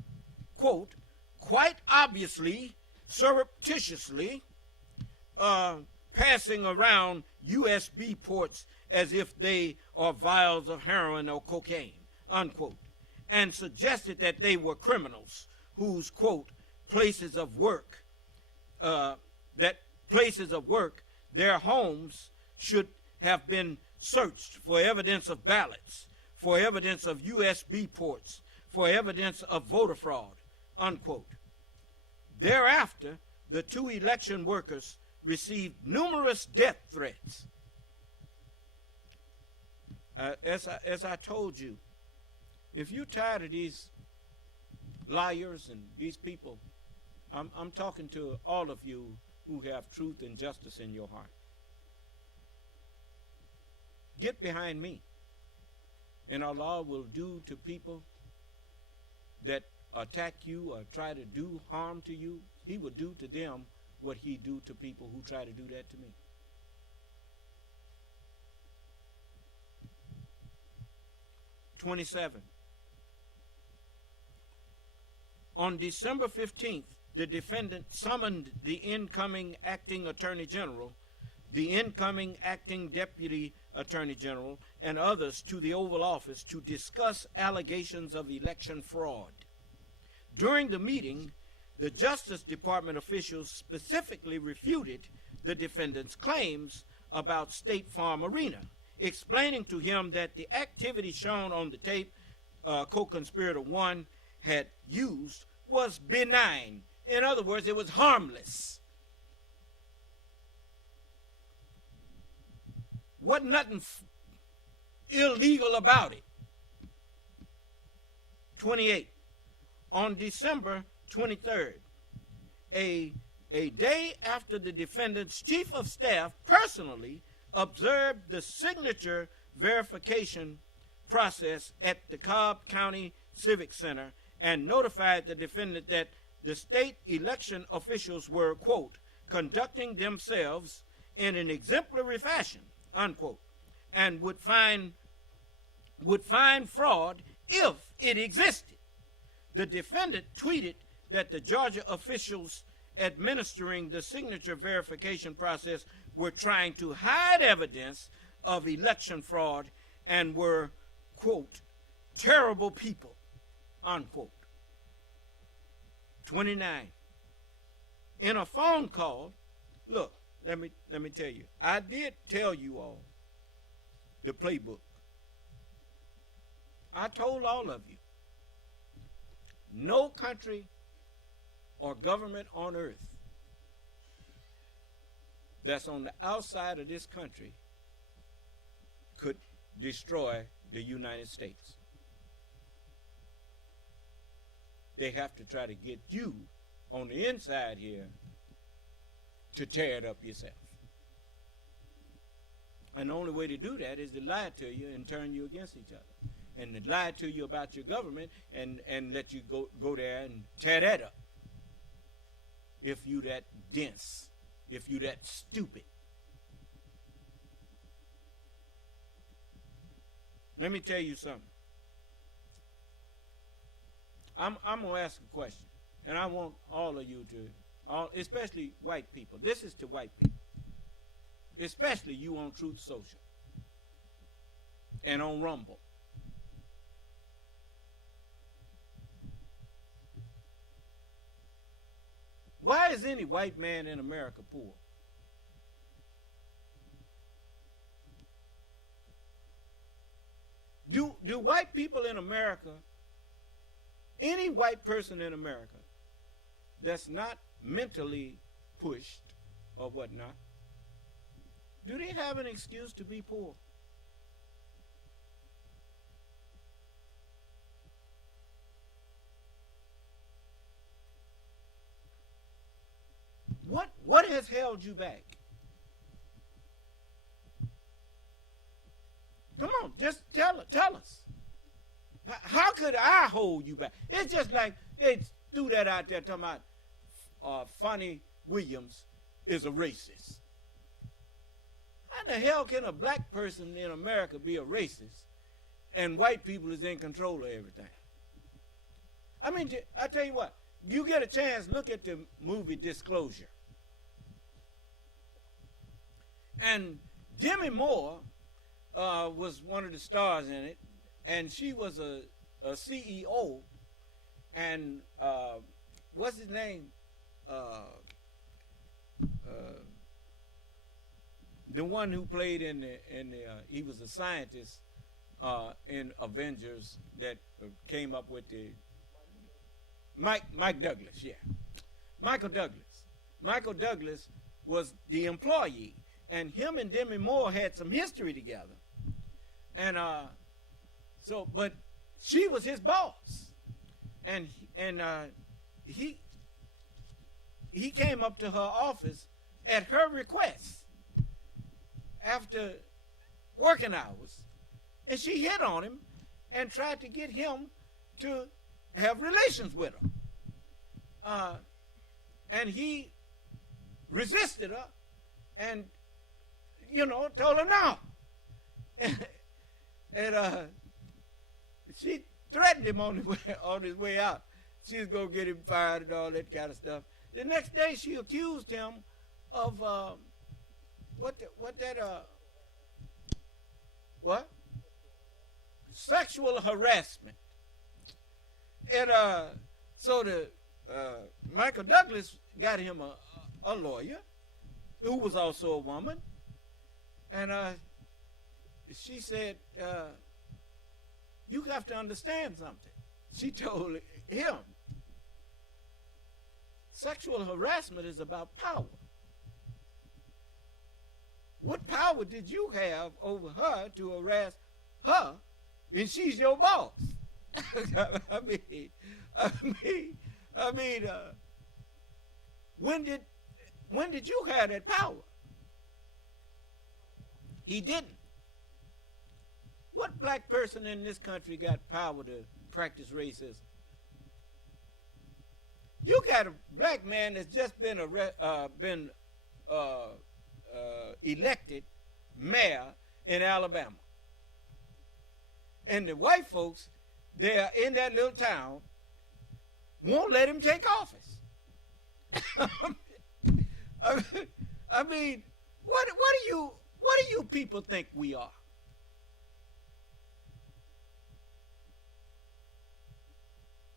quote, quite obviously, surreptitiously passing around USB ports as if they are vials of heroin or cocaine, unquote, and suggested that they were criminals whose, quote, places of work, their homes should have been searched for evidence of ballots, for evidence of USB ports, for evidence of voter fraud, unquote. Thereafter, the 2 election workers received numerous death threats. As I told you, if you're tired of these liars and these people, I'm talking to all of you who have truth and justice in your heart. Get behind me, and Allah will do to people that attack you or try to do harm to you, He will do to them what He do to people who try to do that to me. (27) On December 15th, the defendant summoned the incoming acting Attorney General, the incoming acting Deputy Attorney General, and others to the Oval Office to discuss allegations of election fraud. During the meeting, the Justice Department officials specifically refuted the defendant's claims about State Farm Arena, explaining to him that the activity shown on the tape co-conspirator one had used was benign. In other words, it was harmless. Wasn't nothing illegal about it. 28. On December 23rd, a day after the defendant's chief of staff personally observed the signature verification process at the Cobb County Civic Center and notified the defendant that the state election officials were, quote, conducting themselves in an exemplary fashion, unquote, and would find fraud if it existed. The defendant tweeted that the Georgia officials administering the signature verification process were trying to hide evidence of election fraud and were, quote, terrible people, unquote. 29. In a phone call, look, let me tell you, I did tell you all the playbook. I told all of you, no country or government on earth that's on the outside of this country could destroy the United States. They have to try to get you on the inside here to tear it up yourself. And the only way to do that is to lie to you and turn you against each other. And to lie to you about your government and let you go there and tear that up. If you that dense, if you that stupid. Let me tell you something. I'm going to ask a question, and I want all of you to, especially white people. This is to white people, especially you on Truth Social and on Rumble. Why is any white man in America poor? Do white people in America, any white person in America that's not mentally pushed or whatnot, do they have an excuse to be poor? What has held you back? Come on, just tell us. How could I hold you back? It's just like they threw that out there talking about Fonnie Williams is a racist. How the hell can a black person in America be a racist and white people is in control of everything? I mean, I tell you what, you get a chance, look at the movie Disclosure. And Demi Moore was one of the stars in it, and she was a CEO, and what's his name? The one who played in the he was a scientist in Avengers that came up with the Mike Douglas, yeah. Michael Douglas. Michael Douglas was the employee, and him and Demi Moore had some history together. And but she was his boss, and he came up to her office at her request after working hours, and she hit on him and tried to get him to have relations with her. And he resisted her and, told her no. And she threatened him on his way out. She was going to get him fired and all that kind of stuff. The next day she accused him of sexual harassment. And so Michael Douglas got him a lawyer who was also a woman, and she said, you have to understand something. She told him, sexual harassment is about power. What power did you have over her to harass her, and she's your boss? I mean, when did you have that power? He didn't. What black person in this country got power to practice racism? You got a black man that's just been elected mayor in Alabama, and the white folks, they are in that little town, won't let him take office. I mean, what do you people think we are?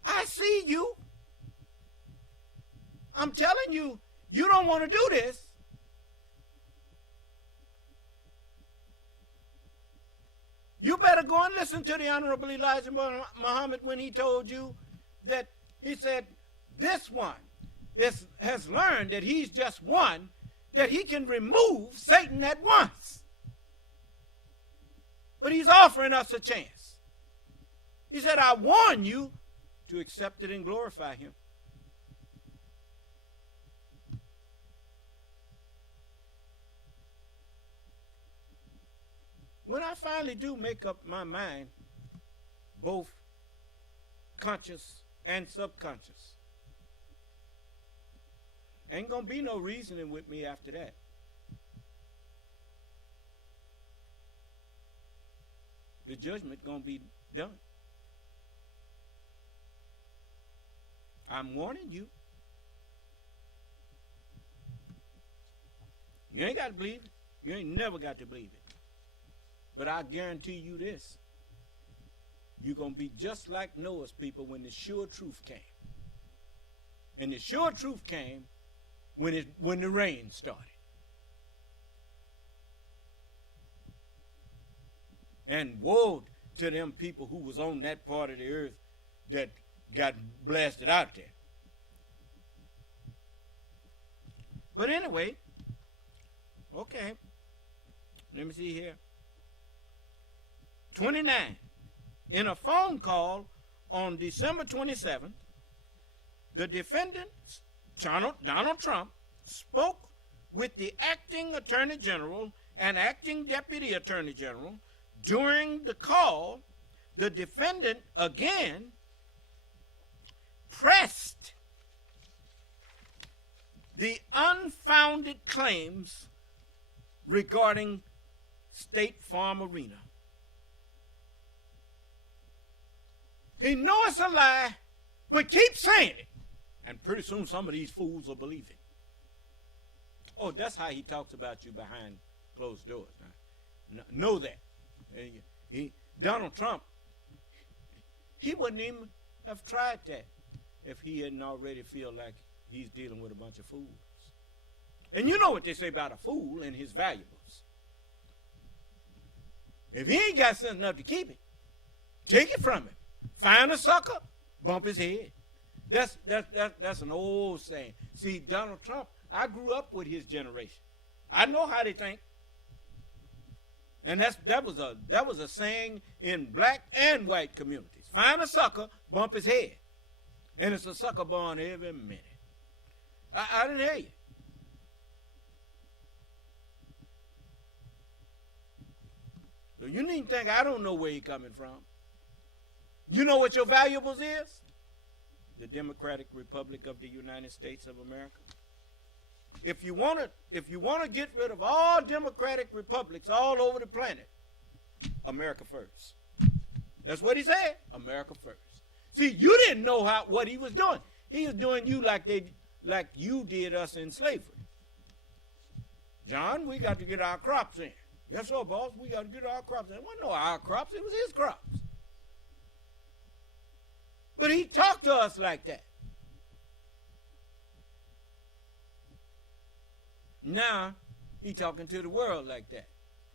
I see you. I'm telling you, you don't want to do this. You better go and listen to the Honorable Elijah Muhammad when he told you that he said this one has learned that he's just one, that he can remove Satan at once. But he's offering us a chance. He said, I warn you to accept it and glorify him. When I finally do make up my mind, both conscious and subconscious, ain't gonna be no reasoning with me after that. The judgment gonna be done. I'm warning you. You ain't got to believe it. You ain't never got to believe it. But I guarantee you this. You're going to be just like Noah's people when the sure truth came. And the sure truth came when the rain started. And woe to them people who was on that part of the earth that got blasted out there. But anyway, okay. Let me see here. 29. In a phone call on December 27th, the defendant, Donald Trump, spoke with the acting Attorney General and acting Deputy Attorney General. During the call, the defendant again pressed the unfounded claims regarding State Farm Arena. He knows it's a lie, but keep saying it. And pretty soon some of these fools will believe it. Oh, that's how he talks about you behind closed doors. Now, know that. Donald Trump, he wouldn't even have tried that if he hadn't already feel like he's dealing with a bunch of fools. And you know what they say about a fool and his valuables. If he ain't got sense enough to keep it, take it from him. Find a sucker, bump his head. That's an old saying. See, Donald Trump, I grew up with his generation. I know how they think. And that was a saying in black and white communities. Find a sucker, bump his head. And it's a sucker born every minute. I didn't hear you. So you needn't think I don't know where you're coming from. You know what your valuables is? The Democratic Republic of the United States of America. If you want to get rid of all democratic republics all over the planet, America first. That's what he said. America first. See, you didn't know what he was doing. He was doing you like you did us in slavery. John, we got to get our crops in. Yes, sir, boss. We got to get our crops in. It wasn't no our crops. It was his crops. But he talked to us like that. Now, he talking to the world like that.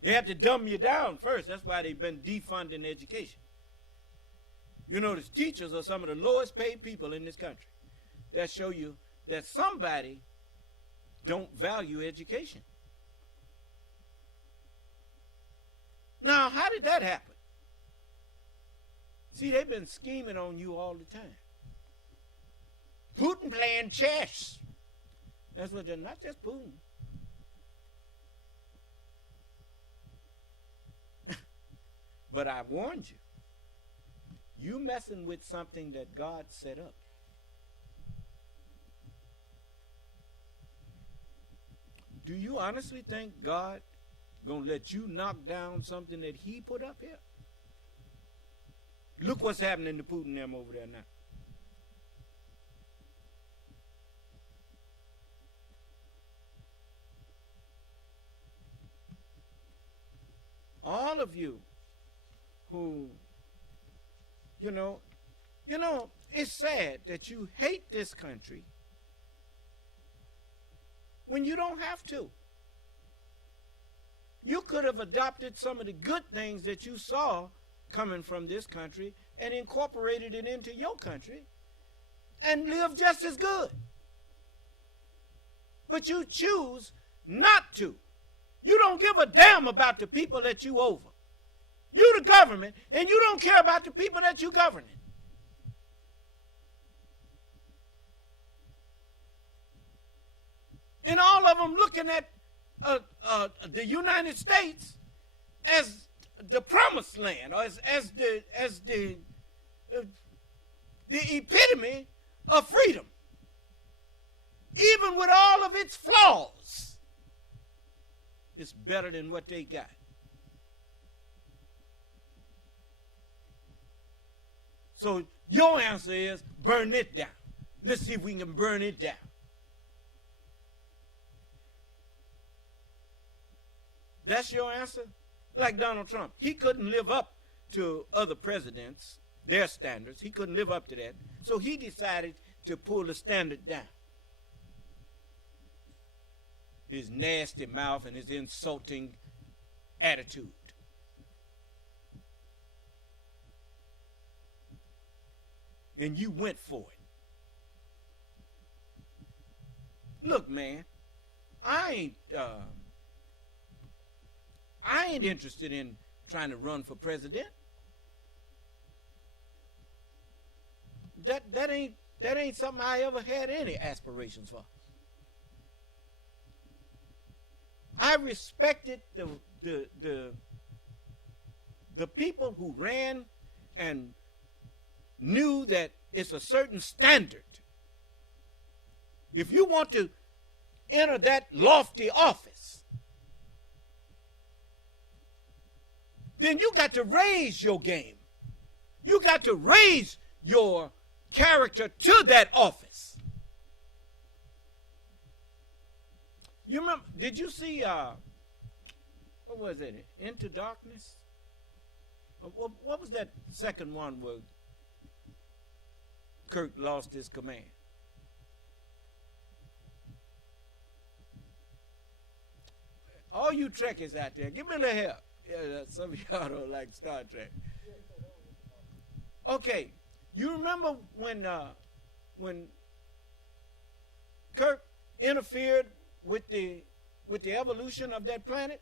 They have to dumb you down first. That's why they've been defunding education. You notice teachers are some of the lowest paid people in this country. That show you that somebody don't value education. Now, how did that happen? See, they've been scheming on you all the time. Putin playing chess. That's what they're not just Putin. But I warned you. You messing with something that God set up. Do you honestly think God gonna let you knock down something that he put up here? Look what's happening to Putin and them over there now. all of you who, it's sad that you hate this country when you don't have to. You could have adopted some of the good things that you saw coming from this country and incorporated it into your country and lived just as good. But you choose not to. You don't give a damn about the people that you over. You the government, and you don't care about the people that you governing. And all of them looking at the United States as the promised land, or as the epitome of freedom, even with all of its flaws. It's better than what they got. So your answer is burn it down. Let's see if we can burn it down. That's your answer? Like Donald Trump. He couldn't live up to other presidents, their standards. He couldn't live up to that. So he decided to pull the standard down. His nasty mouth and his insulting attitude. And you went for it. Look, man, I ain't interested in trying to run for president. That ain't something I ever had any aspirations for. I respected the people who ran and knew that it's a certain standard. If you want to enter that lofty office, then you got to raise your game. You got to raise your character to that office. You remember, did you see, what was it, Into Darkness? What was that second one where Kirk lost his command? All you Trekkies out there, give me a little help. Yeah, some of y'all don't like Star Trek. Okay, you remember when Kirk interfered with the evolution of that planet,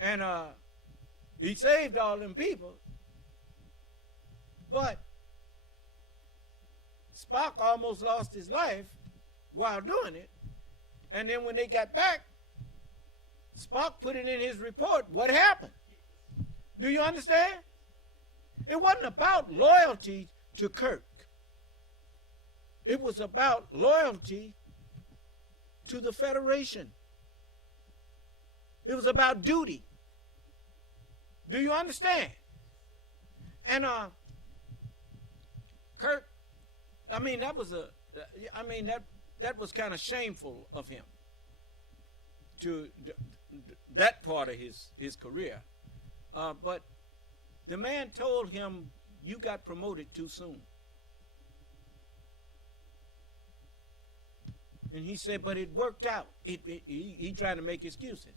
and he saved all them people, but Spock almost lost his life while doing it. And then when they got back, Spock put it in his report what happened. Do you understand? It wasn't about loyalty to Kirk. It was about loyalty to the Federation. It was about duty. Do you understand? And Kirk, I mean, that was that was kind of shameful of him, to that part of his career. But the man told him, you got promoted too soon. And he said, but it worked out. He tried to make excuses.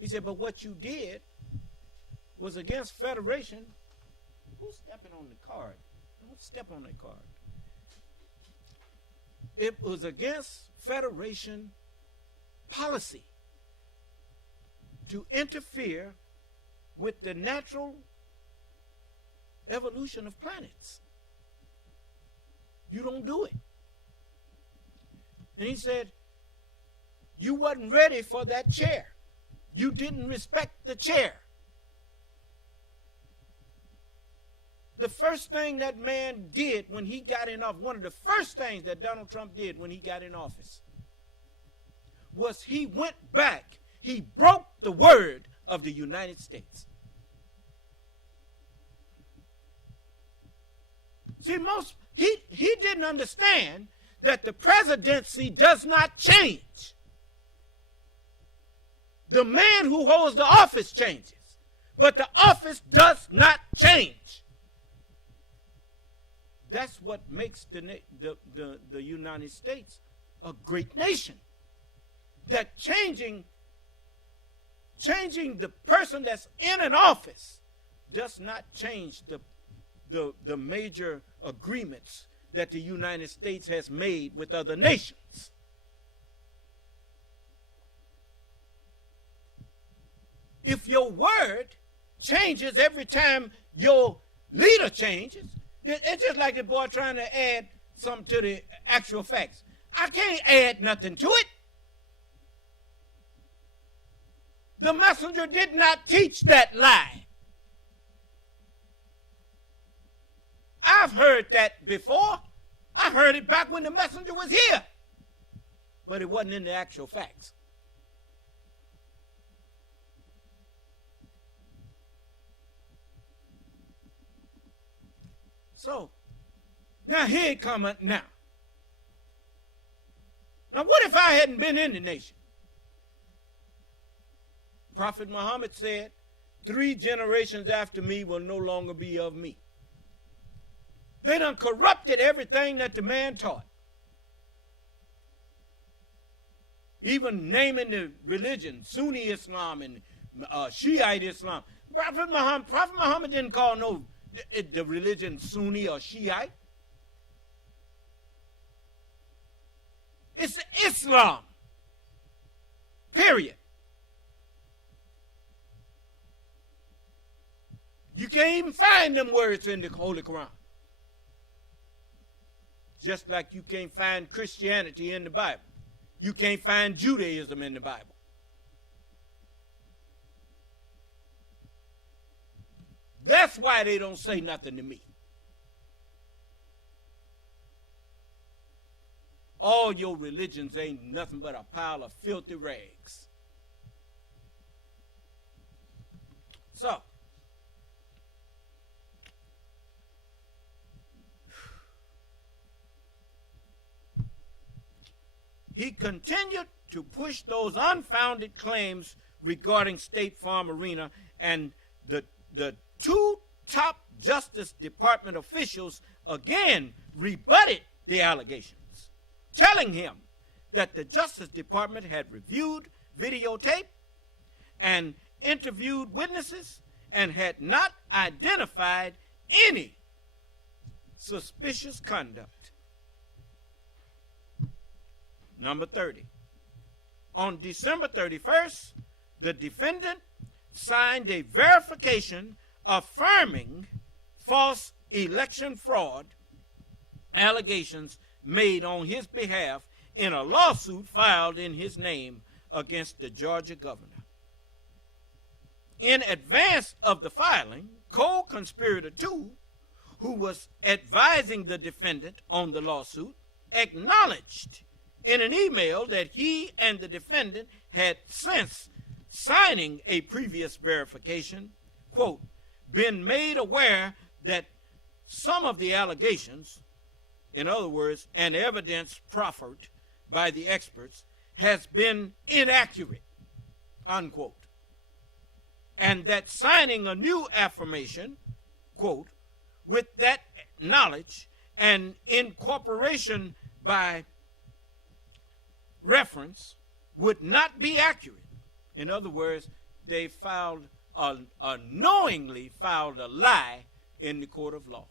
He said, but what you did was against Federation. Who's stepping on the card? Don't step on that card. It was against Federation policy to interfere with the natural evolution of planets. You don't do it. And he said, you wasn't ready for that chair. You didn't respect the chair. The first thing that man did when he got in office, one of the first things that Donald Trump did when he got in office, was he went back, he broke the word of the United States. See, he didn't understand that the presidency does not change. The man who holds the office changes, but the office does not change. That's what makes the United States a great nation. That changing the person that's in an office does not change the major agreements that the United States has made with other nations. If your word changes every time your leader changes, it's just like the boy trying to add something to the actual facts. I can't add nothing to it. The messenger did not teach that lie. I've heard that before. I heard it back when the messenger was here. But it wasn't in the actual facts. So, now here it comes now. Now what if I hadn't been in the nation? Prophet Muhammad said, 3 generations after me will no longer be of me. They done corrupted everything that the man taught. Even naming the religion, Sunni Islam and Shiite Islam. Prophet Muhammad didn't call the religion Sunni or Shiite. It's Islam. Period. You can't even find them words in the Holy Quran. Just like you can't find Christianity in the Bible. You can't find Judaism in the Bible. That's why they don't say nothing to me. All your religions ain't nothing but a pile of filthy rags. So, he continued to push those unfounded claims regarding State Farm Arena, and the 2 top Justice Department officials again rebutted the allegations, telling him that the Justice Department had reviewed videotape and interviewed witnesses and had not identified any suspicious conduct. Number 30. On December 31st, the defendant signed a verification affirming false election fraud allegations made on his behalf in a lawsuit filed in his name against the Georgia governor. In advance of the filing, co-conspirator 2, who was advising the defendant on the lawsuit, acknowledged in an email that he and the defendant had, since signing a previous verification, quote, been made aware that some of the allegations, in other words, an evidence proffered by the experts, has been inaccurate, unquote. And that signing a new affirmation, quote, with that knowledge and incorporation by reference would not be accurate. In other words, they knowingly filed a lie in the court of law.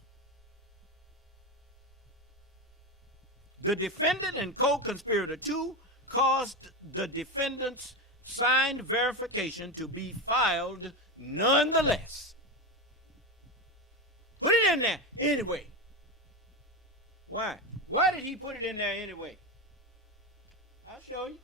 The defendant and co-conspirator 2 caused the defendant's signed verification to be filed nonetheless. Put it in there anyway. Why? Why did he put it in there anyway? I'll show you.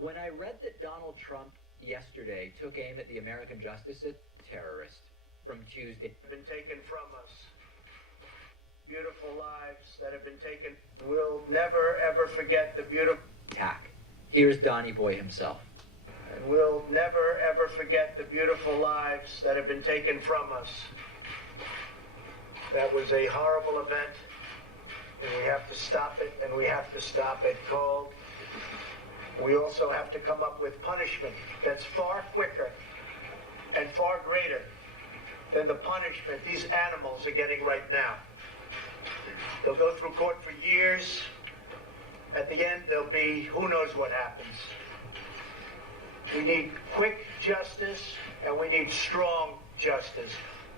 When I read that Donald Trump yesterday took aim at the American justice terrorist from Tuesday, been taken from us. Beautiful lives that have been taken. We'll never ever forget the beautiful attack. Here's Donnie Boy himself. And we'll never, ever forget the beautiful lives that have been taken from us. That was a horrible event, and we have to stop it, and we have to stop it cold. We also have to come up with punishment that's far quicker and far greater than the punishment these animals are getting right now. They'll go through court for years. At the end, there'll be who knows what happens. We need quick justice, and we need strong justice.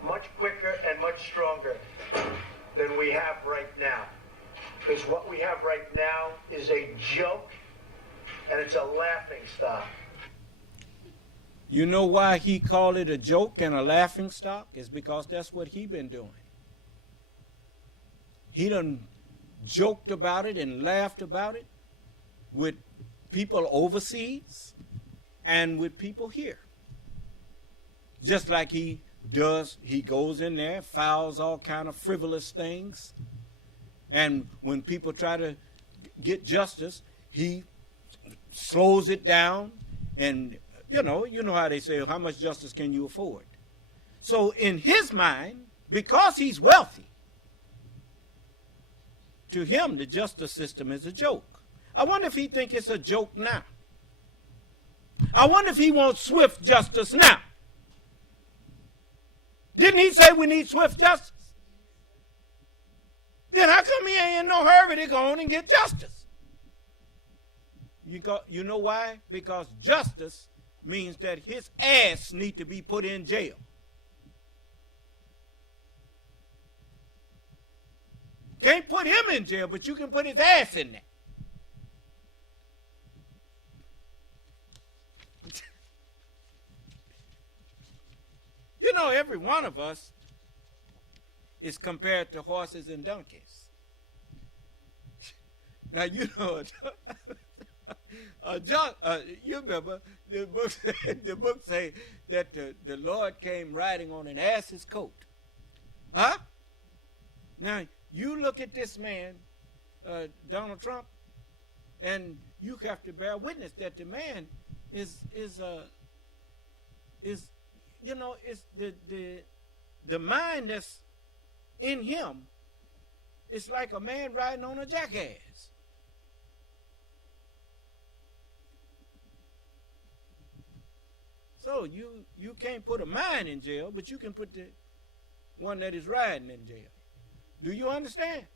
Much quicker and much stronger than we have right now. Because what we have right now is a joke, and it's a laughing stock. You know why he called it a joke and a laughing stock? It's because that's what he been doing. He done joked about it and laughed about it with people overseas and with people here. Just like he does, he goes in there, files all kind of frivolous things. And when people try to get justice, he slows it down. And, you know how they say, how much justice can you afford? So in his mind, because he's wealthy, to him, the justice system is a joke. I wonder if he thinks it's a joke now. I wonder if he wants swift justice now. Didn't he say we need swift justice? Then how come he ain't in no hurry to go on and get justice? You know why? Because justice means that his ass need to be put in jail. Can't put him in jail, but you can put his ass in there. You know, every one of us is compared to horses and donkeys. Now, you know, you remember the book say that the Lord came riding on an ass's coat. Huh? Now, you look at this man, Donald Trump, and you have to bear witness that the man is you know, it's the mind that's in him. It's like a man riding on a jackass. So you can't put a mind in jail, but you can put the one that is riding in jail. Do you understand?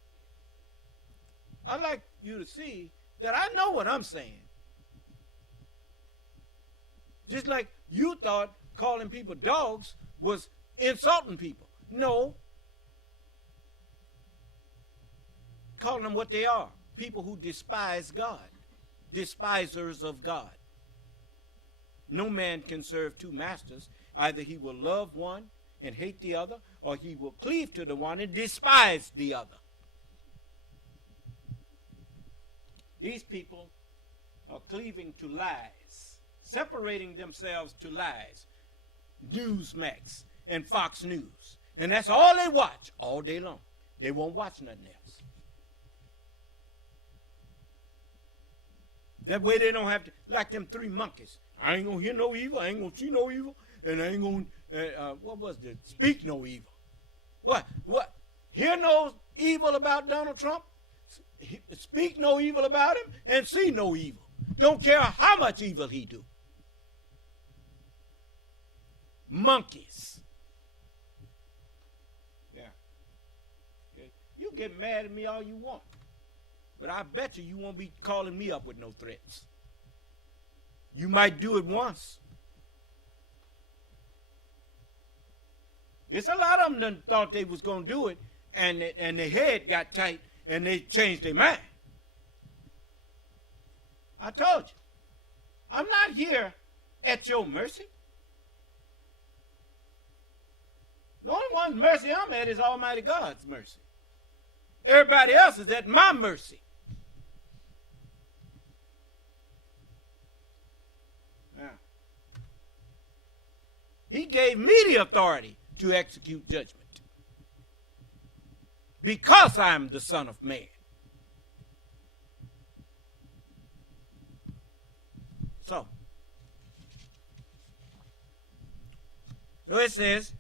I'd like you to see that I know what I'm saying. Just like you thought calling people dogs was insulting people. No. Calling them what they are. People who despise God. Despisers of God. No man can serve two masters. Either he will love one and hate the other, or he will cleave to the one and despise the other. These people are cleaving to lies, separating themselves to lies. Newsmax and Fox News. And that's all they watch all day long. They won't watch nothing else. That way they don't have to, like them three monkeys. I ain't gonna hear no evil, I ain't gonna see no evil, and I ain't gonna, what was it? Speak no evil. What? Hear no evil about Donald Trump? Speak no evil about him, and see no evil. Don't care how much evil he do. Monkeys. Yeah. Okay. You get mad at me all you want, but I bet you won't be calling me up with no threats. You might do it once. It's a lot of them done thought they was going to do it, and their head got tight, and they changed their mind. I told you, I'm not here at your mercy. The only one's mercy I'm at is Almighty God's mercy. Everybody else is at my mercy. Now, he gave me the authority to execute judgment because I am the Son of Man. So, So it says,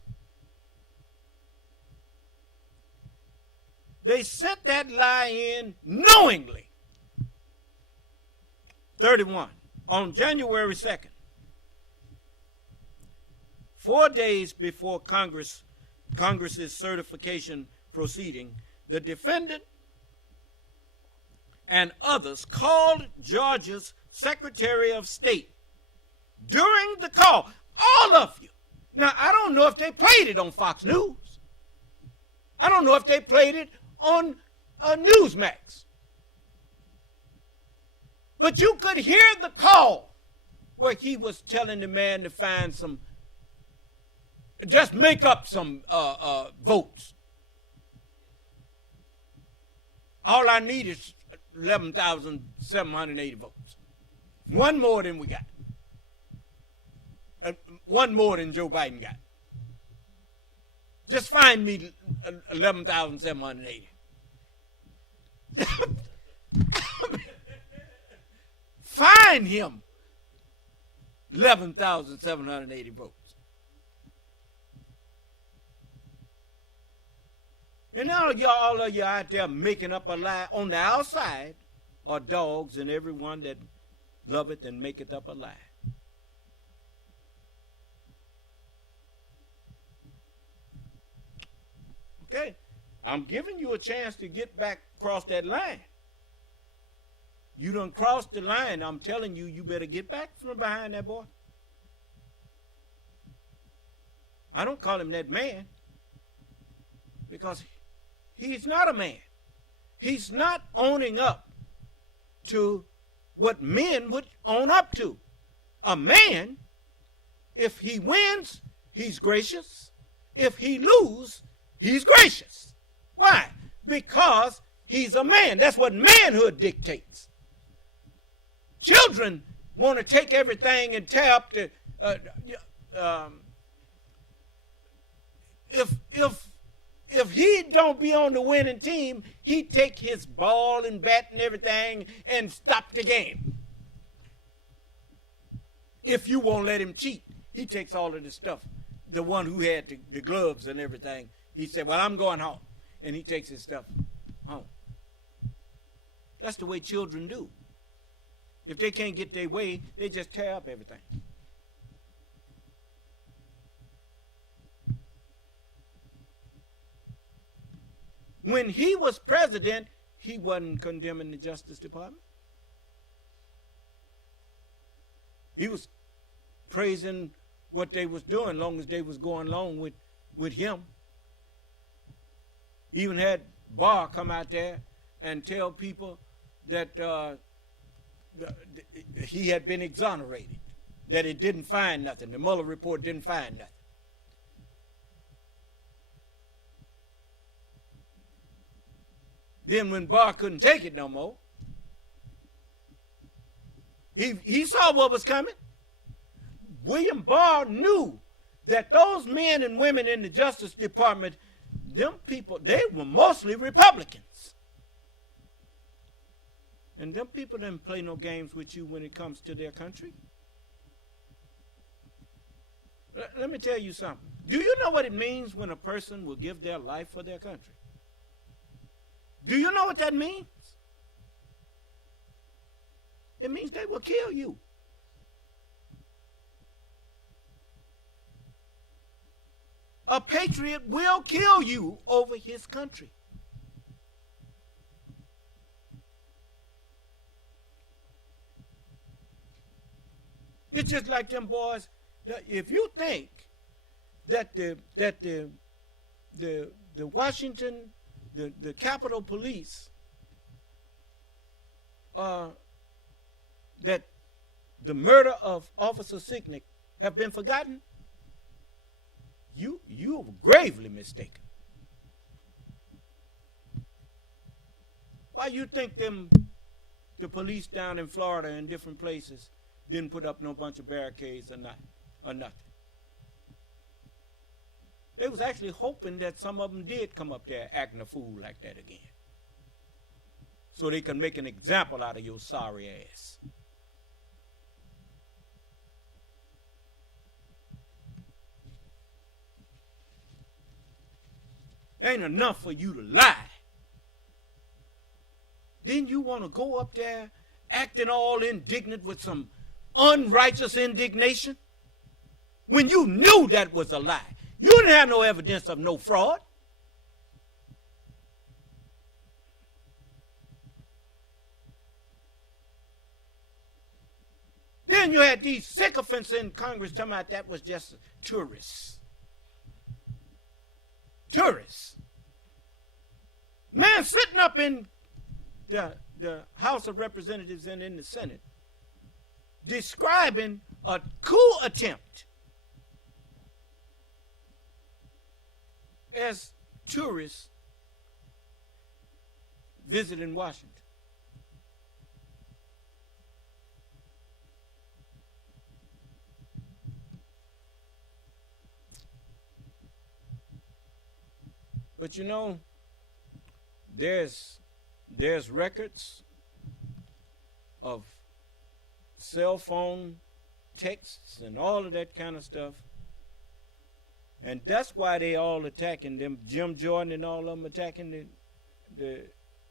they sent that lie in knowingly. 31. On January 2nd, 4 days before Congress's certification proceeding, the defendant and others called Georgia's Secretary of State. During the call, all of you. Now, I don't know if they played it on Fox News. I don't know if they played it on Newsmax. But you could hear the call where he was telling the man to find some, just make up some votes. All I need is 11,780 votes. One more than we got. One more than Joe Biden got. Just find me 11,780. Find him 11,780 votes. And now all of you out there making up a lie on the outside are dogs and everyone that loveth and maketh up a lie. Okay, I'm giving you a chance to get back across that line. You done crossed the line. I'm telling you, you better get back from behind that boy. I don't call him that man because he's not a man. He's not owning up to what men would own up to. A man, if he wins, he's gracious. If he loses, he's gracious. Why? Because he's a man. That's what manhood dictates. Children want to take everything and tear up the. If he don't be on the winning team, he take his ball and bat and everything and stop the game. If you won't let him cheat, he takes all of the stuff. The one who had the gloves and everything, he said, well, I'm going home. And he takes his stuff home. That's the way children do. If they can't get their way, they just tear up everything. When he was president, he wasn't condemning the Justice Department. He was praising what they was doing, long as they was going along with him. He even had Barr come out there and tell people that he had been exonerated, that it didn't find nothing. The Mueller report didn't find nothing. Then when Barr couldn't take it no more, he saw what was coming. William Barr knew that those men and women in the Justice Department, them people, they were mostly Republicans. And them people didn't play no games with you when it comes to their country. Let me tell you something. Do you know what it means when a person will give their life for their country? Do you know what that means? It means they will kill you. A patriot will kill you over his country. It's just like them boys. If you think that the Washington, the Capitol Police, that the murder of Officer Sicknick have been forgotten, you are gravely mistaken. Why you think the police down in Florida and different places didn't put up no bunch of barricades or nothing? They was actually hoping that some of them did come up there acting a fool like that again, so they can make an example out of your sorry ass. Ain't enough for you to lie. Then you want to go up there acting all indignant with some unrighteous indignation when you knew that was a lie. You didn't have no evidence of no fraud. Then you had these sycophants in Congress talking about that was just tourists. Tourists. Man sitting up in the House of Representatives and in the Senate describing a coup attempt as tourists visiting Washington. But you know, there's records of cell phone texts and all of that kind of stuff. And that's why they all attacking them, Jim Jordan and all of them attacking the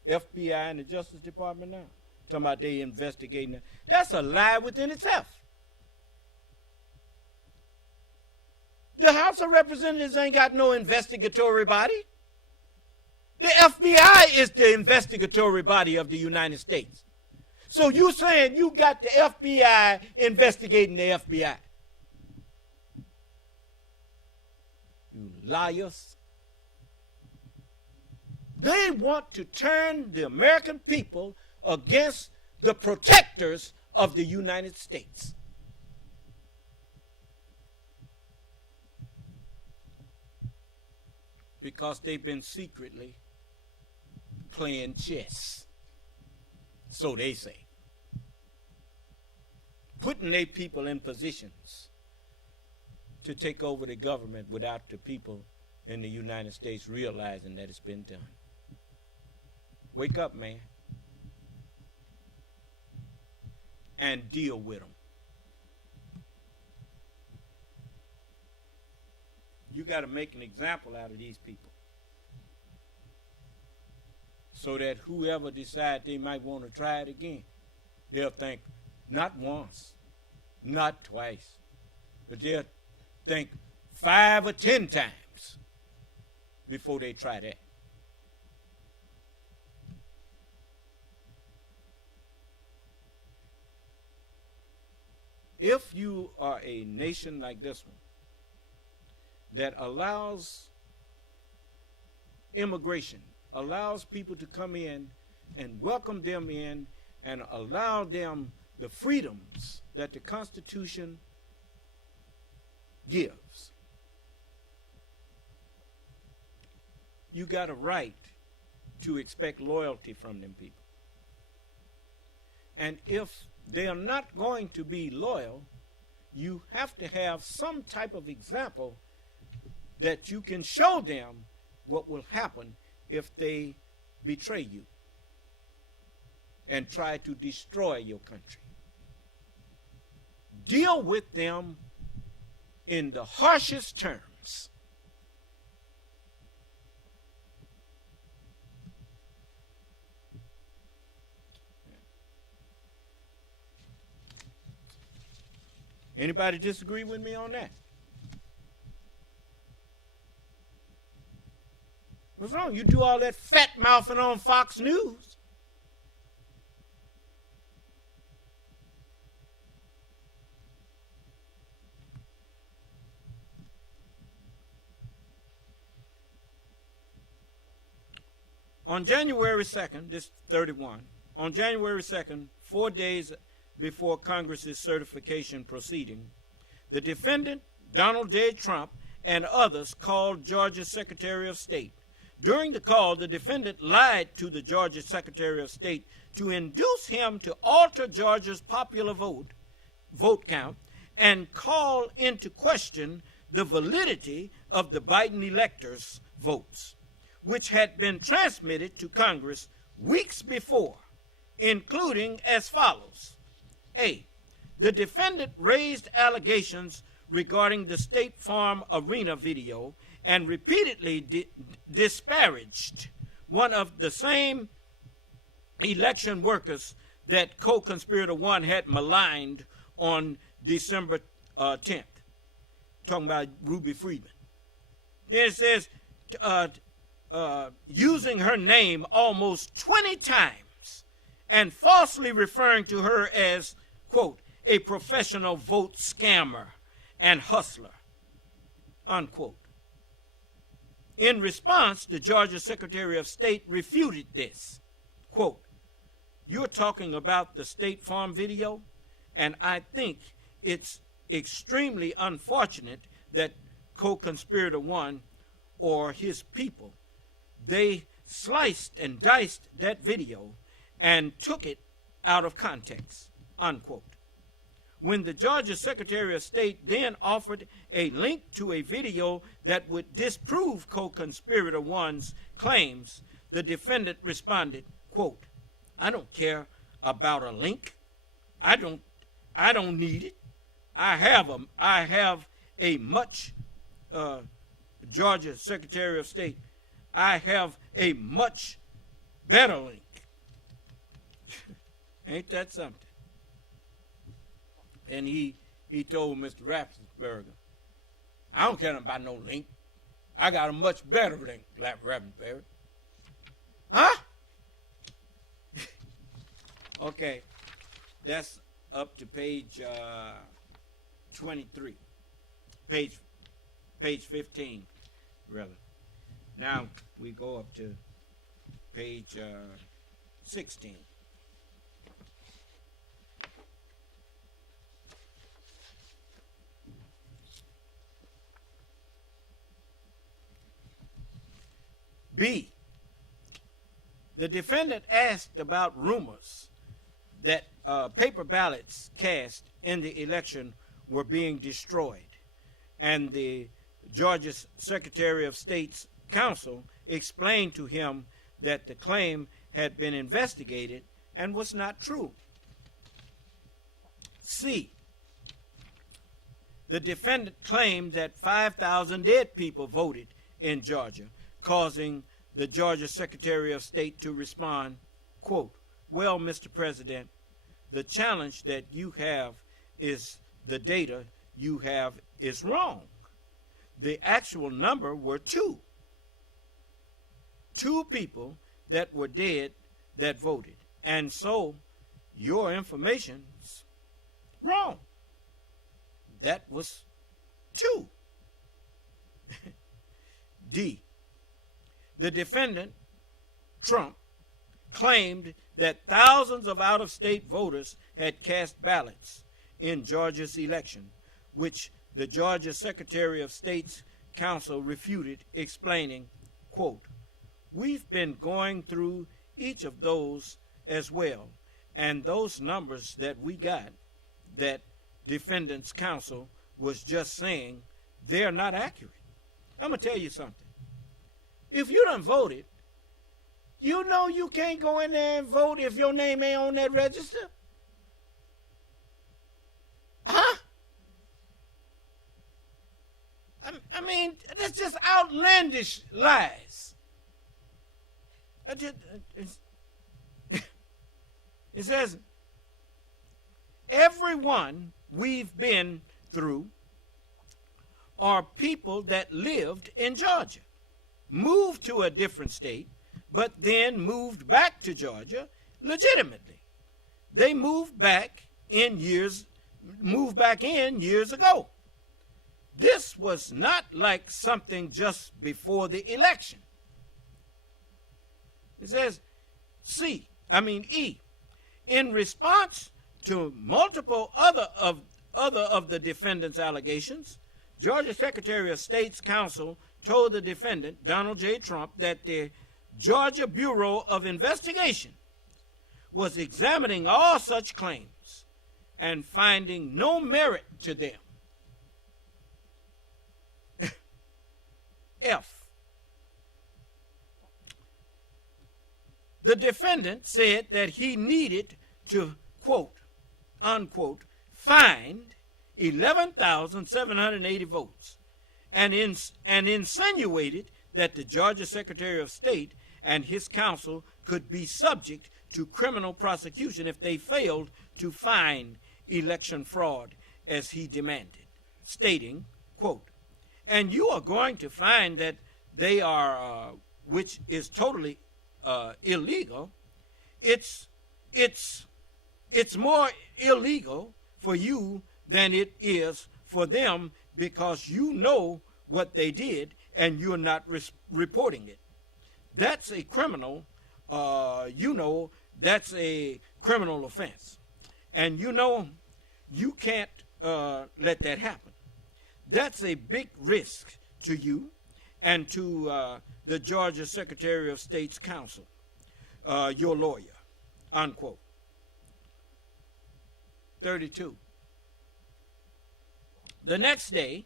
FBI and the Justice Department now. Talking about they investigating it. That's a lie within itself. The House of Representatives ain't got no investigatory body. The FBI is the investigatory body of the United States. So you saying you got the FBI investigating the FBI. You liars. They want to turn the American people against the protectors of the United States. Because they've been secretly playing chess. So they say. Putting their people in positions to take over the government without the people in the United States realizing that it's been done. Wake up, man. And deal with them. You got to make an example out of these people so that whoever decides they might want to try it again, they'll think not once, not twice, but they'll think 5 or 10 times before they try that. If you are a nation like this one that allows immigration, allows people to come in and welcome them in and allow them the freedoms that the Constitution gives, you got a right to expect loyalty from them people. And if they are not going to be loyal, you have to have some type of example that you can show them what will happen if they betray you and try to destroy your country. Deal with them in the harshest terms. Anybody disagree with me on that? What's wrong? You do all that fat mouthing on Fox News. On January 2nd, this 31, on January 2nd, 4 days before Congress's certification proceeding, the defendant, Donald J. Trump, and others called Georgia's Secretary of State. During the call, the defendant lied to the Georgia Secretary of State to induce him to alter Georgia's popular vote count and call into question the validity of the Biden electors' votes, which had been transmitted to Congress weeks before, including as follows. A, the defendant raised allegations regarding the State Farm Arena video and repeatedly disparaged one of the same election workers that co-conspirator one had maligned on December 10th. Talking about Ruby Freeman. Then it says, using her name almost 20 times and falsely referring to her as, quote, a professional vote scammer and hustler, unquote. In response, the Georgia Secretary of State refuted this. Quote, you're talking about the State Farm video, and I think it's extremely unfortunate that co-conspirator one or his people, they sliced and diced that video and took it out of context, unquote. When the Georgia Secretary of State then offered a link to a video that would disprove co-conspirator one's claims, the defendant responded, quote, I don't care about a link. I don't need it. I have a much, Georgia Secretary of State, I have a much better link. Ain't that something? And he told Mr. Raffensperger, I don't care about no link. I got a much better link, Raffensperger. Huh? Okay, that's up to page 23. Page 15, rather. Now we go up to page 16. B. The defendant asked about rumors that paper ballots cast in the election were being destroyed, and the Georgia Secretary of State's counsel explained to him that the claim had been investigated and was not true. C. The defendant claimed that 5,000 dead people voted in Georgia, causing the Georgia Secretary of State to respond, quote, well, Mr. President, the challenge that you have is the data you have is wrong. The actual number were 2. 2 people that were dead that voted. And so your information's wrong. That was 2. D. The defendant, Trump, claimed that thousands of out-of-state voters had cast ballots in Georgia's election, which the Georgia Secretary of State's counsel refuted, explaining, quote, we've been going through each of those as well, and those numbers that we got that defendant's counsel was just saying, they're not accurate. I'm going to tell you something. If you done voted, you know you can't go in there and vote if your name ain't on that register. Huh? I mean, that's just outlandish lies. It says, everyone we've been through are people that lived in Georgia, moved to a different state, but then moved back to Georgia legitimately. They moved back in years ago. This was not like something just before the election. It says E. In response to multiple other of the defendant's allegations, Georgia Secretary of State's counsel told the defendant, Donald J. Trump, that the Georgia Bureau of Investigation was examining all such claims and finding no merit to them. F. The defendant said that he needed to, quote, unquote, find 11,780 votes, and insinuated that the Georgia Secretary of State and his counsel could be subject to criminal prosecution if they failed to find election fraud as he demanded, stating, quote, "And you are going to find that they are, which is totally illegal. It's more illegal for you than it is for them because you know what they did and you're not reporting it. That's a criminal, that's a criminal offense. And you can't let that happen. That's a big risk to you and to the Georgia Secretary of State's counsel, your lawyer," unquote. 32. The next day,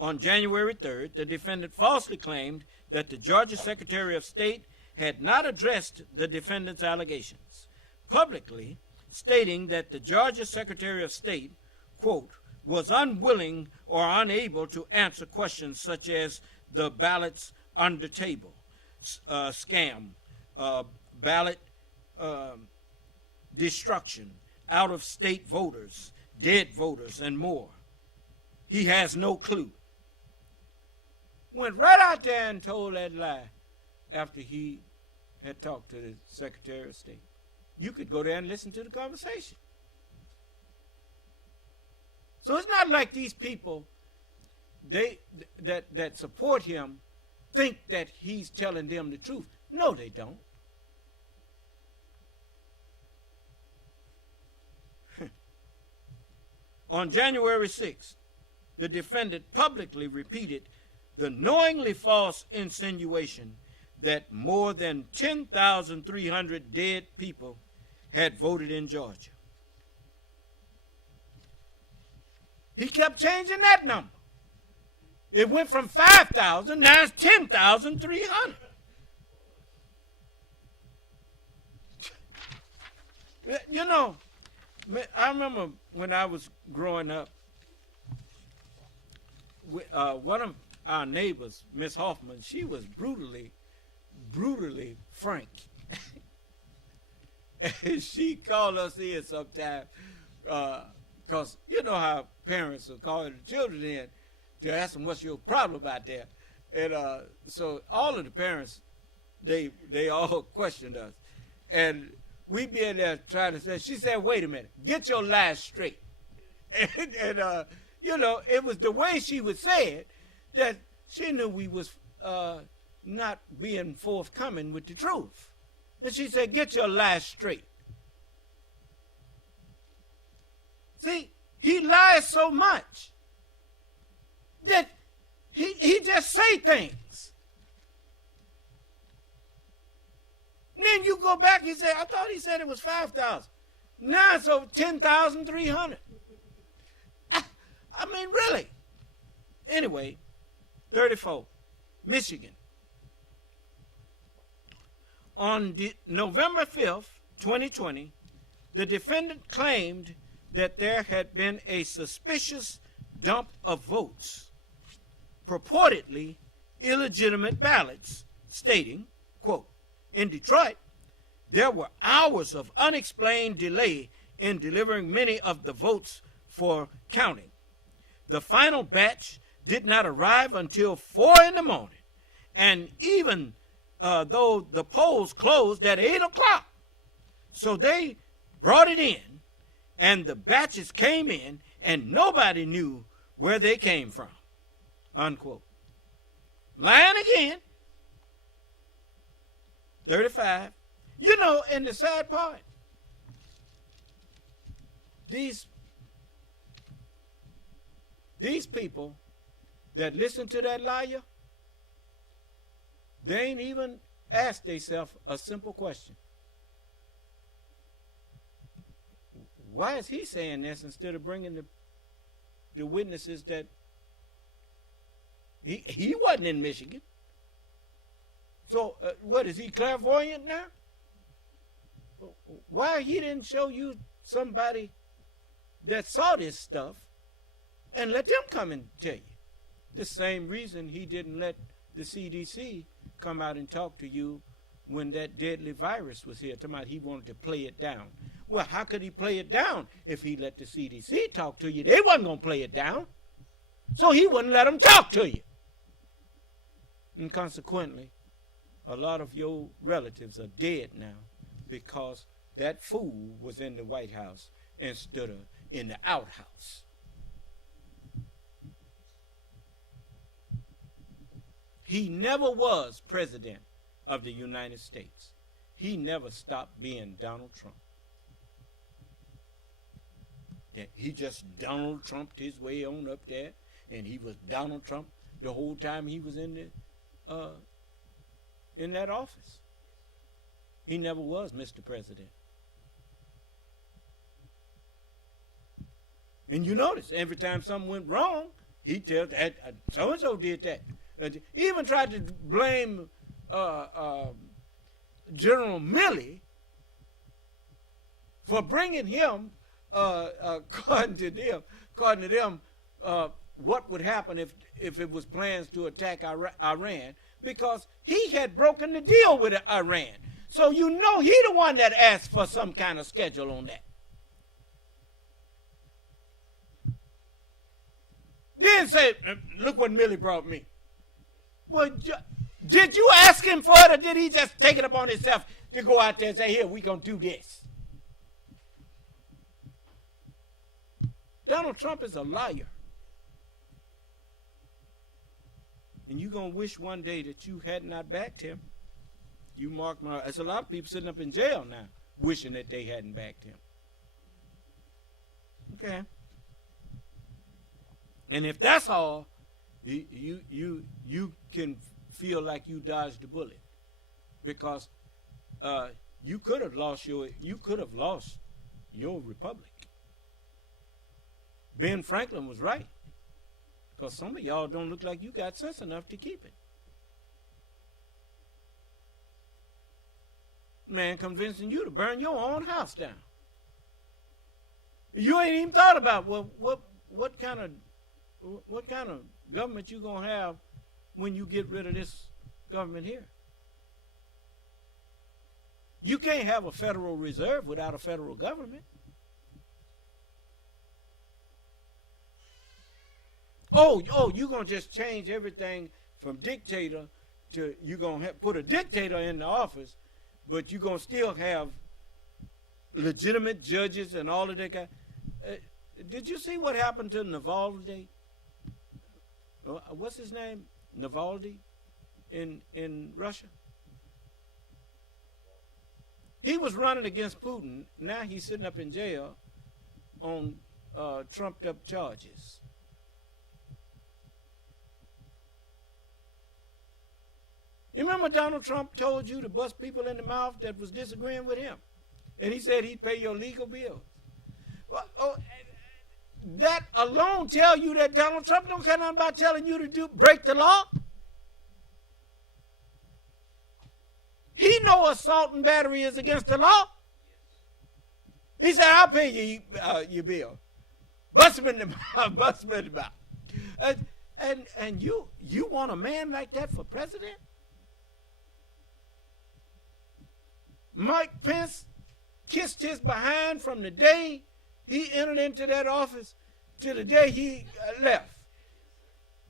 on January 3rd, the defendant falsely claimed that the Georgia Secretary of State had not addressed the defendant's allegations, publicly stating that the Georgia Secretary of State, quote, "was unwilling or unable to answer questions such as the ballots under table, scam, ballot destruction, out-of-state voters, dead voters, and more. He has no clue." Went right out there and told that lie after he had talked to the Secretary of State. You could go there and listen to the conversation. So it's not like these people that support him think that he's telling them the truth. No, they don't. On January 6th, the defendant publicly repeated the knowingly false insinuation that more than 10,300 dead people had voted in Georgia. He kept changing that number. It went from 5,000, now it's 10,300. You know, I remember when I was growing up, one of our neighbors, Miss Hoffman, she was brutally frank. And she called us in sometime, because you know how parents are calling the children in to ask them what's your problem out there. And so all of the parents, they all questioned us. And we be in there trying to say, she said, "Wait a minute, get your lies straight." And you know, it was the way she would say it that she knew we was not being forthcoming with the truth. And she said, "Get your lies straight." See, he lies so much that he just say things. And then you go back and say, "I thought he said it was 5,000. Now it's over 10,300. I mean, really. Anyway, 34, Michigan. On November 5th, 2020, the defendant claimed that there had been a suspicious dump of votes, purportedly illegitimate ballots, stating, quote, "In Detroit, there were hours of unexplained delay in delivering many of the votes for counting. The final batch did not arrive until 4 in the morning, and even though the polls closed at 8 o'clock. So they brought it in, and the batches came in, and nobody knew where they came from," unquote. Lying again. 35. You know, and the sad part, these people that listen to that liar, they ain't even asked themselves a simple question. Why is he saying this instead of bringing the witnesses that he wasn't in Michigan? So what, is he clairvoyant now? Why he didn't show you somebody that saw this stuff and let them come and tell you. The same reason he didn't let the CDC come out and talk to you when that deadly virus was here. Talking about he wanted to play it down. Well, how could he play it down if he let the CDC talk to you? They wasn't going to play it down. So he wouldn't let them talk to you. And consequently, a lot of your relatives are dead now because that fool was in the White House instead of in the outhouse. He never was president of the United States. He never stopped being Donald Trump. He just Donald Trumped his way on up there, and he was Donald Trump the whole time he was in that office. He never was Mr. President. And you notice, every time something went wrong, he tells that so-and-so did that. He even tried to blame General Milley for bringing him, according to them, what would happen if it was plans to attack Iran, because he had broken the deal with Iran. So you know he the one that asked for some kind of schedule on that. Then say, look what Milley brought me. Well, did you ask him for it, or did he just take it upon himself to go out there and say, here, we're going to do this? Donald Trump is a liar. And you're going to wish one day that you had not backed him. You mark my... There's a lot of people sitting up in jail now wishing that they hadn't backed him. Okay. And if that's all, you can feel like you dodged a bullet, because you could have lost your republic. Ben Franklin was right, because some of y'all don't look like you got sense enough to keep it. Man convincing you to burn your own house down. You ain't even thought about what kind of government you gonna have when you get rid of this government here. You can't have a Federal Reserve without a federal government. Oh, you're gonna just change everything from dictator to, you're gonna put a dictator in the office, but you're gonna still have legitimate judges and all of that guy. Did you see what happened to Navalny? What's his name? Navalny in Russia? He was running against Putin. Now he's sitting up in jail on trumped up charges. You remember Donald Trump told you to bust people in the mouth that was disagreeing with him? And he said he'd pay your legal bills. Well, that alone tell you that Donald Trump don't care nothing about telling you to break the law. He know assault and battery is against the law. He said, I'll pay you your bill. Bust him in the mouth, bust him in the mouth. And you want a man like that for president? Mike Pence kissed his behind from the day he entered into that office to the day he left.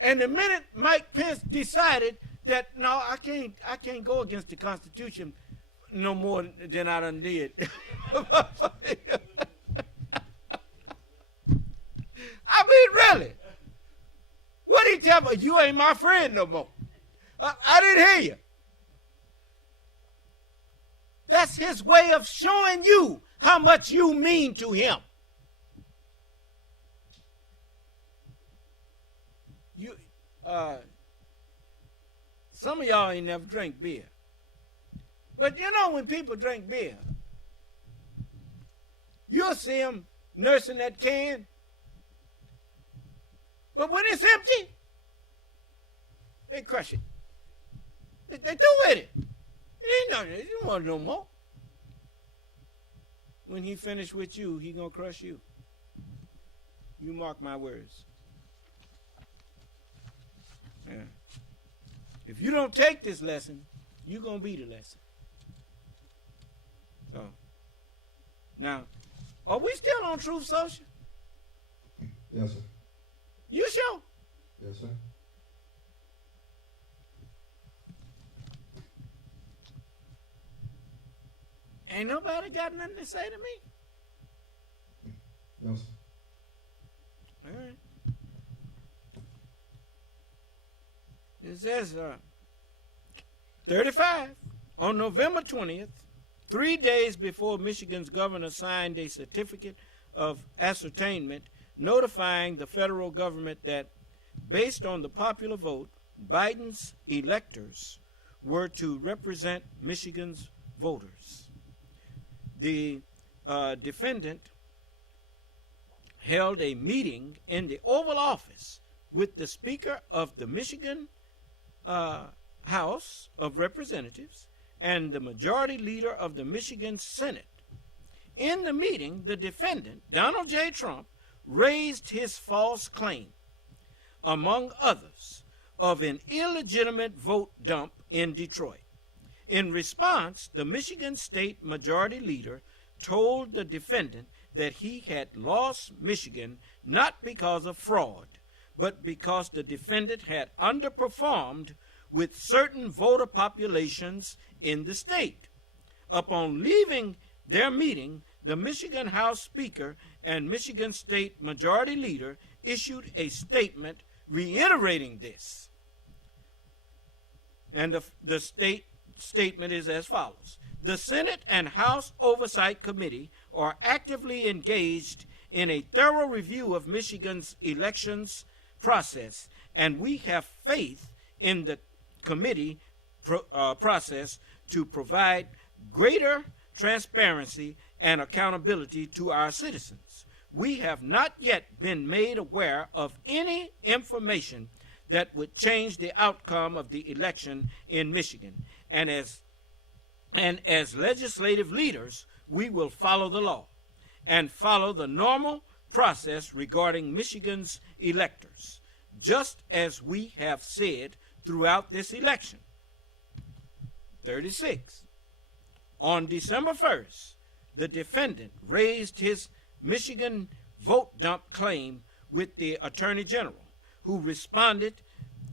And the minute Mike Pence decided that, no, I can't go against the Constitution no more than I done did. I mean, really. What did he tell me? You ain't my friend no more. I didn't hear you. That's his way of showing you how much you mean to him. Some of y'all ain't never drank beer. But you know, when people drink beer, you'll see them nursing that can. But when it's empty, they crush it. They do with it. It ain't nothing. You don't want no more. When he finished with you, he gonna crush you. You mark my words. Yeah. If you don't take this lesson, you're going to be the lesson. So, now, are we still on Truth Social? Yes, sir. You sure? Yes, sir. Ain't nobody got nothing to say to me? No, sir. All right. It says 35, on November 20th, 3 days before Michigan's governor signed a certificate of ascertainment notifying the federal government that, based on the popular vote, Biden's electors were to represent Michigan's voters. The defendant held a meeting in the Oval Office with the Speaker of the Michigan House of Representatives and the Majority Leader of the Michigan Senate. In the meeting, the defendant, Donald J. Trump, raised his false claim, among others, of an illegitimate vote dump in Detroit. In response, the Michigan State Majority Leader told the defendant that he had lost Michigan not because of fraud, but because the defendant had underperformed with certain voter populations in the state. Upon leaving their meeting, the Michigan House Speaker and Michigan State Majority Leader issued a statement reiterating this. And the state statement is as follows. The Senate and House Oversight Committee are actively engaged in a thorough review of Michigan's elections process, and we have faith in the committee process to provide greater transparency and accountability to our citizens. We have not yet been made aware of any information that would change the outcome of the election in Michigan, and as legislative leaders, we will follow the law and follow the normal process regarding Michigan's electors, just as we have said throughout this election. 36. On December 1st, the defendant raised his Michigan vote dump claim with the Attorney General, who responded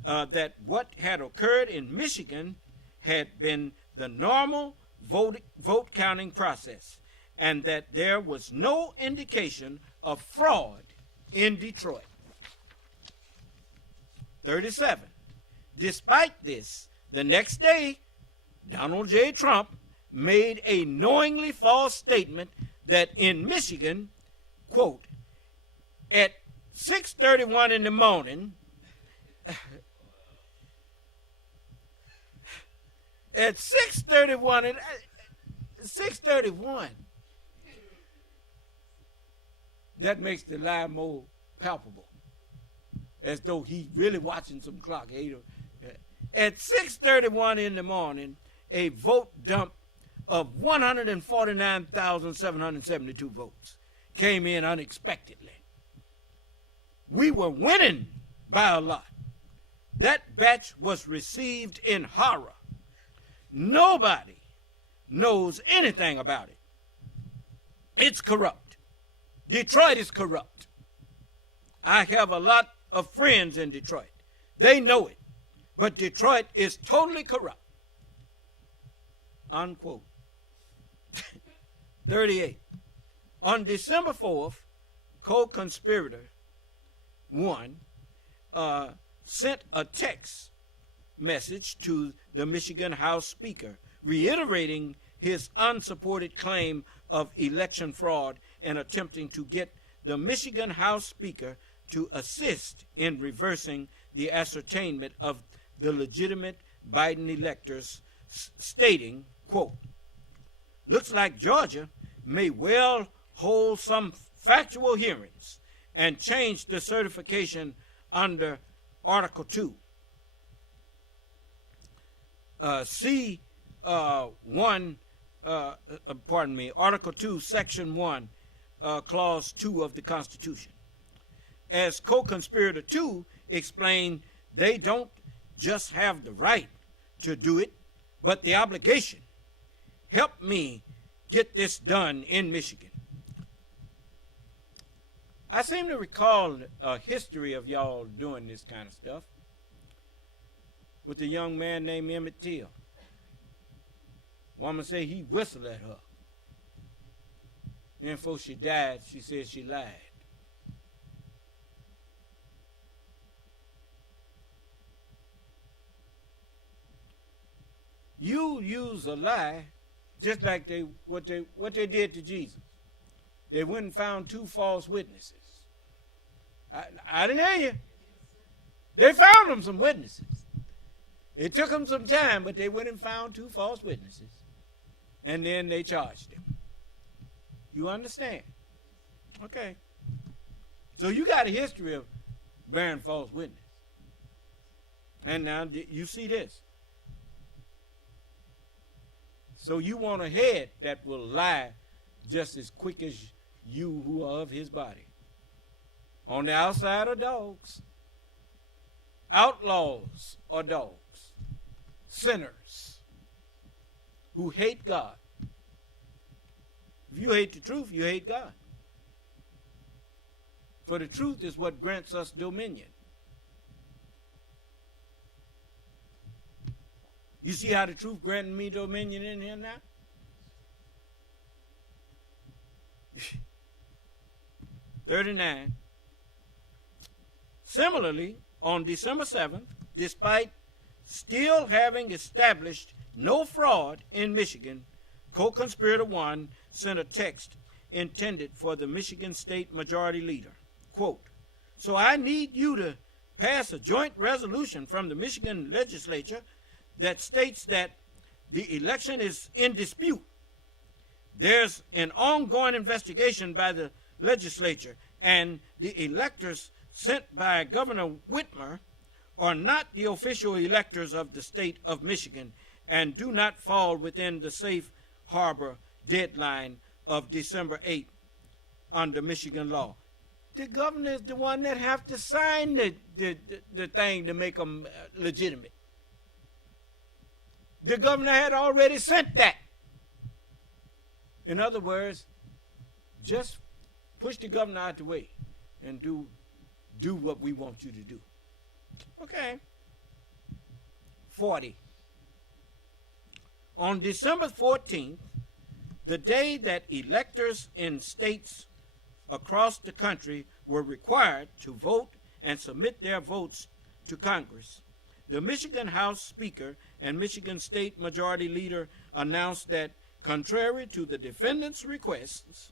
that what had occurred in Michigan had been the normal vote counting process, and that there was no indication of fraud in Detroit. 37. Despite this, the next day, Donald J. Trump made a knowingly false statement that in Michigan, quote, at 6:31 in the morning, at 6:31, that makes the lie more palpable, as though he's really watching some clock. At 6:31 in the morning, a vote dump of 149,772 votes came in unexpectedly. We were winning by a lot. That batch was received in horror. Nobody knows anything about it. It's corrupt. Detroit is corrupt. I have a lot of friends in Detroit. They know it. But Detroit is totally corrupt. Unquote. 38. On December 4th, co-conspirator 1 sent a text message to the Michigan House Speaker reiterating his unsupported claim of election fraud and attempting to get the Michigan House Speaker to assist in reversing the ascertainment of the legitimate Biden electors, stating, quote, looks like Georgia may well hold some factual hearings and change the certification under Article 2. Article 2, Section 1, Clause 2 of the Constitution. As co-conspirator 2 explained, they don't just have the right to do it, but the obligation. Help me get this done in Michigan. I seem to recall a history of y'all doing this kind of stuff with a young man named Emmett Till. Woman say he whistled at her. And before she died, she said she lied. You use a lie just like what they did to Jesus. They went and found 2 false witnesses. I didn't hear you. They found them some witnesses. It took them some time, but they went and found 2 false witnesses. And then they charged him. You understand? Okay. So you got a history of bearing false witness. And now you see this. So you want a head that will lie just as quick as you who are of his body. On the outside are dogs. Outlaws are dogs. Sinners who hate God. If you hate the truth, you hate God. For the truth is what grants us dominion. You see how the truth granted me dominion in here now? $39. Similarly, on December 7th, despite still having established no fraud in Michigan, co-conspirator 1 sent a text intended for the Michigan State Majority Leader. Quote, so I need you to pass a joint resolution from the Michigan legislature that states that the election is in dispute. There's an ongoing investigation by the legislature, and the electors sent by Governor Whitmer are not the official electors of the state of Michigan and do not fall within the safe harbor deadline of December 8th under Michigan law. The governor is the one that have to sign the thing to make them legitimate. The governor had already sent that. In other words, just push the governor out the way and do what we want you to do. Okay. 40. On December 14th, the day that electors in states across the country were required to vote and submit their votes to Congress, the Michigan House Speaker and Michigan State Majority Leader announced that, contrary to the defendants' requests,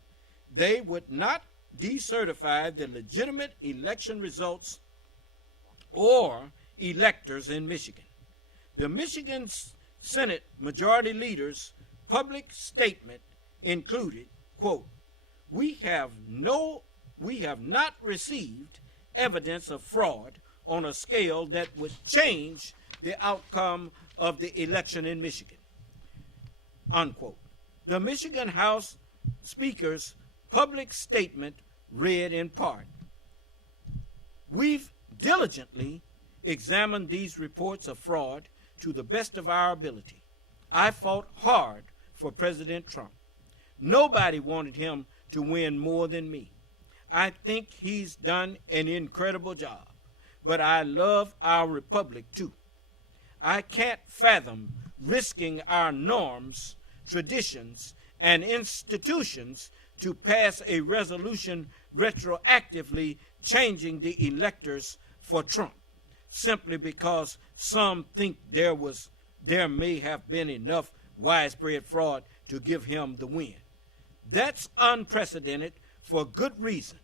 they would not decertify the legitimate election results or electors in Michigan. The Michigan Senate Majority Leader's public statement included, quote, we have not received evidence of fraud on a scale that would change the outcome of the election in Michigan, unquote. The Michigan House Speaker's public statement read in part, we've diligently examined these reports of fraud to the best of our ability. I fought hard for President Trump. Nobody wanted him to win more than me. I think he's done an incredible job, but I love our republic too. I can't fathom risking our norms, traditions, and institutions to pass a resolution retroactively changing the electors for Trump, simply because some think there may have been enough widespread fraud to give him the win. That's unprecedented for good reason,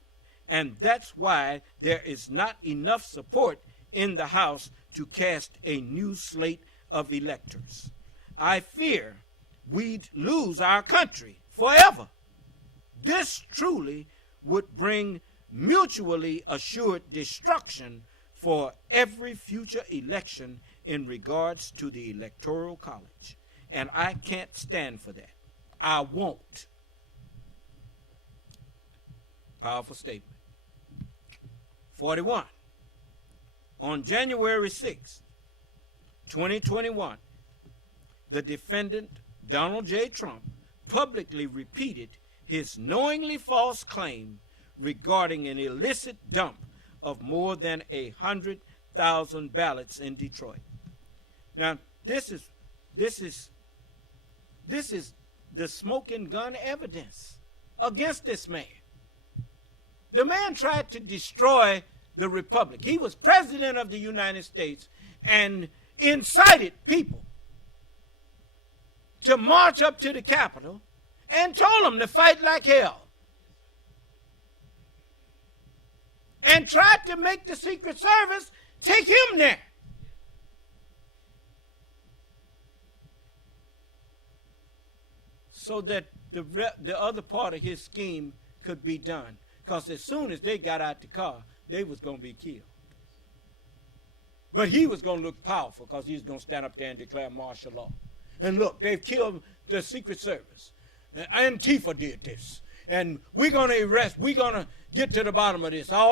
and that's why there is not enough support in the House to cast a new slate of electors. I fear we'd lose our country forever. This truly would bring mutually assured destruction for every future election in regards to the Electoral College. And I can't stand for that. I won't. Powerful statement. 41. On January 6th, 2021, the defendant, Donald J. Trump, publicly repeated his knowingly false claim regarding an illicit dump of more than 100,000 ballots in Detroit. Now, this is the smoking gun evidence against this man. The man tried to destroy the republic. He was president of the United States and incited people to march up to the Capitol and told them to fight like hell. And tried to make the Secret Service take him there. So that the other part of his scheme could be done. Because as soon as they got out the car, they was going to be killed. But he was going to look powerful because he was going to stand up there and declare martial law. And look, they've killed the Secret Service. Antifa did this. And we're going to arrest, we're going to get to the bottom of this. I'm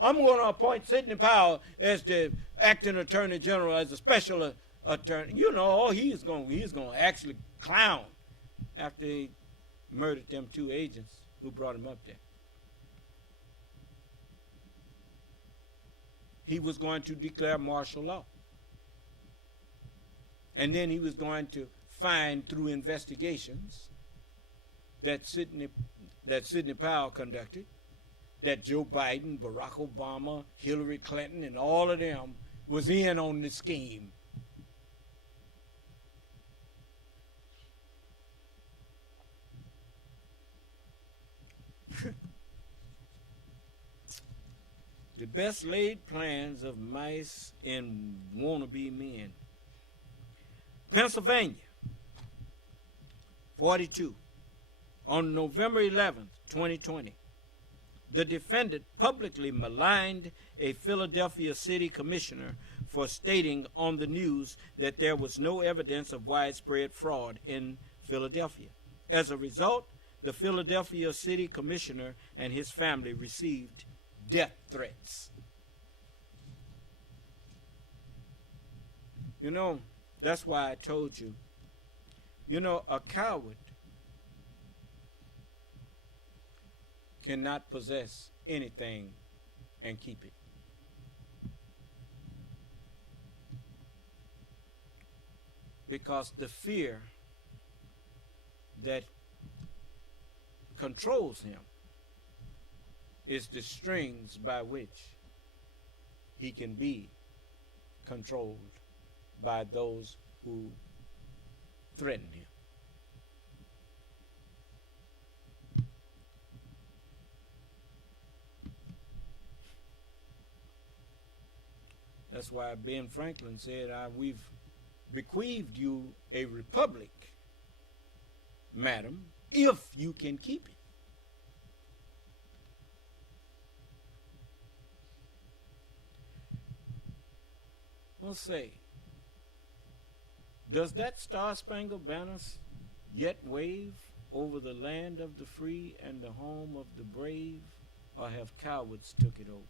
going to appoint Sidney Powell as the acting attorney general, as a special attorney. You know, he's going to actually clown after he murdered them 2 agents who brought him up there. He was going to declare martial law. And then he was going to find through investigations that Sidney Powell conducted, that Joe Biden, Barack Obama, Hillary Clinton, and all of them was in on the scheme. The best laid plans of mice and wannabe men. Pennsylvania, 42. On November 11th, 2020, the defendant publicly maligned a Philadelphia city commissioner for stating on the news that there was no evidence of widespread fraud in Philadelphia. As a result, the Philadelphia city commissioner and his family received death threats. You know, that's why I told you, a coward cannot possess anything and keep it. Because the fear that controls him is the strings by which he can be controlled by those who threaten him. That's why Ben Franklin said, we've bequeathed you a republic, madam, if you can keep it. We'll say, does that star-spangled banner yet wave over the land of the free and the home of the brave, or have cowards took it over?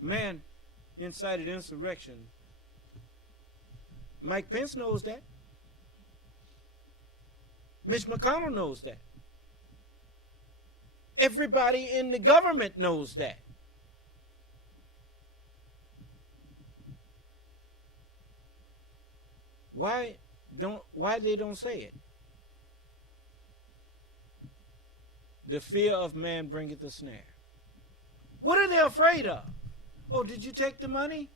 Man incited insurrection. Mike Pence knows that. Mitch McConnell knows that. Everybody in the government knows that. Why they don't say it? The fear of man bringeth a snare. What are they afraid of? Oh, did you take the money?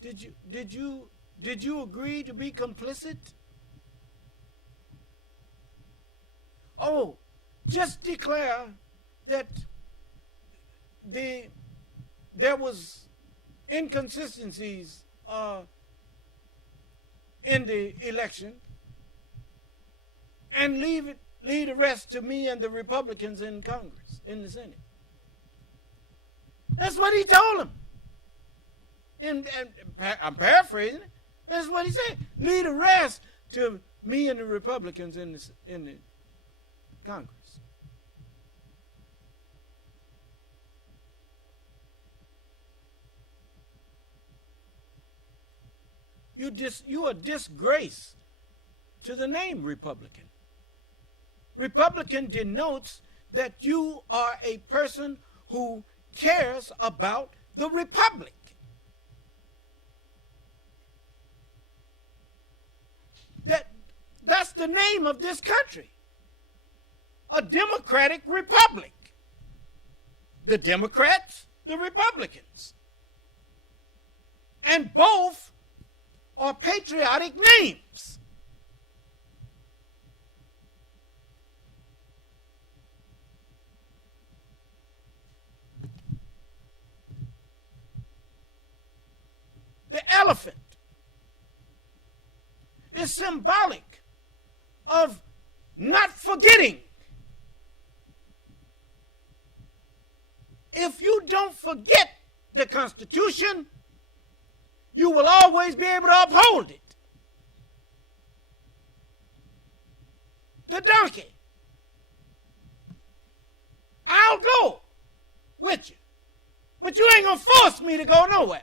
Did you agree to be complicit? Oh, just declare that there was inconsistencies in the election, and leave the rest to me and the Republicans in Congress, in the Senate. That's what he told them. And I'm paraphrasing it. That's what he said. Leave the rest to me and the Republicans in the Congress. You are a disgrace to the name Republican. Republican denotes that you are a person who cares about the republic. That's the name of this country. A democratic republic. The Democrats, the Republicans. And both are patriotic names. The elephant is symbolic of not forgetting. If you don't forget the Constitution, you will always be able to uphold it. The donkey. I'll go with you. But you ain't going to force me to go nowhere.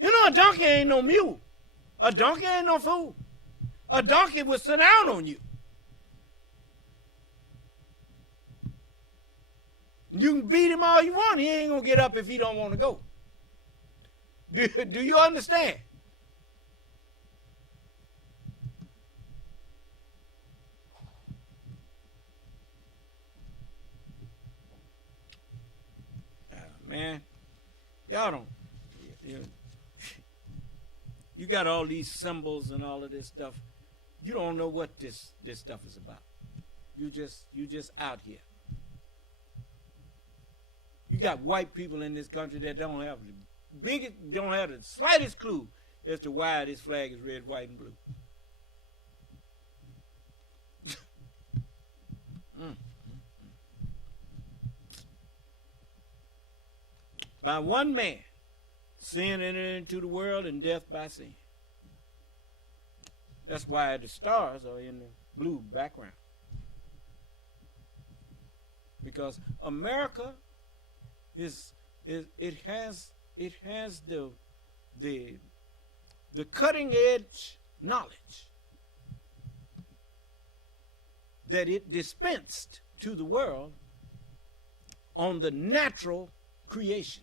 You know, a donkey ain't no mule. A donkey ain't no fool. A donkey will sit down on you. You can beat him all you want. He ain't going to get up if he don't want to go. Do you understand? Man, y'all don't. You got all these symbols and all of this stuff. You don't know what this stuff is about. You just out here. You got white people in this country that don't have the slightest clue as to why this flag is red, white, and blue. By one man, sin entered into the world, and death by sin. That's why the stars are in the blue background. Because America it has the cutting edge knowledge that it dispensed to the world on the natural creation.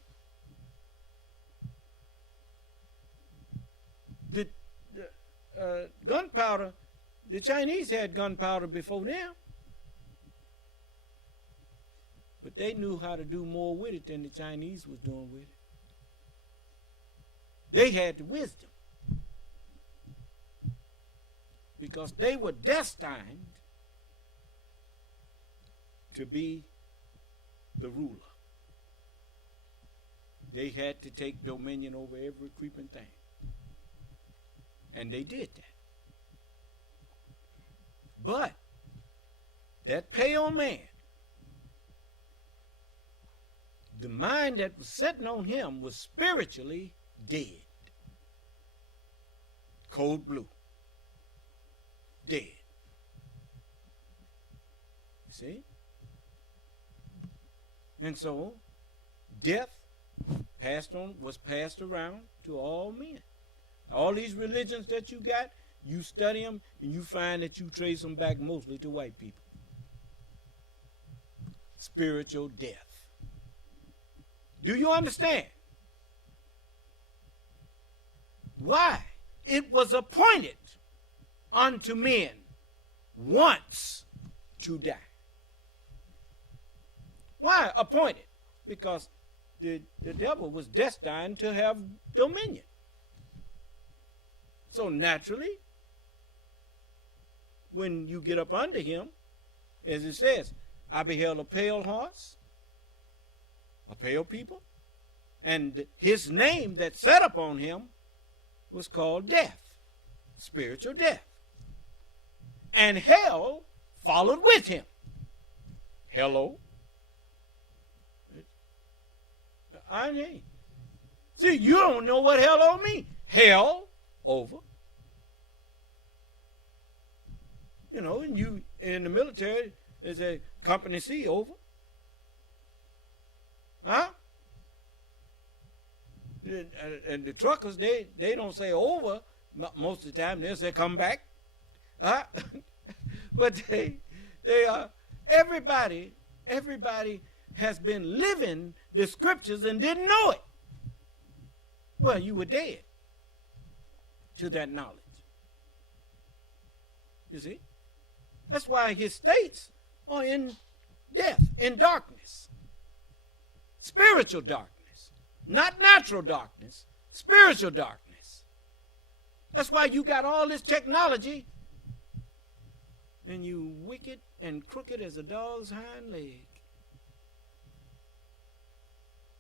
The gunpowder, the Chinese had gunpowder before them. But they knew how to do more with it than the Chinese was doing with it. They had the wisdom. Because they were destined to be the ruler. They had to take dominion over every creeping thing. And they did that. But that pale man, the mind that was sitting on him was spiritually dead. Cold blue. Dead. You see? And so, death was passed around to all men. All these religions that you got, you study them, and you find that you trace them back mostly to white people. Spiritual death. Do you understand? Why? It was appointed unto men once to die. Why appointed? Because the devil was destined to have dominion. So naturally, when you get up under him, as it says, I beheld a pale horse, a pale people, and his name that sat upon him was called death, spiritual death. And hell followed with him. Hello? I mean, see, you don't know what hello means. Hell over. You know, and you in the military, there's a company C over. Huh? and the truckers, they don't say over most of the time. They'll say come back. But they are, everybody has been living the scriptures and didn't know it. Well, you were dead to that knowledge. You see? That's why his states are in death, in darkness. Spiritual darkness. Not natural darkness, spiritual darkness. That's why you got all this technology and you wicked and crooked as a dog's hind leg.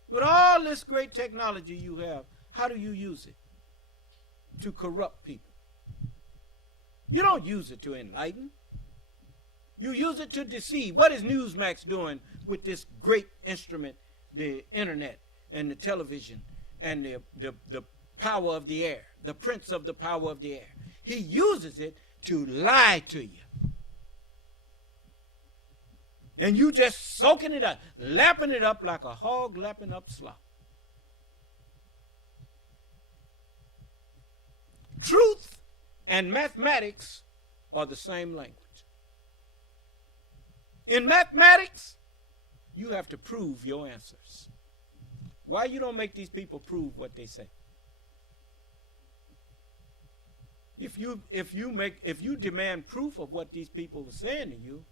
With all this great technology you have, how do you use it? To corrupt people. You don't use it to enlighten. You use it to deceive. What is Newsmax doing with this great instrument, the internet and the television and the power of the air, the prince of the power of the air? He uses it to lie to you. And you just soaking it up, lapping it up like a hog lapping up slop. Truth and mathematics are the same language. In mathematics, you have to prove your answers. Why you don't make these people prove what they say? If you demand proof of what these people were saying to you,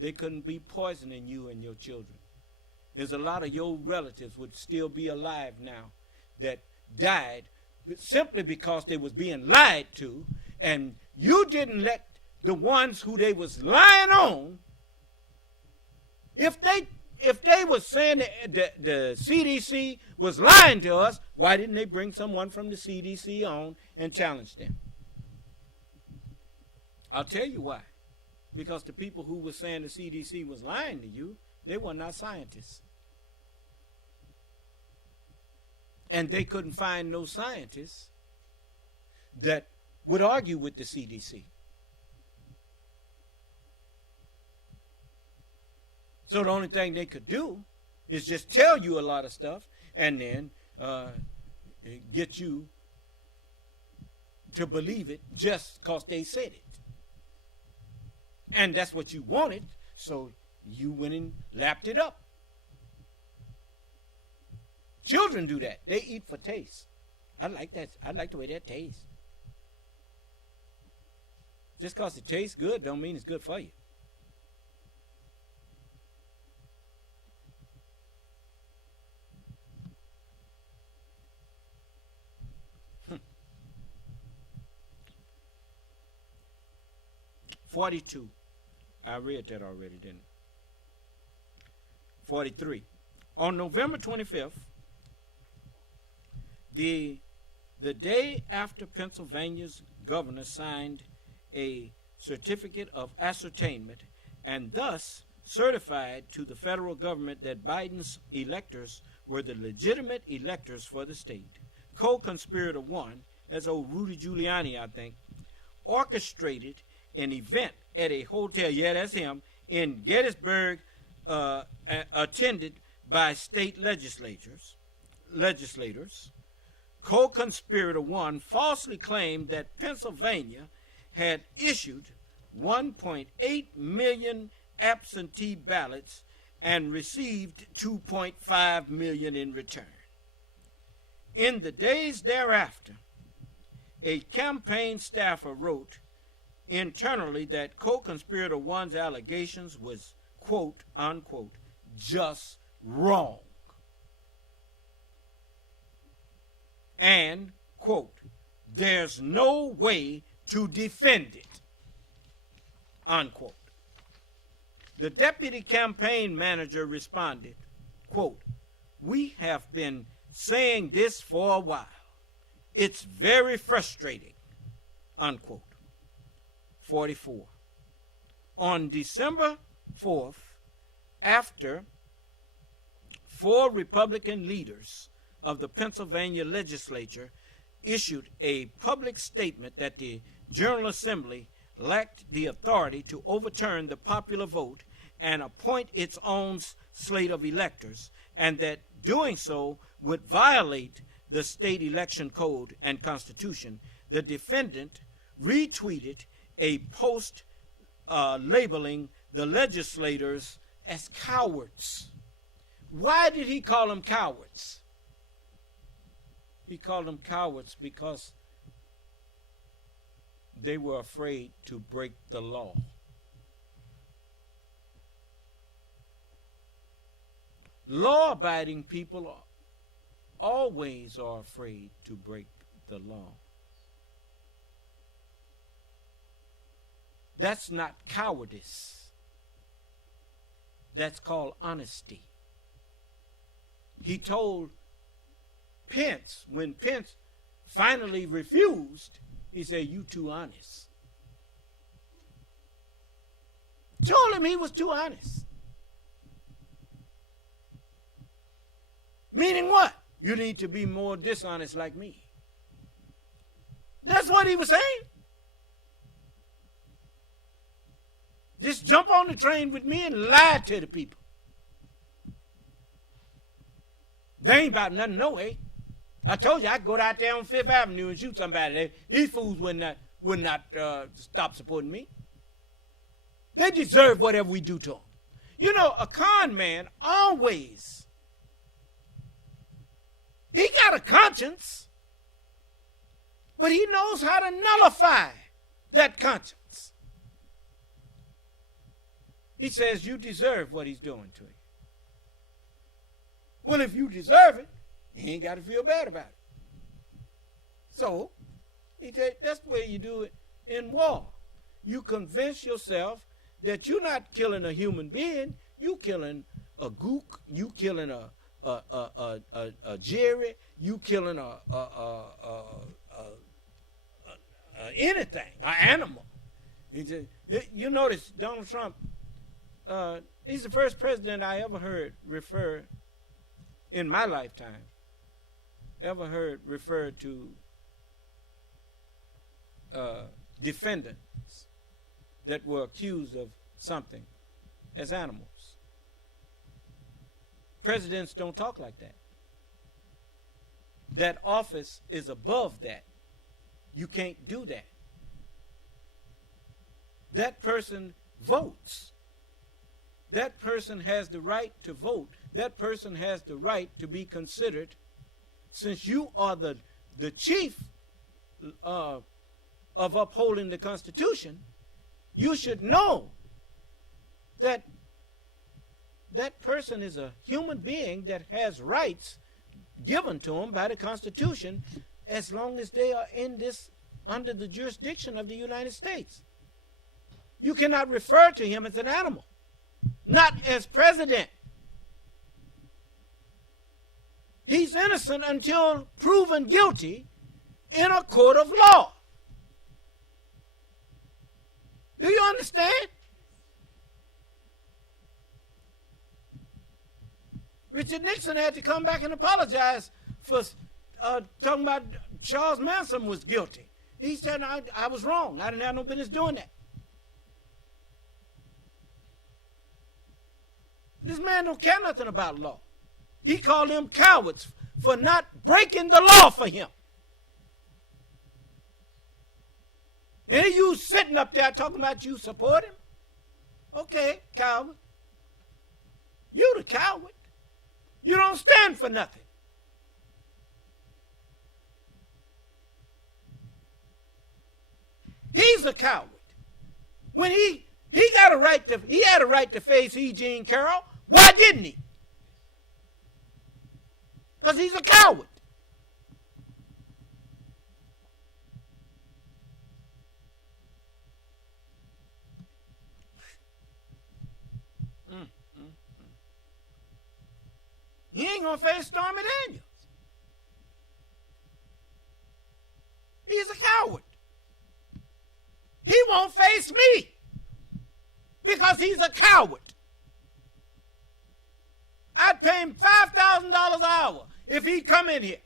they couldn't be poisoning you and your children. There's a lot of your relatives would still be alive now that died simply because they was being lied to, and you didn't let the ones who they was lying on. If they was saying the CDC was lying to us, why didn't they bring someone from the CDC on and challenge them? I'll tell you why. Because the people who were saying the CDC was lying to you, they were not scientists. And they couldn't find no scientists that would argue with the CDC. So the only thing they could do is just tell you a lot of stuff and then get you to believe it just because they said it. And that's what you wanted, so you went and lapped it up. Children do that. They eat for taste. I like that. I like the way that tastes. Just because it tastes good don't mean it's good for you. $42. I read that already, didn't I? 43. On November 25th, the day after Pennsylvania's governor signed a certificate of ascertainment and thus certified to the federal government that Biden's electors were the legitimate electors for the state, co-conspirator one, that's old Rudy Giuliani, I think, orchestrated an event at a hotel, yeah, that's him, in Gettysburg, attended by state legislators. Co-conspirator one falsely claimed that Pennsylvania had issued 1.8 million absentee ballots and received 2.5 million in return. In the days thereafter, a campaign staffer wrote internally that co-conspirator one's allegations was, quote, unquote, just wrong. And, quote, there's no way to defend it, unquote. The deputy campaign manager responded, quote, we have been saying this for a while. It's very frustrating, unquote. 44. On December 4th, after 4 Republican leaders of the Pennsylvania legislature issued a public statement that the General Assembly lacked the authority to overturn the popular vote and appoint its own slate of electors, and that doing so would violate the state election code and constitution, the defendant retweeted a post labeling the legislators as cowards. Why did he call them cowards? He called them cowards because they were afraid to break the law. Law-abiding people always are afraid to break the law. That's not cowardice. That's called honesty. He told Pence, when Pence finally refused, he said, "You too honest." Told him he was too honest. Meaning what? You need to be more dishonest like me. That's what he was saying. Just jump on the train with me and lie to the people. They ain't about nothing, no way. I told you I could go out there on Fifth Avenue and shoot somebody. These fools would not stop supporting me. They deserve whatever we do to them. You know, a con man always, he got a conscience, but he knows how to nullify that conscience. He says, you deserve what he's doing to you. Well, if you deserve it, he ain't got to feel bad about it. So, he said, that's the way you do it in war. You convince yourself that you're not killing a human being, you killing a gook, you killing a Jerry, you killing anything, an animal. You notice Donald Trump, he's the first president I ever heard refer, in my lifetime, refer to defendants that were accused of something as animals. Presidents don't talk like that. That office is above that. You can't do that. That person votes. That person has the right to vote. That person has the right to be considered. Since you are the chief of upholding the Constitution, you should know that that person is a human being that has rights given to him by the Constitution as long as they are under the jurisdiction of the United States. You cannot refer to him as an animal, not as president. He's innocent until proven guilty in a court of law. Do you understand? Richard Nixon had to come back and apologize for talking about Charles Manson was guilty. He said, I was wrong. I didn't have no business doing that. This man don't care nothing about law. He called them cowards for not breaking the law for him. And you sitting up there talking about you support him? Okay, coward. You the coward. You don't stand for nothing. He's a coward. When he had a right to face E. Jean Carroll. Why didn't he? Because he's a coward. He ain't going to face Stormy Daniels. He's a coward. He won't face me because he's a coward. I'd pay him $5,000 an hour if he'd come in here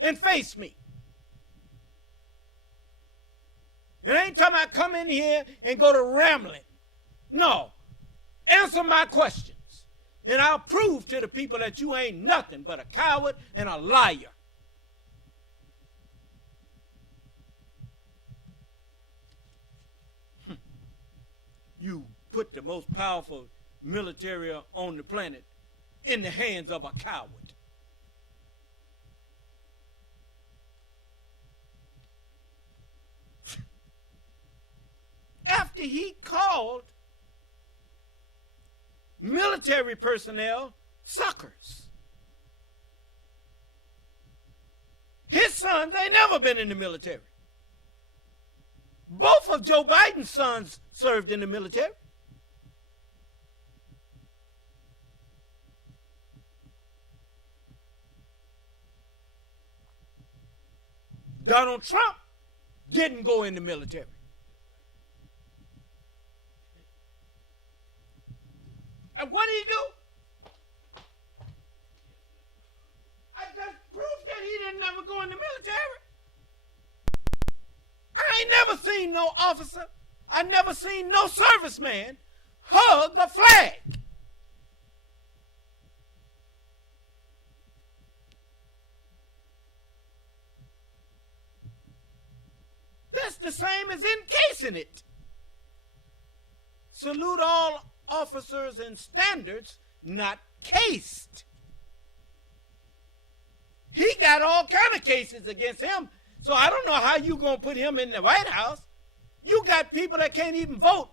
and face me. It ain't talking about come in here and go to rambling. No, Answer my questions, and I'll prove to the people that you ain't nothing but a coward and a liar. You put the most powerful military on the planet in the hands of a coward. After he called military personnel suckers. His sons ain't never been in the military. Both of Joe Biden's sons served in the military. Donald Trump didn't go in the military. And what did he do? I just proved that he didn't never go in the military. I ain't never seen no officer, I never seen no serviceman hug a flag. That's the same as encasing it. Salute all officers and standards, not cased. He got all kind of cases against him, so I don't know how you going to put him in the White House. You got people that can't even vote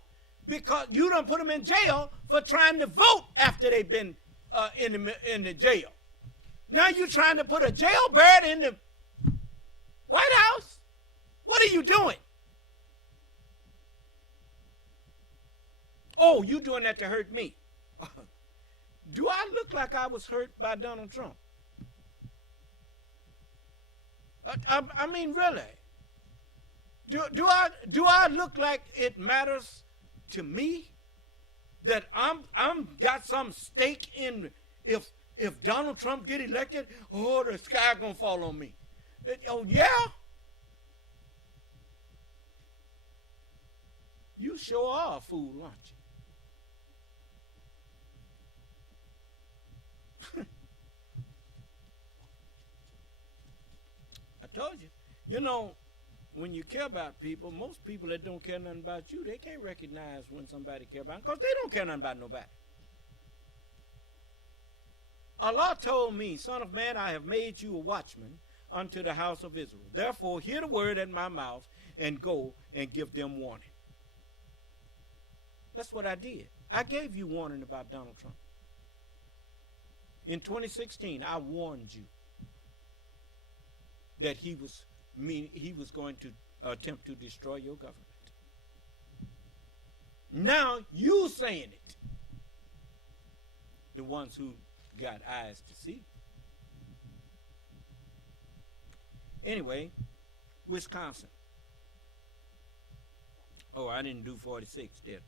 because you don't put them in jail for trying to vote after they've been in the jail. Now you're trying to put a jailbird in the White House? What are you doing? Oh, you doing that to hurt me. Do I look like I was hurt by Donald Trump? I mean, really? Do I look like it matters to me that I'm got some stake in if Donald Trump get elected? Oh, the sky gonna fall on me. Oh yeah. You sure are a fool, aren't you? I told you. You know, when you care about people, most people that don't care nothing about you, they can't recognize when somebody care about them because they don't care nothing about nobody. Allah told me, Son of man, I have made you a watchman unto the house of Israel. Therefore, hear the word at my mouth and go and give them warning. That's what I did. I gave you warning about Donald Trump. In 2016, I warned you that he was going to attempt to destroy your government. Now you saying it. The ones who got eyes to see. Anyway, Wisconsin. Oh, I didn't do 46, did I?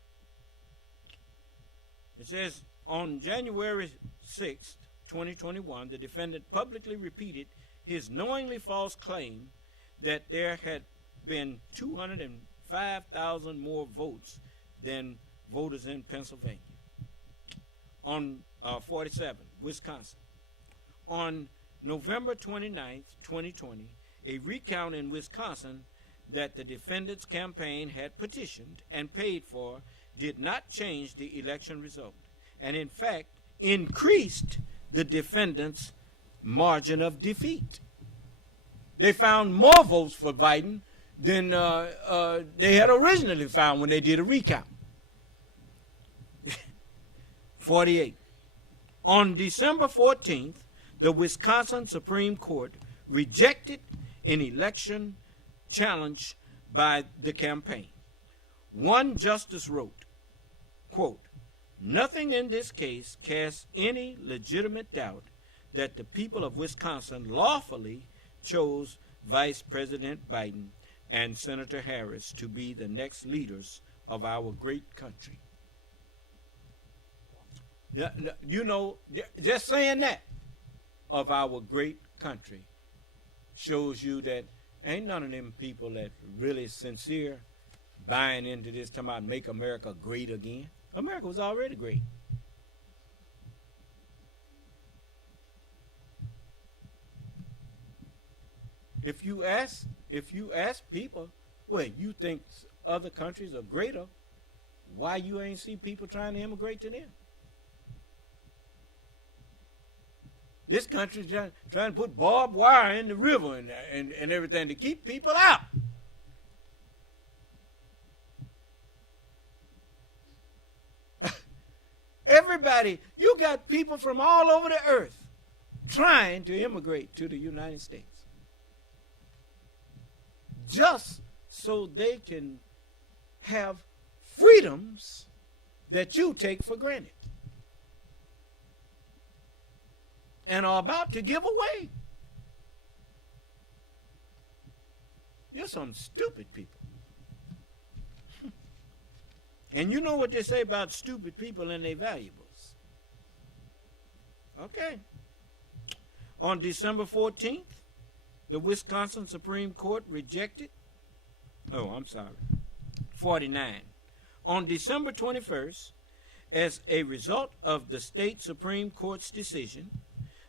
It says, on January 6th, 2021, the defendant publicly repeated his knowingly false claim that there had been 205,000 more votes than voters in Pennsylvania. On 47, Wisconsin. On November 29th, 2020, a recount in Wisconsin that the defendant's campaign had petitioned and paid for did not change the election result, and in fact increased the defendant's margin of defeat. They found more votes for Biden than they had originally found when they did a recount. 48. On December 14th, the Wisconsin Supreme Court rejected an election challenge by the campaign. One justice wrote, quote, "Nothing in this case casts any legitimate doubt that the people of Wisconsin lawfully chose Vice President Biden and Senator Harris to be the next leaders of our great country." Yeah, you know, just saying that, of our great country, shows you that ain't none of them people that really sincere buying into this, talking about make America great again. America was already great. If you ask people, well, you think other countries are greater, why you ain't see people trying to immigrate to them? This country's trying to put barbed wire in the river and everything to keep people out. Everybody, you got people from all over the earth trying to immigrate to the United States just so they can have freedoms that you take for granted and are about to give away. You're some stupid people. And you know what they say about stupid people and their valuables. Okay. On December 14th, the Wisconsin Supreme Court rejected, 49. On December 21st, as a result of the state Supreme Court's decision,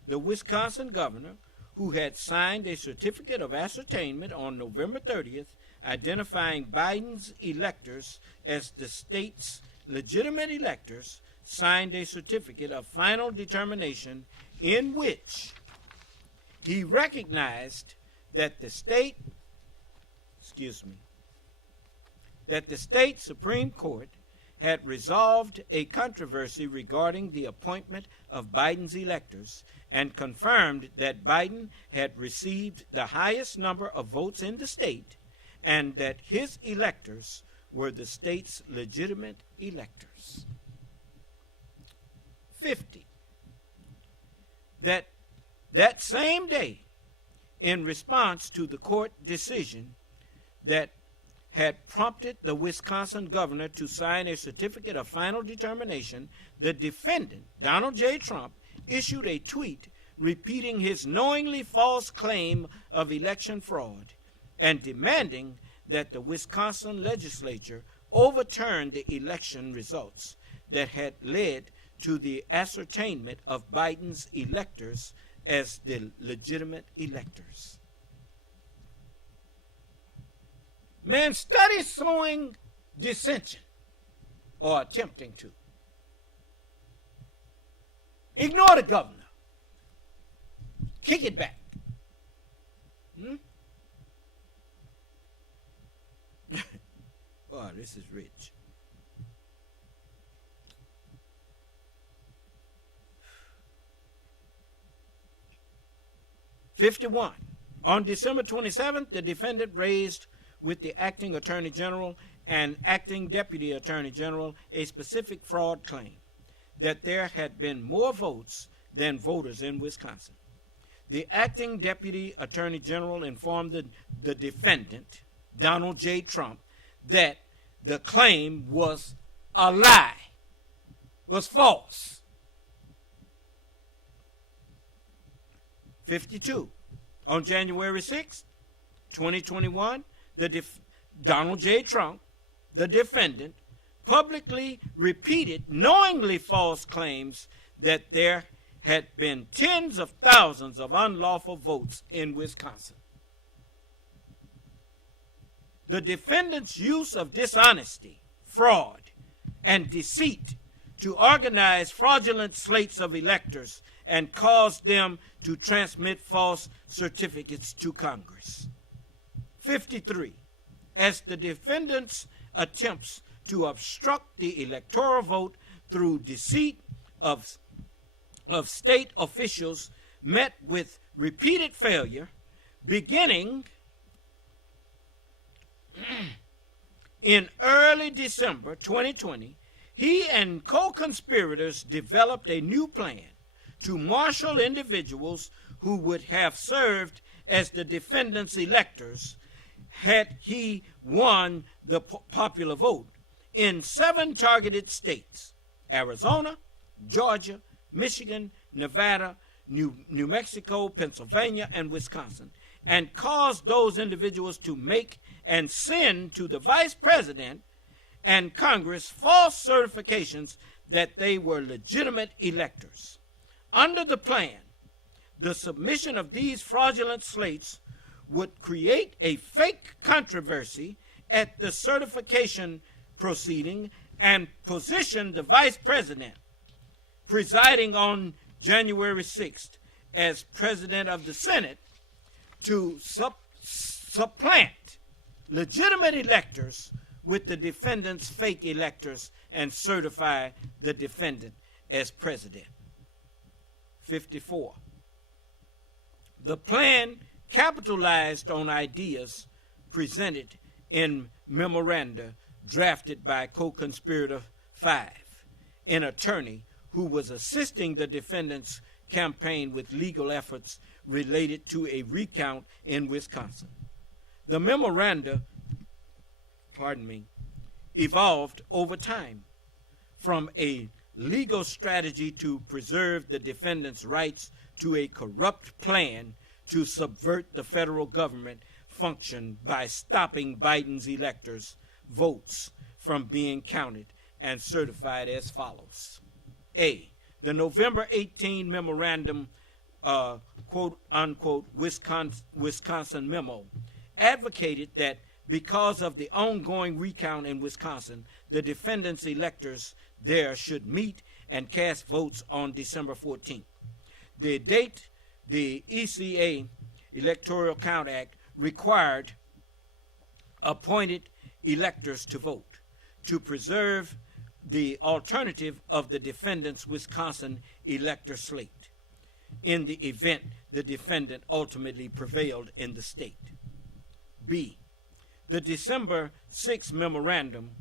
the Wisconsin governor, who had signed a certificate of ascertainment on November 30th, identifying Biden's electors as the state's legitimate electors, signed a certificate of final determination in which he recognized that the state Supreme Court had resolved a controversy regarding the appointment of Biden's electors and confirmed that Biden had received the highest number of votes in the state and that his electors were the state's legitimate electors. 50. That same day, in response to the court decision that had prompted the Wisconsin governor to sign a certificate of final determination, the defendant, Donald J. Trump, issued a tweet repeating his knowingly false claim of election fraud and demanding that the Wisconsin legislature overturn the election results that had led to the ascertainment of Biden's electors as the legitimate electors. Man, study sowing dissension, or attempting to. Ignore the governor. Kick it back. Boy, this is rich. '51. On December 27th, the defendant raised with the acting attorney general and acting deputy attorney general a specific fraud claim that there had been more votes than voters in Wisconsin. The acting deputy attorney general informed the defendant, Donald J. Trump, that the claim was a lie, was false. 52. On January 6, 2021, Donald J. Trump, the defendant, publicly repeated knowingly false claims that there had been tens of thousands of unlawful votes in Wisconsin. The defendant's use of dishonesty, fraud, and deceit to organize fraudulent slates of electors and cause them to transmit false certificates to Congress. 53. As the defendant's attempts to obstruct the electoral vote through deceit of state officials met with repeated failure, beginning in early December 2020, he and co-conspirators developed a new plan to marshal individuals who would have served as the defendant's electors had he won the popular vote in 7 targeted states: Arizona, Georgia, Michigan, Nevada, New Mexico, Pennsylvania, and Wisconsin, and caused those individuals to make and send to the vice president and Congress false certifications that they were legitimate electors. Under the plan, the submission of these fraudulent slates would create a fake controversy at the certification proceeding and position the vice president presiding on January 6th as president of the Senate to supplant legitimate electors with the defendant's fake electors and certify the defendant as president. 54. The plan capitalized on ideas presented in memoranda drafted by co-conspirator 5, an attorney who was assisting the defendant's campaign with legal efforts related to a recount in Wisconsin. The memoranda, evolved over time from a legal strategy to preserve the defendant's rights to a corrupt plan to subvert the federal government function by stopping Biden's electors' votes from being counted and certified as follows. A. The November 18 memorandum, quote-unquote, Wisconsin memo, advocated that because of the ongoing recount in Wisconsin, the defendant's electors there should meet and cast votes on December 14th. The date the ECA, Electoral Count Act, required appointed electors to vote to preserve the alternative of the defendant's Wisconsin elector slate in the event the defendant ultimately prevailed in the state. B. The December 6 memorandum,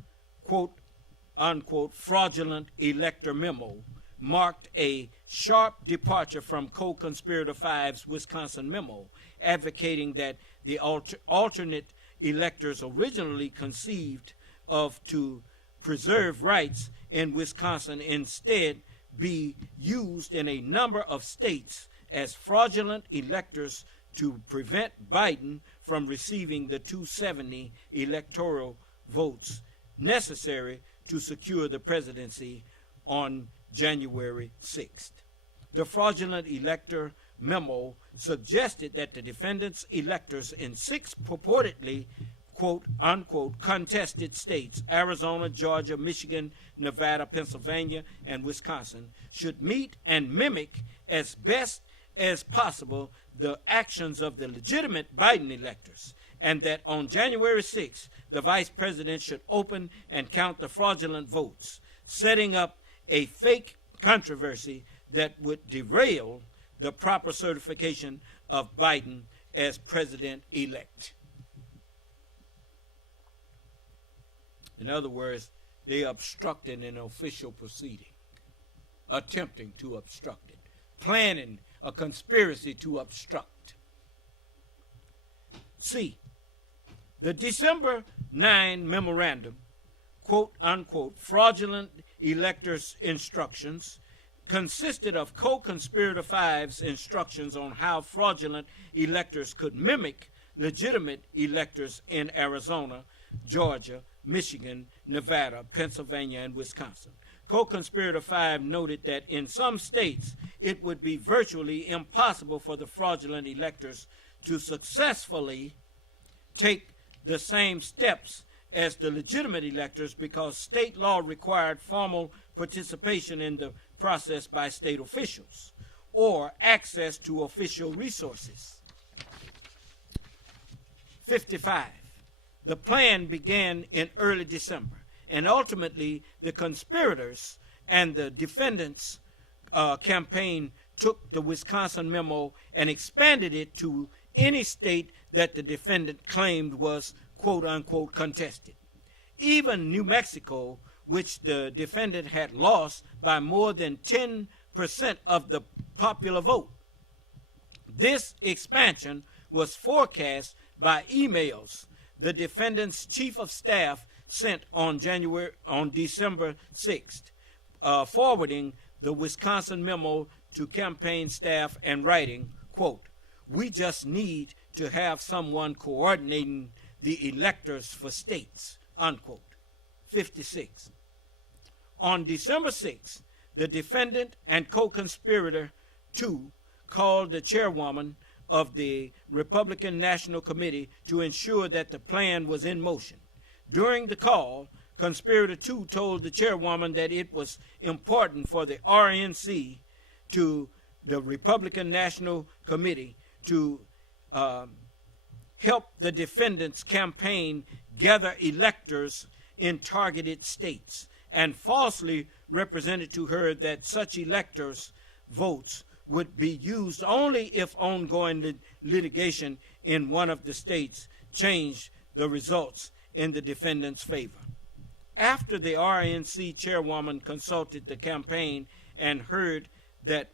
quote-unquote, fraudulent elector memo, marked a sharp departure from co-conspirator 5's Wisconsin memo, advocating that the alternate electors originally conceived of to preserve rights in Wisconsin instead be used in a number of states as fraudulent electors to prevent Biden from receiving the 270 electoral votes necessary to secure the presidency on January 6th. The fraudulent elector memo suggested that the defendant's electors in 6 purportedly quote-unquote contested states, Arizona, Georgia, Michigan, Nevada, Pennsylvania, and Wisconsin, should meet and mimic as best as possible the actions of the legitimate Biden electors, and that on January 6th, the vice president should open and count the fraudulent votes, setting up a fake controversy that would derail the proper certification of Biden as president-elect. In other words, they obstructed an official proceeding, attempting to obstruct it, planning a conspiracy to obstruct. C. The December 9 memorandum, quote-unquote, fraudulent electors' instructions, consisted of co-conspirator 5's instructions on how fraudulent electors could mimic legitimate electors in Arizona, Georgia, Michigan, Nevada, Pennsylvania, and Wisconsin. Co-conspirator 5 noted that in some states it would be virtually impossible for the fraudulent electors to successfully take the same steps as the legitimate electors because state law required formal participation in the process by state officials or access to official resources. 55. The plan began in early December, and ultimately the conspirators and the defendants' campaign took the Wisconsin memo and expanded it to any state that the defendant claimed was quote-unquote contested. Even New Mexico, which the defendant had lost by more than 10% of the popular vote. This expansion was forecast by emails the defendant's chief of staff sent on December 6th, forwarding the Wisconsin memo to campaign staff and writing, quote, "We just need to have someone coordinating the electors for states," unquote. 56. On December 6, the defendant and co-conspirator 2 called the chairwoman of the Republican National Committee to ensure that the plan was in motion. During the call, Conspirator 2 told the chairwoman that it was important for the RNC to the Republican National Committee to help the defendant's campaign gather electors in targeted states, and falsely represented to her that such electors' votes would be used only if ongoing litigation in one of the states changed the results in the defendant's favor. After the RNC chairwoman consulted the campaign and heard that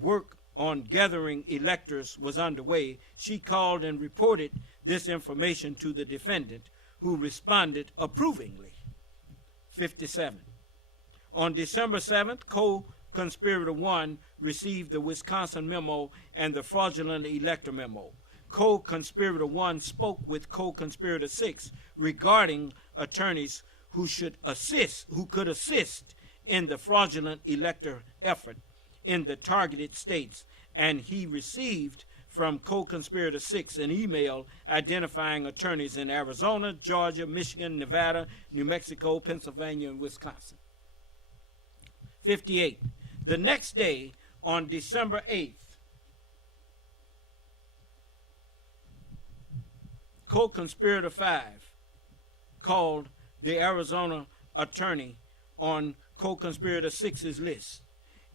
work on gathering electors was underway, she called and reported this information to the defendant, who responded approvingly. 57. On December 7th, co-conspirator 1 received the Wisconsin memo and the fraudulent elector memo. Co-conspirator 1 spoke with co-conspirator 6 regarding attorneys who could assist in the fraudulent elector effort in the targeted states, and he received from co-conspirator 6 an email identifying attorneys in Arizona, Georgia, Michigan, Nevada, New Mexico, Pennsylvania, and Wisconsin. 58. The next day, on December 8th, co-conspirator 5 called the Arizona attorney on co-conspirator 6's list.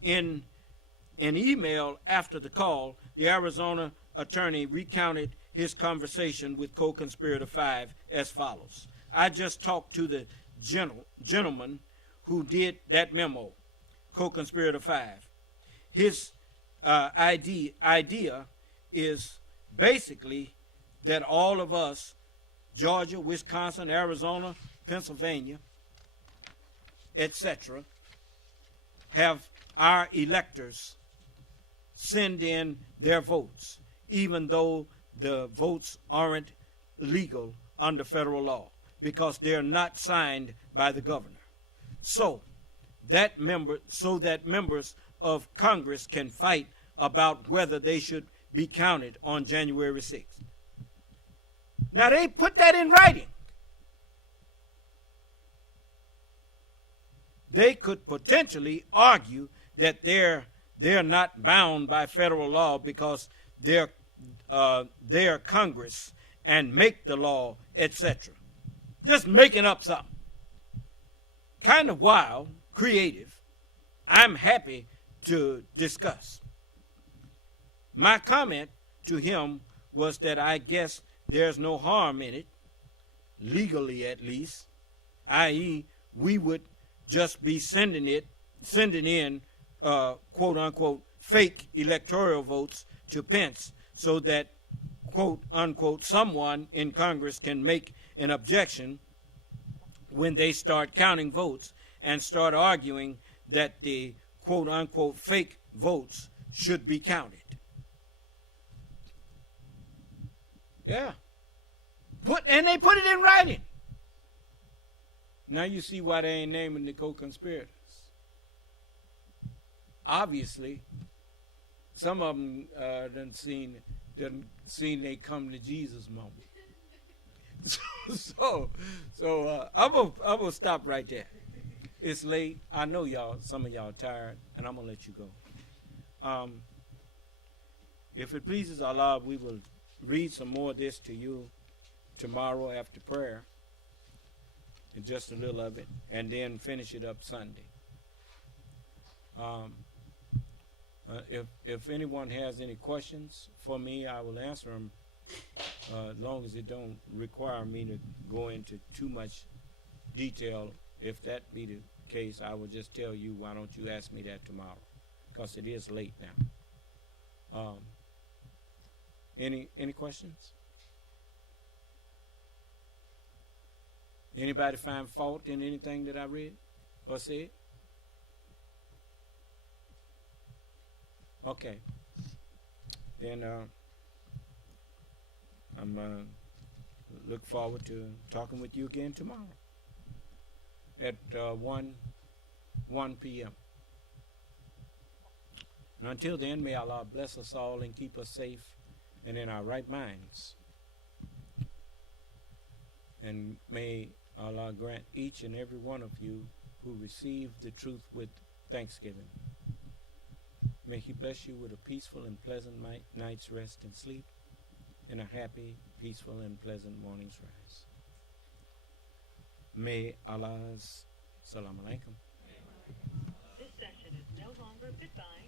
In an email after the call, the Arizona attorney recounted his conversation with co-conspirator 5 as follows. I just talked to the gentleman who did that memo, co-conspirator 5. His idea is basically that all of us, Georgia, Wisconsin, Arizona, Pennsylvania, etc., have our electors send in their votes, even though the votes aren't legal under federal law, because they're not signed by the governor. So that members of Congress can fight about whether they should be counted on January 6th. Now they put that in writing. They could potentially argue that they're not bound by federal law because they're Congress and make the law, etc. Just making up something. Kind of wild, creative. I'm happy to discuss. My comment to him was that I guess there's no harm in it, legally at least, i.e. we would just be sending in quote unquote fake electoral votes to Pence so that quote unquote someone in Congress can make an objection when they start counting votes and start arguing that the quote unquote fake votes should be counted. Yeah. And they put it in writing. Now you see why they ain't naming the co-conspirators. Obviously, some of them done seen they come to Jesus moment. So I'm gonna stop right there. It's late. I know some of y'all tired, and I'm gonna let you go. If it pleases Allah, we will read some more of this to you tomorrow after prayer, and just a little of it, and then finish it up Sunday. If anyone has any questions for me, I will answer them, as long as it don't require me to go into too much detail. If that be the case, I will just tell you, why don't you ask me that tomorrow, because it is late now. Any questions? Anybody find fault in anything that I read or said? Okay. Then I'm look forward to talking with you again tomorrow. at 1 p.m. And until then, may Allah bless us all and keep us safe and in our right minds. And may Allah grant each and every one of you who received the truth with thanksgiving. May He bless you with a peaceful and pleasant night's rest and sleep, and a happy, peaceful, and pleasant morning's rise. May Allah's Salam Alaikum. This session is no longer goodbye.